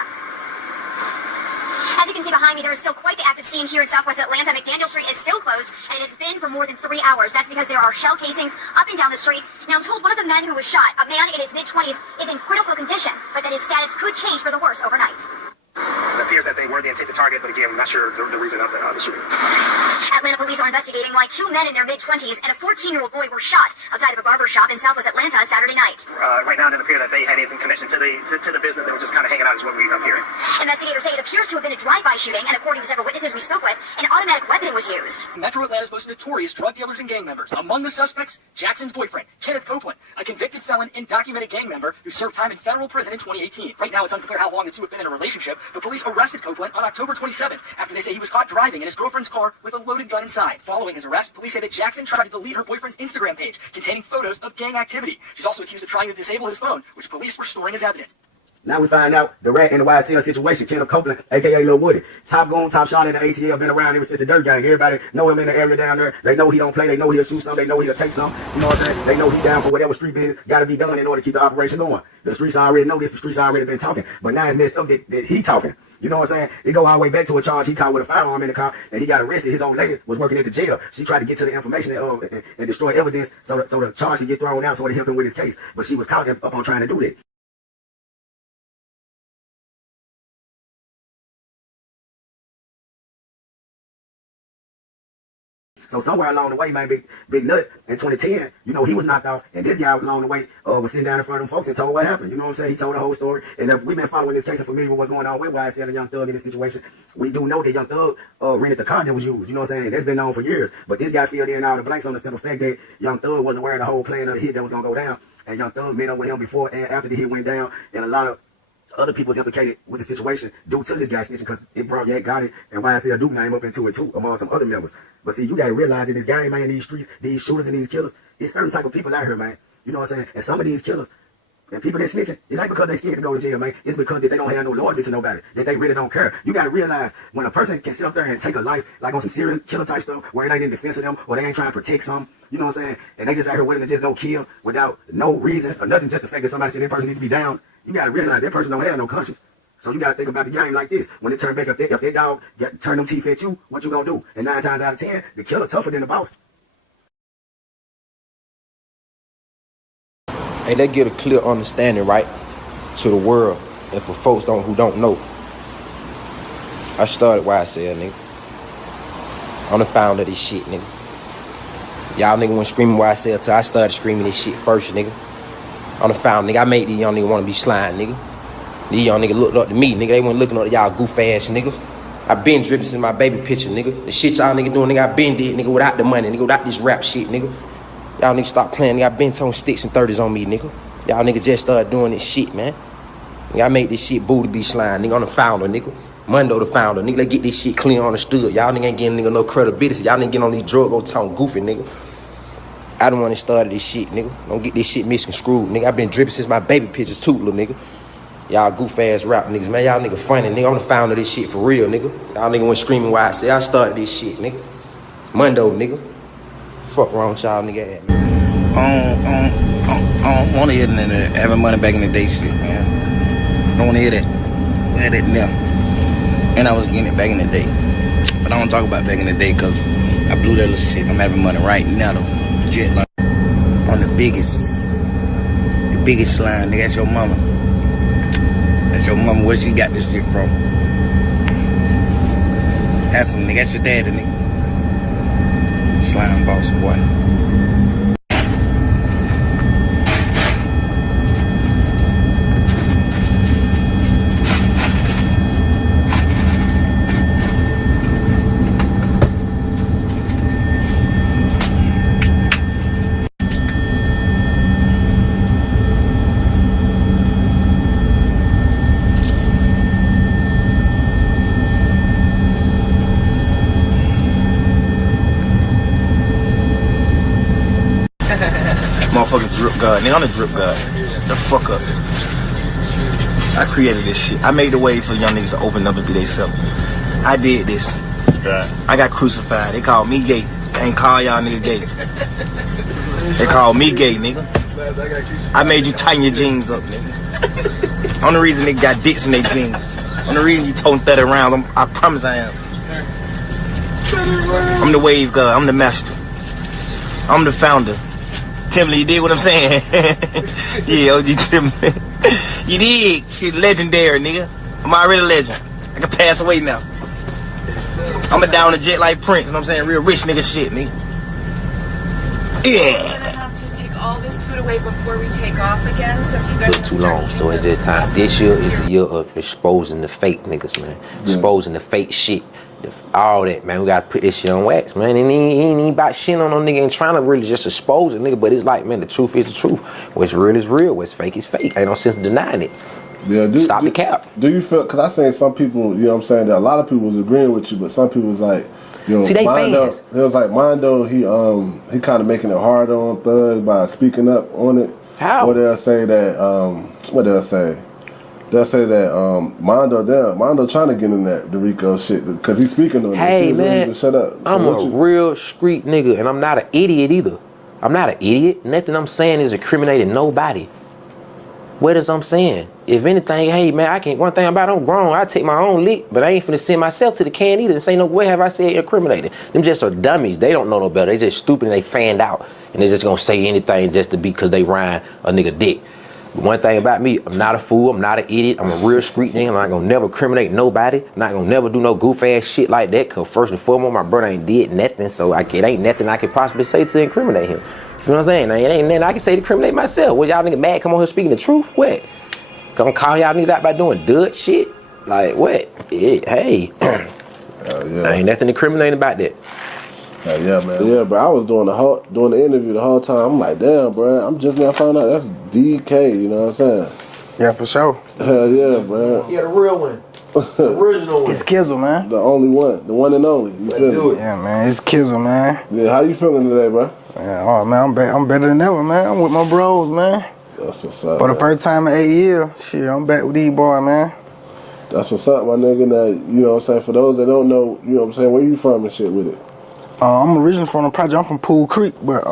As you can see behind me, there is still quite the active scene here in southwest Atlanta. McDaniel Street is still closed, and it's been for more than 3 hours. That's because there are shell casings up and down the street. Now, I'm told one of the men who was shot, a man in his mid-20s, is in critical condition, but that his status could change for the worse overnight. It appears that they were the intended target, but again, I'm not sure the reason of the shooting. Atlanta police are investigating why 2 men in their mid-20s and a 14-year-old boy were shot outside of a barber shop in southwest Atlanta Saturday night. Right now, it doesn't appear that they had any connection to the business. They were just kind of hanging out is what we are hearing. Investigators say it appears to have been a drive-by shooting, and according to several witnesses we spoke with, an automatic weapon was used. Metro Atlanta is most notorious drug dealers and gang members. Among the suspects, Jackson's boyfriend, Kenneth Copeland, a convicted felon and documented gang member who served time in federal prison in 2018. Right now, it's unclear how long the two have been in a relationship, but police arrested Copeland on October 27th after they say he was caught driving in his girlfriend's car with a loaded gun inside. Following his arrest, police say that Jackson tried to delete her boyfriend's Instagram page containing photos of gang activity. She's also accused of trying to disable his phone, which police were storing as evidence. Now we find out the rat in the YSL situation, Kenneth Copeland, a.k.a. Lil Woody. Top goon, top shot in the ATL, been around ever since the Dirt Gang. Everybody know him in the area down there. They know he don't play. They know he'll shoot some. They know he'll take some. You know what I'm saying? They know he down for whatever street business got to be done in order to keep the operation going. The streets already know this. The streets already been talking. But now it's messed up that he talking. You know what I'm saying? It go all the way back to a charge he caught with a firearm in the car, and he got arrested. His old lady was working at the jail. She tried to get to the information and destroy evidence so the charge could get thrown out so it helped him with his case. But she was caught up on trying to do that. So somewhere along the way, man, Big Nut in 2010, you know, he was knocked off, and this guy along the way was sitting down in front of them folks and told what happened. You know what I'm saying? He told the whole story, and we've been following this case and familiar with what's going on with YSL and Young Thug in this situation. We do know that Young Thug rented the car that was used. You know what I'm saying? That's been known for years, but this guy filled in all the blanks on the simple fact that Young Thug wasn't aware of the whole plan of the hit that was going to go down, and Young Thug met up with him before and after the hit went down, and a lot of other people was implicated with the situation due to this guy snitching because it brought Yak got it and YSL Duke name up into it too, among some other members. But see, you gotta realize in this game, man, these streets, these shooters and these killers, it's certain type of people out here, man. You know what I'm saying? And some of these killers and people that snitching, it ain't because they scared to go to jail, man. It's because they don't have no loyalty to nobody, that they really don't care. You gotta realize when a person can sit up there and take a life, like on some serial killer type stuff, where it ain't in defense of them, or they ain't trying to protect something, you know what I'm saying? And they just out here willing to just go kill without no reason or nothing, just the fact that somebody said that person needs to be down. You gotta realize that person don't have no conscience. So you gotta think about the game like this. When it turn back, if that dog turn them teeth at you, what you gonna do? And 9 times out of 10, the killer tougher than the boss. Hey, they get a clear understanding, right, to the world, and for folks who don't know. I started YSL, nigga. I'm the founder of this shit, nigga. Y'all nigga went screaming YSL till I started screaming this shit first, nigga. I'm the founder, nigga. I made these young niggas wanna be slime, nigga. These young niggas looked up to me, nigga. They wasn't looking up to y'all goof ass niggas. I been dripping since my baby picture, nigga. The shit y'all nigga doing, nigga, I been did, nigga, without the money, nigga, without this rap shit, nigga. Y'all niggas stop playing, nigga. I been throwing sticks and 30s on me, nigga. Y'all niggas just started doing this shit, man. Nigga, I made this shit booty be slime, nigga. I'm the founder, nigga. Mundo the founder, nigga. Let's get this shit clean understood. Y'all nigga ain't getting nigga no credibility. Y'all nigga getting on these drugs, go talking goofy, nigga. I don't want to start this shit, nigga. Don't get this shit misconstrued, nigga. I been dripping since my baby pictures too, little nigga. Y'all goof ass rap niggas, man. Y'all nigga funny, nigga. I'm the founder of this shit for real, nigga. Y'all nigga went screaming why I said I started this shit, nigga. Mundo, nigga. Fuck wrong with y'all nigga at, man. I don't want to hear that having money back in the day shit, man. I don't want to hear that. I had that now. And I was getting it back in the day. But I don't talk about back in the day because I blew that little shit. I'm having money right now, though. Jet like on the biggest slime, nigga. That's your mama. That's your mama. Where she got this shit from? That's him, nigga. That's your daddy, nigga. Slime boss, boy. Motherfucking drip god. Nigga, I'm the drip god. The fuck up. I created this shit. I made the way for young niggas to open up and be themselves. I did this. I got crucified. They called me gay. They ain't call y'all nigga gay. They called me gay, nigga. I made you tighten your jeans up, nigga. Only reason they got dicks in their jeans. Only reason you toting that around. I promise I am. I'm the wave god. I'm the master. I'm the founder. Timley, you did what I'm saying? Yeah, OG Timley. You did. Shit, legendary, nigga. I'm already a legend. I can pass away now. I'm a down the jet like Prince, you know what I'm saying? Real rich nigga shit, nigga. Yeah. We're gonna have to take all this food away before we take off again, so if you guys Too long, so it's just time. This year is the year of exposing the fake niggas, man. Exposing the fake shit. All that, man. We gotta put this shit on wax, man. And he ain't about shit on no nigga and trying to really just expose a nigga, but it's like, man, the truth is the truth. What's real is real. What's fake is fake. Ain't no sense in denying it. Yeah, Stop the cap. Do you feel, because I seen some people, you know what I'm saying, that a lot of people was agreeing with you, but some people was like, you know, see, they Mondo, fans. it was like Mondo, he kind of making it harder on thugs by speaking up on it. How? Or they'll say that, what they'll say? They'll say that Mondo trying to get in that the Rico shit because he's speaking on it. Hey, man, just shut up. So I'm a real street nigga, and I'm not an idiot either. I'm not an idiot. Nothing I'm saying is incriminating nobody. What is I'm saying? If anything, hey, man, I can't. One thing about it, I'm grown. I take my own lick, but I ain't finna send myself to the can either and say no way have I said incriminating. Them just are dummies. They don't know no better. They just stupid and they fanned out. And they just gonna say anything just to be because they rhyme a nigga dick. But one thing about me, I'm not a fool, I'm not an idiot, I'm a real street nigga, I'm not gonna never incriminate nobody, I'm not gonna never do no goof ass shit like that, cause first and foremost, my brother ain't did nothing, so it ain't nothing I could possibly say to incriminate him. You feel what I'm saying? It ain't nothing I can say to incriminate myself. What y'all nigga mad come on here speaking the truth? What? Gonna call y'all niggas out by doing dud shit? Like what? Hey, ain't nothing incriminating about that. Yeah, man. Yeah, bro. I was doing the interview the whole time. I'm like, damn, bro. I'm just now finding out that's DK. You know what I'm saying? Yeah, for sure. Hell yeah, bro. Yeah, the real one. The original one. It's Kizzle, man. The only one. The one and only. You feel me? Yeah, man. It's Kizzle, man. Yeah, how you feeling today, bro? Yeah, oh, man. I'm better than ever, man. I'm with my bros, man. That's what's up. For the first time in 8 years, shit, I'm back with these boys, man. That's what's up, my nigga. Now, you know what I'm saying? For those that don't know, you know what I'm saying, where you from and shit with it? I'm originally from the project. I'm from Pool Creek, but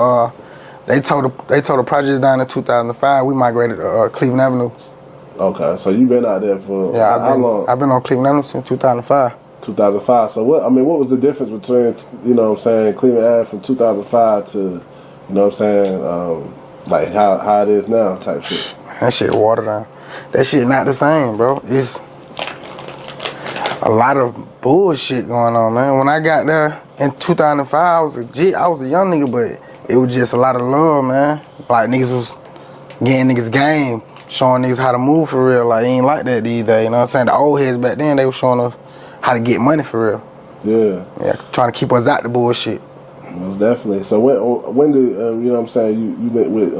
they tore the project down in 2005. We migrated to Cleveland Avenue. Okay, so you been out there for how long? I've been on Cleveland Avenue since 2005. 2005. So what was the difference between, you know what I'm saying, Cleveland Ave from 2005 to, you know what I'm saying, like how it is now type shit? That shit watered down. That shit not the same, bro. It's a lot of bullshit going on, man. When I got there in 2005, I was a young nigga, but it was just a lot of love, man. Like niggas was getting niggas game, showing niggas how to move for real. Like, it ain't like that these days, you know what I'm saying? The old heads back then, they were showing us how to get money for real. Yeah, trying to keep us out the bullshit. Most definitely. So when did you know what I'm saying, you went with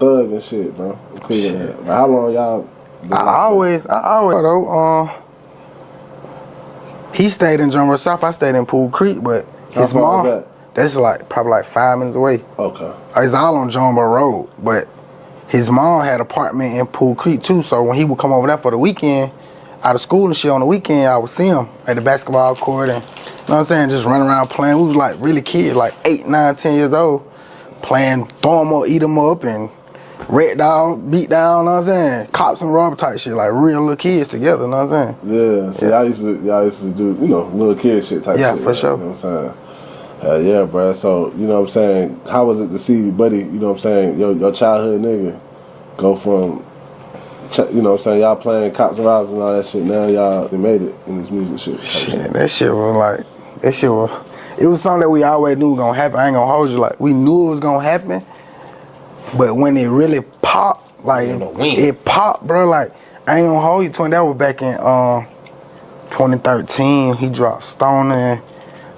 Thug and shit, bro? Shit. Like, how long y'all? I always though. He stayed in John South. I stayed in Pool Creek, but his mom. That's like probably like 5 minutes away. Okay. It's all on John Road, but his mom had an apartment in Pool Creek too. So when he would come over there for the weekend, out of school and shit on the weekend, I would see him at the basketball court and, you know what I'm saying, just running around playing. We was like really kids, like 8, 9, 10 years old, playing throw 'em up, eat 'em up, and red dog, beat down, you know what I'm saying, cops and robber type shit, like real little kids together, you know what I'm saying? Yeah, so y'all used to do, you know, little kid shit type shit. Yeah, for sure. You know what I'm saying? Yeah, bro. So, you know what I'm saying, how was it to see buddy, you know what I'm saying, your childhood nigga go from, you know what I'm saying, y'all playing cops and robbers and all that shit, now y'all made it in this music shit. Shit, that shit was, it was something that we always knew was gonna happen. I ain't gonna hold you, like, we knew it was gonna happen, but when it really popped, like, it popped, bro, like, I ain't gonna hold you, that was back in 2013, he dropped Stone and,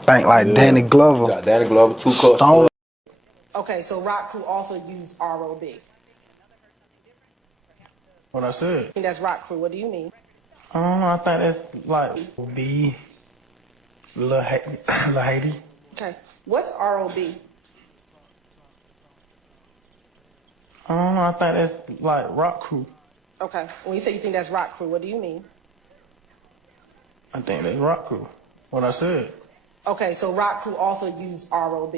think like Danny Glover. Got Danny Glover, 2 Cuts. Stone. Okay, so Rock Crew also used ROB. What I said? I think that's Rock Crew. What do you mean? I think that's like B, Lil Haiti. Okay, what's ROB? I think that's like Rock Crew. Okay, when you say you think that's Rock Crew, what do you mean? I think that's Rock Crew. What I said. Okay, so Rock Crew also used ROB.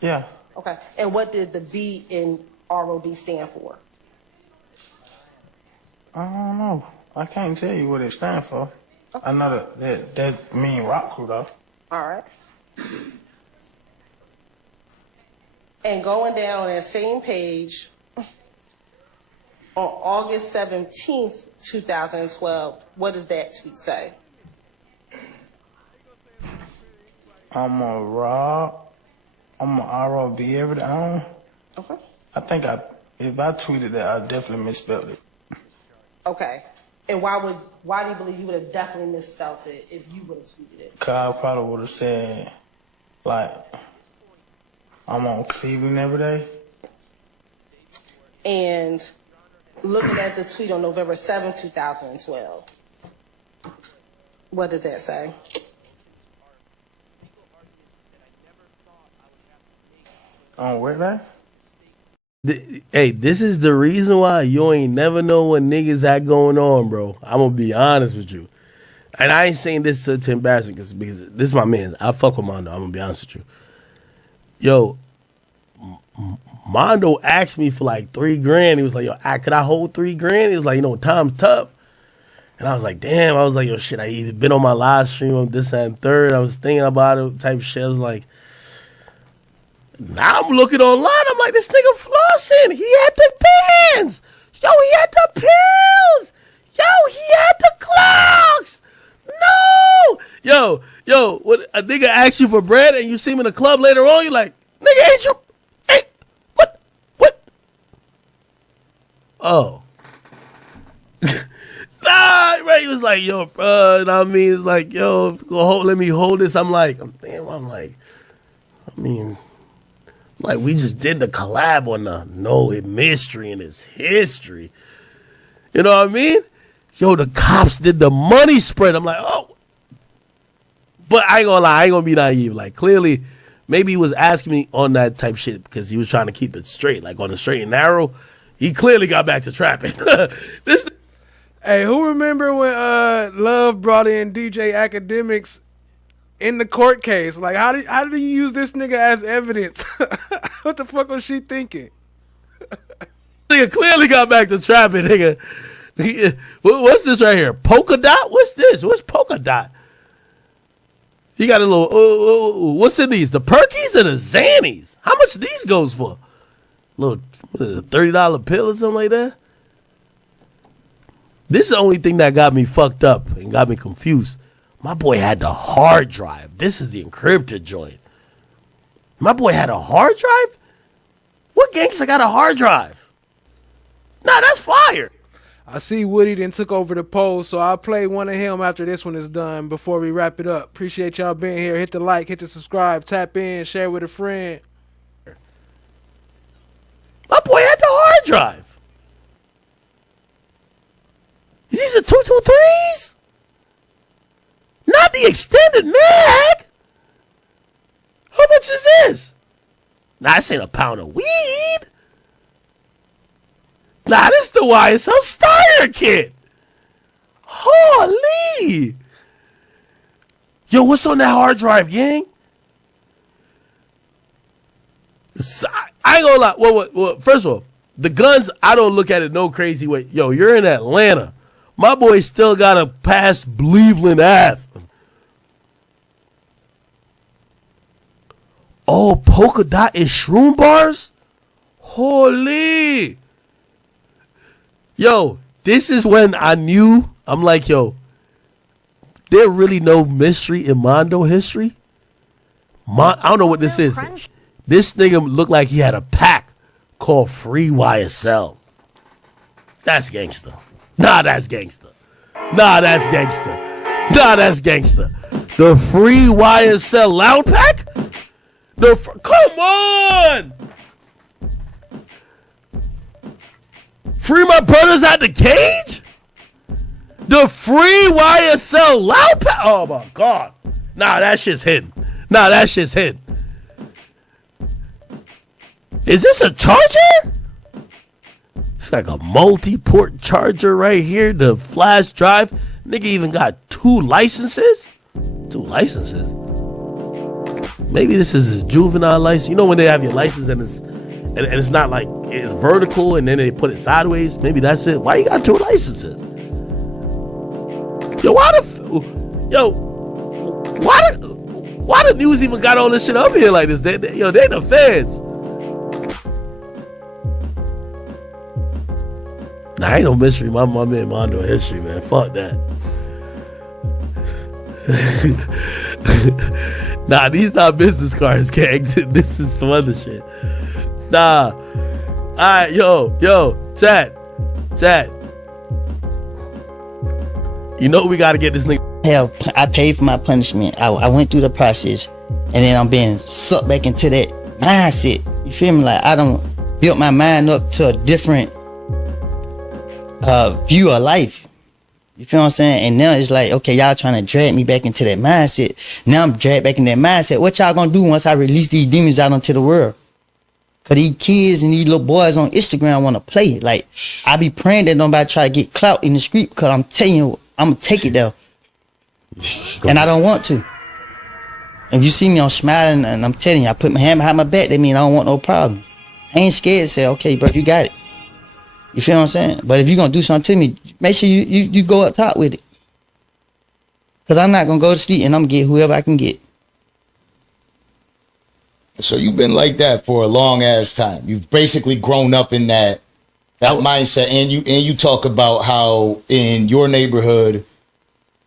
Yeah. Okay, and what did the B in ROB stand for? I don't know. I can't tell you what it stands for. Okay. I know that mean Rock Crew though. All right. And going down that same page, on August 17th, 2012, what does that tweet say? I'm a ROB every day. Okay. I think if I tweeted that, I definitely misspelled it. Okay. And why do you believe you would have definitely misspelled it if you would have tweeted it? Cause I probably would have said, like, I'm on Cleveland every day. And looking at the tweet on November 7th, 2012, what does that say? On what, man? Hey, this is the reason why you ain't never know what niggas had going on, bro. I'm gonna be honest with you. And I ain't saying this to embarrass him because this is my man. I fuck with Mondo. I'm gonna be honest with you. Yo, Mondo asked me for like $3,000. He was like, yo, could I hold $3,000? He was like, you know, time's tough. And I was like, damn. I was like, yo, shit, I either been on my live stream on this and third. I was thinking about it type of shit. I was like, now I'm looking online. I'm like, this nigga flossing. He had the pants. Yo, he had the pills. Yo, he had the clocks. No. Yo, when a nigga asks you for bread and you see him in the club later on, you're like, nigga, ain't you? Hey, what? Oh. Nah, right. He was like, yo, bro. You know what I mean? It's like, yo, let me hold this. I'm like, we just did the collab on the No Mystery and It's History. You know what I mean? Yo, the cops did the money spread. I'm like, oh. But I ain't gonna lie, I ain't gonna be naive. Like, clearly, maybe he was asking me on that type shit because he was trying to keep it straight. Like, on the straight and narrow, he clearly got back to trapping. Hey, who remember when Love brought in DJ Academics in the court case? Like, how did you use this nigga as evidence? What the fuck was she thinking? Nigga clearly got back to trapping, nigga. What's this right here? Polka dot? What's this? What's polka dot? He got a little, what's in these? The Perkies or the Xannies? How much these goes for? Little $30 pill or something like that? This is the only thing that got me fucked up and got me confused. My boy had the hard drive. This is the encrypted joint. My boy had a hard drive? What gangster got a hard drive? Nah, that's fire. I see Woody then took over the poll, so I'll play one of him after this one is done before we wrap it up. Appreciate y'all being here. Hit the like, hit the subscribe, tap in, share with a friend. My boy had the hard drive. Is these the 223s? Not the extended mag. How much is this? Nah, this ain't a pound of weed. Nah, this the YSL starter kit. Holy. Yo, what's on that hard drive, gang? I ain't gonna lie. Well, first of all, the guns, I don't look at it no crazy way. Yo, you're in Atlanta. My boy still gotta pass Cleveland Ave. Oh, polka dot is shroom bars? Holy. Yo, this is when I knew, I'm like, yo, there really no mystery in Mondo history? I don't know what this is. This nigga looked like he had a pack called Free YSL. That's gangster. Nah, that's gangster. Nah, that's gangster. Nah, that's gangster. The Free YSL loud pack? Come on! Free my brothers out the cage? The Free YSL loud pack? Oh my God. Nah, that shit's hidden. Nah, that shit's hidden. Is this a charger? It's like a multi-port charger right here. The flash drive. Nigga even got 2 licenses? 2 licenses? Maybe this is his juvenile license. You know when they have your license and it's not like it's vertical and then they put it sideways? Maybe that's it. Why you got 2 licenses? Yo, why the news even got all this shit up here like this? They the feds. Nah, ain't no mystery. My man Mondo history, man. Fuck that. Nah, these not business cards, gang. This is some other shit. Nah. Alright, yo, chat. You know we gotta get this nigga. Hell, I paid for my punishment. I went through the process, and then I'm being sucked back into that mindset. You feel me? Like I don't built my mind up to a different view of life. You feel what I'm saying? And now it's like, okay, y'all trying to drag me back into that mindset. Now I'm dragged back in that mindset. What y'all gonna do once I release these demons out into the world? Cause these kids and these little boys on Instagram want to play. Like, I be praying that nobody try to get clout in the street. Cause I'm telling you, I'm gonna take it there. And I don't want to. If you see me, I'm smiling and I'm telling you, I put my hand behind my back. That mean I don't want no problem. I ain't scared to say, okay, bro, you got it. You feel what I'm saying? But if you're going to do something to me, make sure you go up top with it. Because I'm not going to go to sleep and I'm going to get whoever I can get. So you've been like that for a long ass time. You've basically grown up in that mindset. And you talk about how in your neighborhood,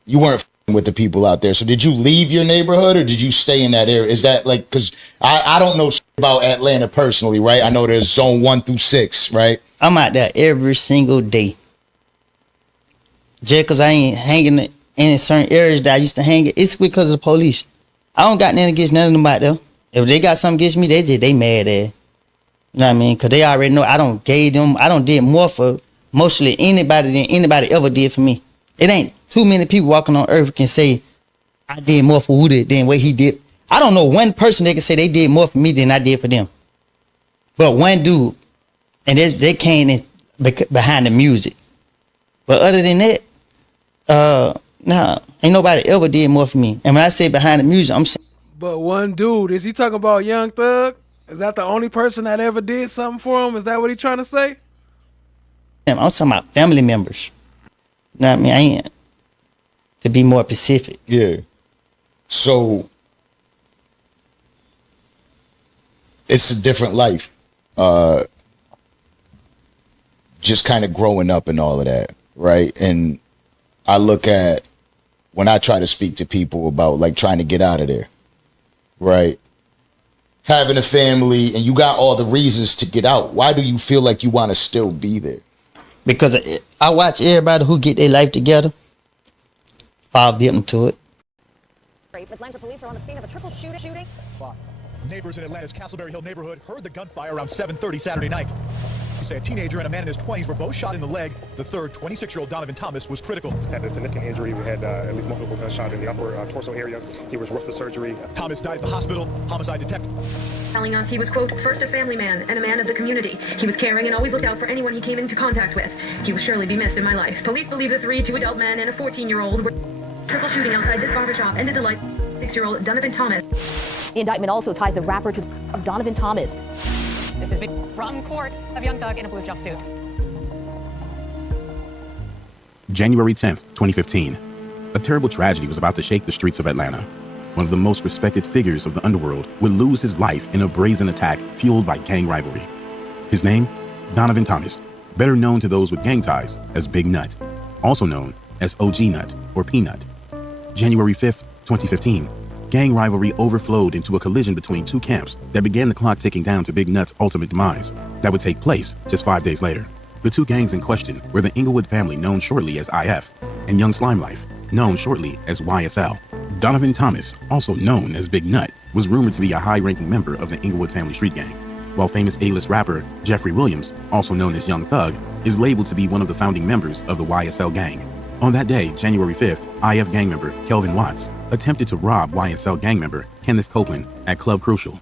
you weren't f***ing with the people out there. So did you leave your neighborhood or did you stay in that area? Is that like, because I don't know about Atlanta personally, right? I know there's zone 1 through 6, right? I'm out there every single day. Just because I ain't hanging in certain areas that I used to hang, it's because of the police. I don't got nothing against none of them out there. If they got something against me, they mad at. You know what I mean? Because they already know I don't did more for mostly anybody than anybody ever did for me. It ain't too many people walking on earth can say I did more for Woody than what he did. I don't know one person that can say they did more for me than I did for them. But one dude, and they came in behind the music. But other than that, nah, ain't nobody ever did more for me. And when I say behind the music, I'm saying. But one dude, is he talking about Young Thug? Is that the only person that ever did something for him? Is that what he trying to say? I'm talking about family members. You know what I mean? I ain't. To be more specific. Yeah. So it's a different life. Just kind of growing up and all of that, right? And I look at when I try to speak to people about like trying to get out of there, right? Having a family and you got all the reasons to get out. Why do you feel like you want to still be there? Because I watch everybody who get their life together fall victim to it. Atlanta police are on the scene of a triple shooting. Neighbors in Atlanta's Castleberry Hill neighborhood heard the gunfire around 7:30 Saturday night. They say a teenager and a man in his 20s were both shot in the leg. The third, 26-year-old Donovan Thomas, was critical. Had a significant injury. We had at least multiple gunshots in the upper torso area. He was rushed to surgery. Thomas died at the hospital. Homicide detective Telling us he was, quote, first a family man and a man of the community. He was caring and always looked out for anyone he came into contact with. He will surely be missed in my life. Police believe the two adult men and a 14-year-old were triple shooting outside this barbershop ended the life of 6-year-old Donovan Thomas. The indictment also tied the rapper to Donovan Thomas. This is from court of Young Thug in a blue jumpsuit. January 10th, 2015. A terrible tragedy was about to shake the streets of Atlanta. One of the most respected figures of the underworld would lose his life in a brazen attack fueled by gang rivalry. His name? Donovan Thomas, better known to those with gang ties as Big Nut, also known as OG Nut or Peanut. January 5th, 2015. Gang rivalry overflowed into a collision between two camps that began the clock ticking down to Big Nut's ultimate demise that would take place just 5 days later. The two gangs in question were the Inglewood family, known shortly as IF, and Young Slime Life, known shortly as YSL. Donovan Thomas, also known as Big Nut, was rumored to be a high-ranking member of the Inglewood family street gang, while famous A-list rapper Jeffrey Williams, also known as Young Thug, is labeled to be one of the founding members of the YSL gang. On that day, January 5th, IF gang member Kelvin Watts attempted to rob YSL gang member Kenneth Copeland at Club Crucial.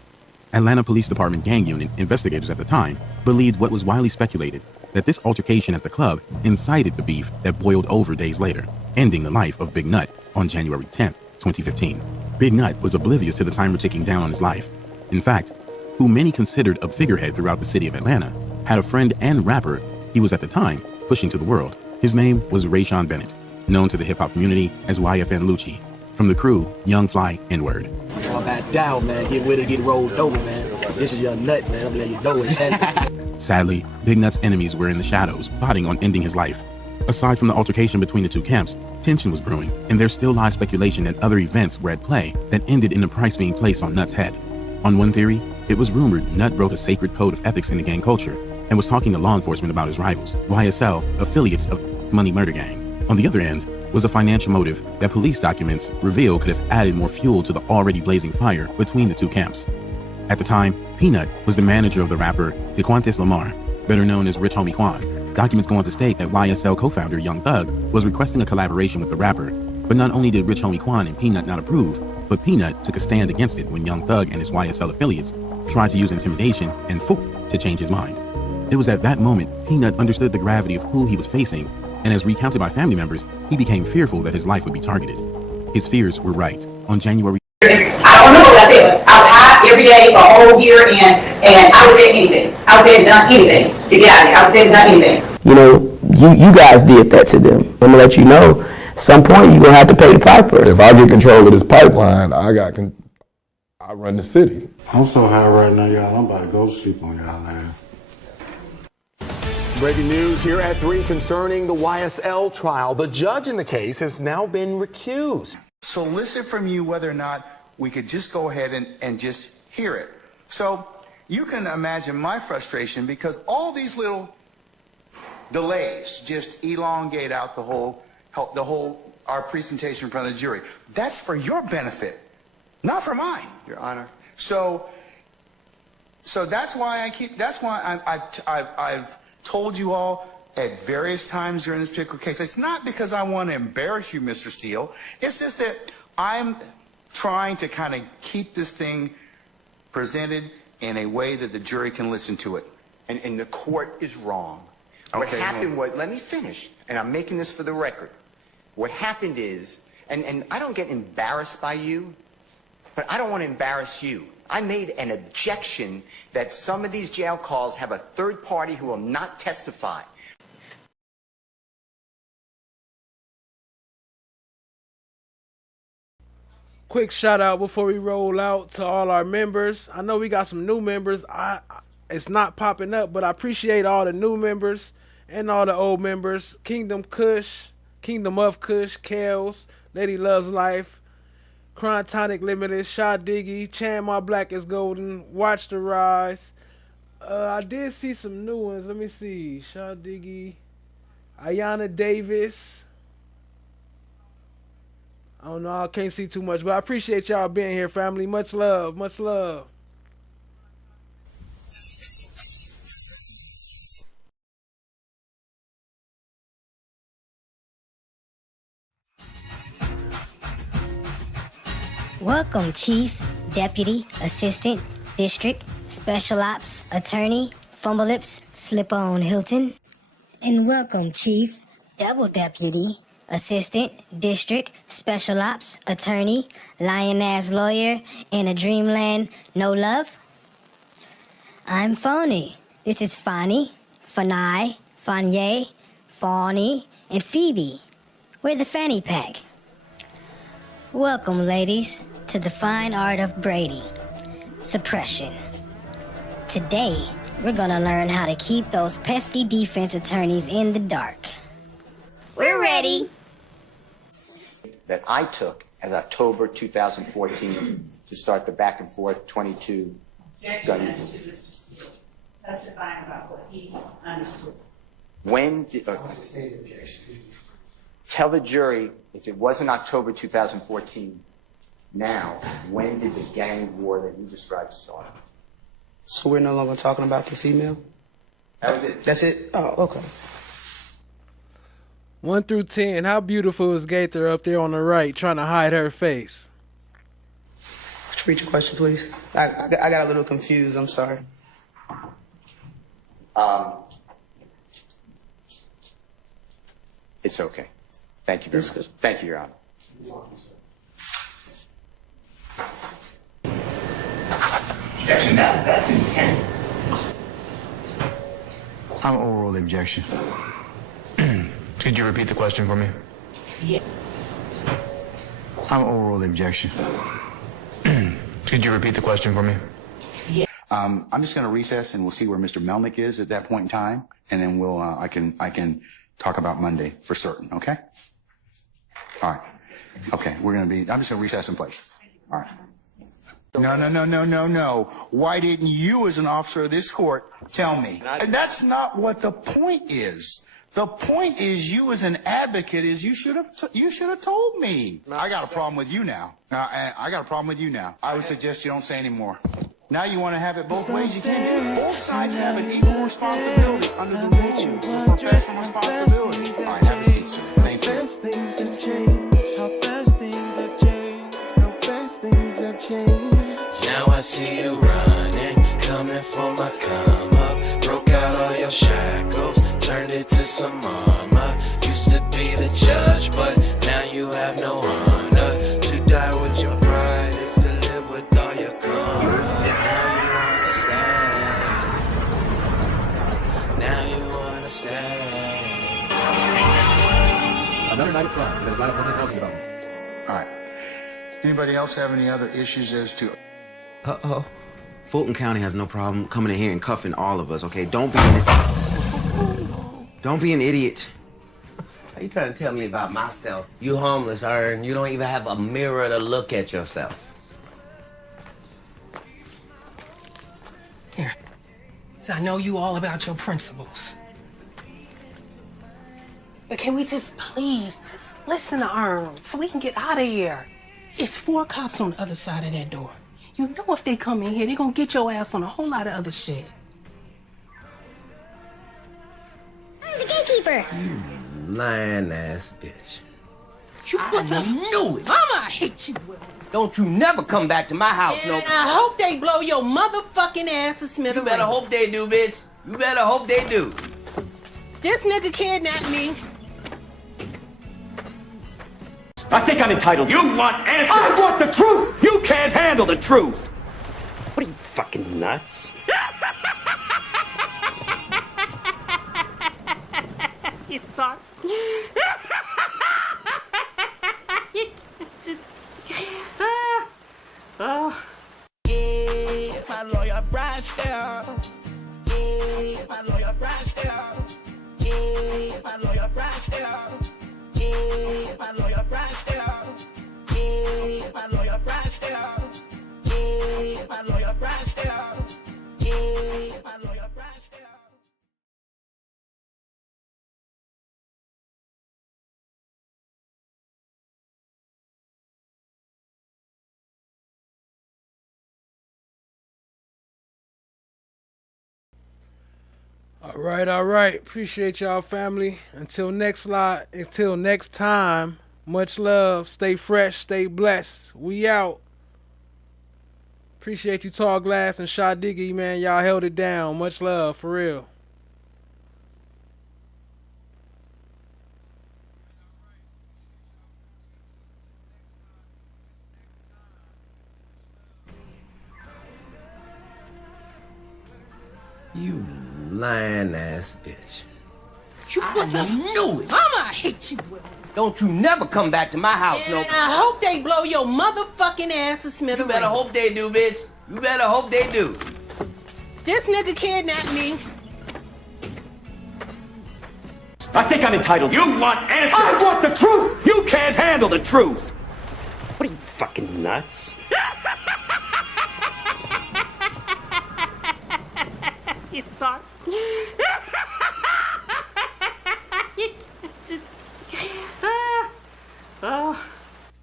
Atlanta Police Department gang unit investigators at the time believed what was widely speculated, that this altercation at the club incited the beef that boiled over days later, ending the life of Big Nut on January 10th, 2015. Big Nut was oblivious to the timer ticking down on his life. In fact, who many considered a figurehead throughout the city of Atlanta, had a friend and rapper he was at the time pushing to the world. His name was Rayshawn Bennett, known to the hip-hop community as YFN Lucci. From the crew, Young Fly N-Word. All about down, man. Get with it, get rolled over, man. This is Young Nut, man. I'm letting you know it. Sadly, Big Nut's enemies were in the shadows, plotting on ending his life. Aside from the altercation between the two camps, tension was brewing, and there still lies speculation that other events were at play that ended in a price being placed on Nut's head. On one theory, it was rumored Nut broke a sacred code of ethics in the gang culture and was talking to law enforcement about his rivals, YSL, affiliates of Money Murder Gang. On the other end was a financial motive that police documents reveal could have added more fuel to the already blazing fire between the two camps. At the time, Peanut was the manager of the rapper DeQuantis Lamar, better known as Rich Homie Quan. Documents go on to state that YSL co-founder Young Thug was requesting a collaboration with the rapper, but not only did Rich Homie Quan and Peanut not approve, but Peanut took a stand against it when Young Thug and his YSL affiliates tried to use intimidation and to change his mind. It was at that moment Peanut understood the gravity of who he was facing, and as recounted by family members, he became fearful that his life would be targeted. His fears were right. On January... I don't remember what I said. I was high every day for a whole year, and I would say anything. I would say and done anything to get out of here. I would say and done anything. You know, you guys did that to them. I'm gonna let you know, at some point you're gonna have to pay the piper. If I get control of this pipeline, I run the city. I'm so high right now, y'all. I'm about to go sleep on y'all, man. Breaking news here at 3 concerning the YSL trial. The judge in the case has now been recused. Solicit from you whether or not we could just go ahead and just hear it. So you can imagine my frustration because all these little delays just elongate out our presentation in front of the jury. That's for your benefit, not for mine, Your Honor. So that's why I've told you all at various times during this particular case, it's not because I want to embarrass you, Mr. Steele. It's just that I'm trying to kind of keep this thing presented in a way that the jury can listen to it. And the court is wrong. What happened was, let me finish, and I'm making this for the record. What happened is, and I don't get embarrassed by you, but I don't want to embarrass you. I made an objection that some of these jail calls have a third party who will not testify. Quick shout out before we roll out to all our members. I know we got some new members. It's not popping up, but I appreciate all the new members and all the old members. Kingdom Kush, Kingdom of Kush, Kels, Lady Loves Life, Cron Tonic Limited, Shaw Diggy, Chan My Black is Golden, Watch the Rise. I did see some new ones. Let me see. Shaw Diggy. Ayana Davis. I don't know, I can't see too much, but I appreciate y'all being here, family. Much love, much love. Welcome, Chief, Deputy, Assistant, District, Special Ops, Attorney, Fumble Lips, Slip-On Hilton. And welcome, Chief, Double Deputy, Assistant, District, Special Ops, Attorney, Lion-Ass Lawyer, in a Dreamland, No Love. I'm Phony. This is Fonny, Fanai, Fanye, Fawny, and Phoebe. We're the fanny pack. Welcome, ladies, to the fine art of Brady. Suppression. Today, we're gonna learn how to keep those pesky defense attorneys in the dark. We're ready. That I took as October 2014 to start the back and forth 22 gun. Testifying about what he understood. When did, tell the jury if it wasn't October 2014, now, when did the gang war that you described start? So we're no longer talking about this email? That was it. That's it? Oh, okay. 1 through 10, how beautiful is Gaither up there on the right trying to hide her face? Could you read your question, please? I got a little confused. I'm sorry. It's okay. Thank you very much. Thank you, Your Honor. Objection. That's intent. I'm oral objection. Could you repeat the question for me? Yeah. I'm oral objection. Could you repeat the question for me? Yeah. I'm just going to recess and we'll see where Mr. Melnick is at that point in time, and then we'll I can talk about Monday for certain. Okay. All right. Okay. I'm just going to recess in place. All right. No. Why didn't you, as an officer of this court, tell me? And that's not what the point is. The point is, you as an advocate, is you should have told me. I got a problem with you now. I got a problem with you now. I would suggest you don't say any more. Now you want to have it both ways. You can't do it. Both sides have an equal responsibility under the rules. Professional responsibility. All right, have a seat, sir. Thank you. How fast things have changed. How fast things have changed. How fast things have changed. Now I see you running, coming for my come up. Broke out all your shackles, turned it to some armor. Used to be the judge, but now you have no honor. To die with your pride is to live with all your karma. Now you understand. Now you understand. Another night of crime. There's a lot of public housing development. All right. Anybody else have any other issues as to... Uh-oh. Fulton County has no problem coming in here and cuffing all of us, okay? Don't be an idiot. Are you trying to tell me about myself? You homeless, and you don't even have a mirror to look at yourself. Here. So I know you all about your principles. But can we just please just listen to Earl so we can get out of here? It's 4 cops on the other side of that door. You know if they come in here, they're gonna get your ass on a whole lot of other shit. I'm the gatekeeper. Lying ass bitch. I knew it. Mama, I hate you. Don't you never come back to my house, And no. I hope they blow your motherfucking ass to smithereens. You better hope they do, bitch. You better hope they do. This nigga kidnapped me. I think I'm entitled. You want answers? I want the truth. You can't handle the truth. What are you, fucking nuts? You thought? Yeah, my lawyer Brashdale. Yeah, my lawyer Brashdale. Yeah, my lawyer Brashdale. Yeah, my lawyer Brashdale. Yeah, my lawyer Brashdale. Yeah, my lawyer Brashdale. Yeah, my lawyer Brashdale. All right. Appreciate y'all, family. Until next time, much love. Stay fresh, stay blessed. We out. Appreciate you, Tall Glass and Shot Diggy, man. Y'all held it down. Much love, for real. You lying ass bitch. I knew it. Mama, I hate you, Will. Don't you never come back to my house, no. And I hope they blow your motherfucking ass to smithereens. You better hope they do, bitch. You better hope they do. This nigga kidnapped me. I think I'm entitled. You want answers? I want the truth! You can't handle the truth! What are you, fucking nuts? You thought...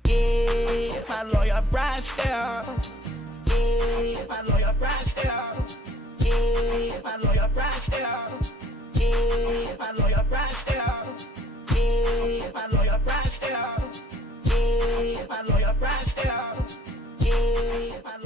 Yeah, my lawyer Bryce there. Yeah, my lawyer Bryce there. Yeah, my lawyer Bryce there. Yeah, my lawyer Bryce there. Yeah, my lawyer Bryce there. Yeah, my lawyer Bryce there. Yeah, my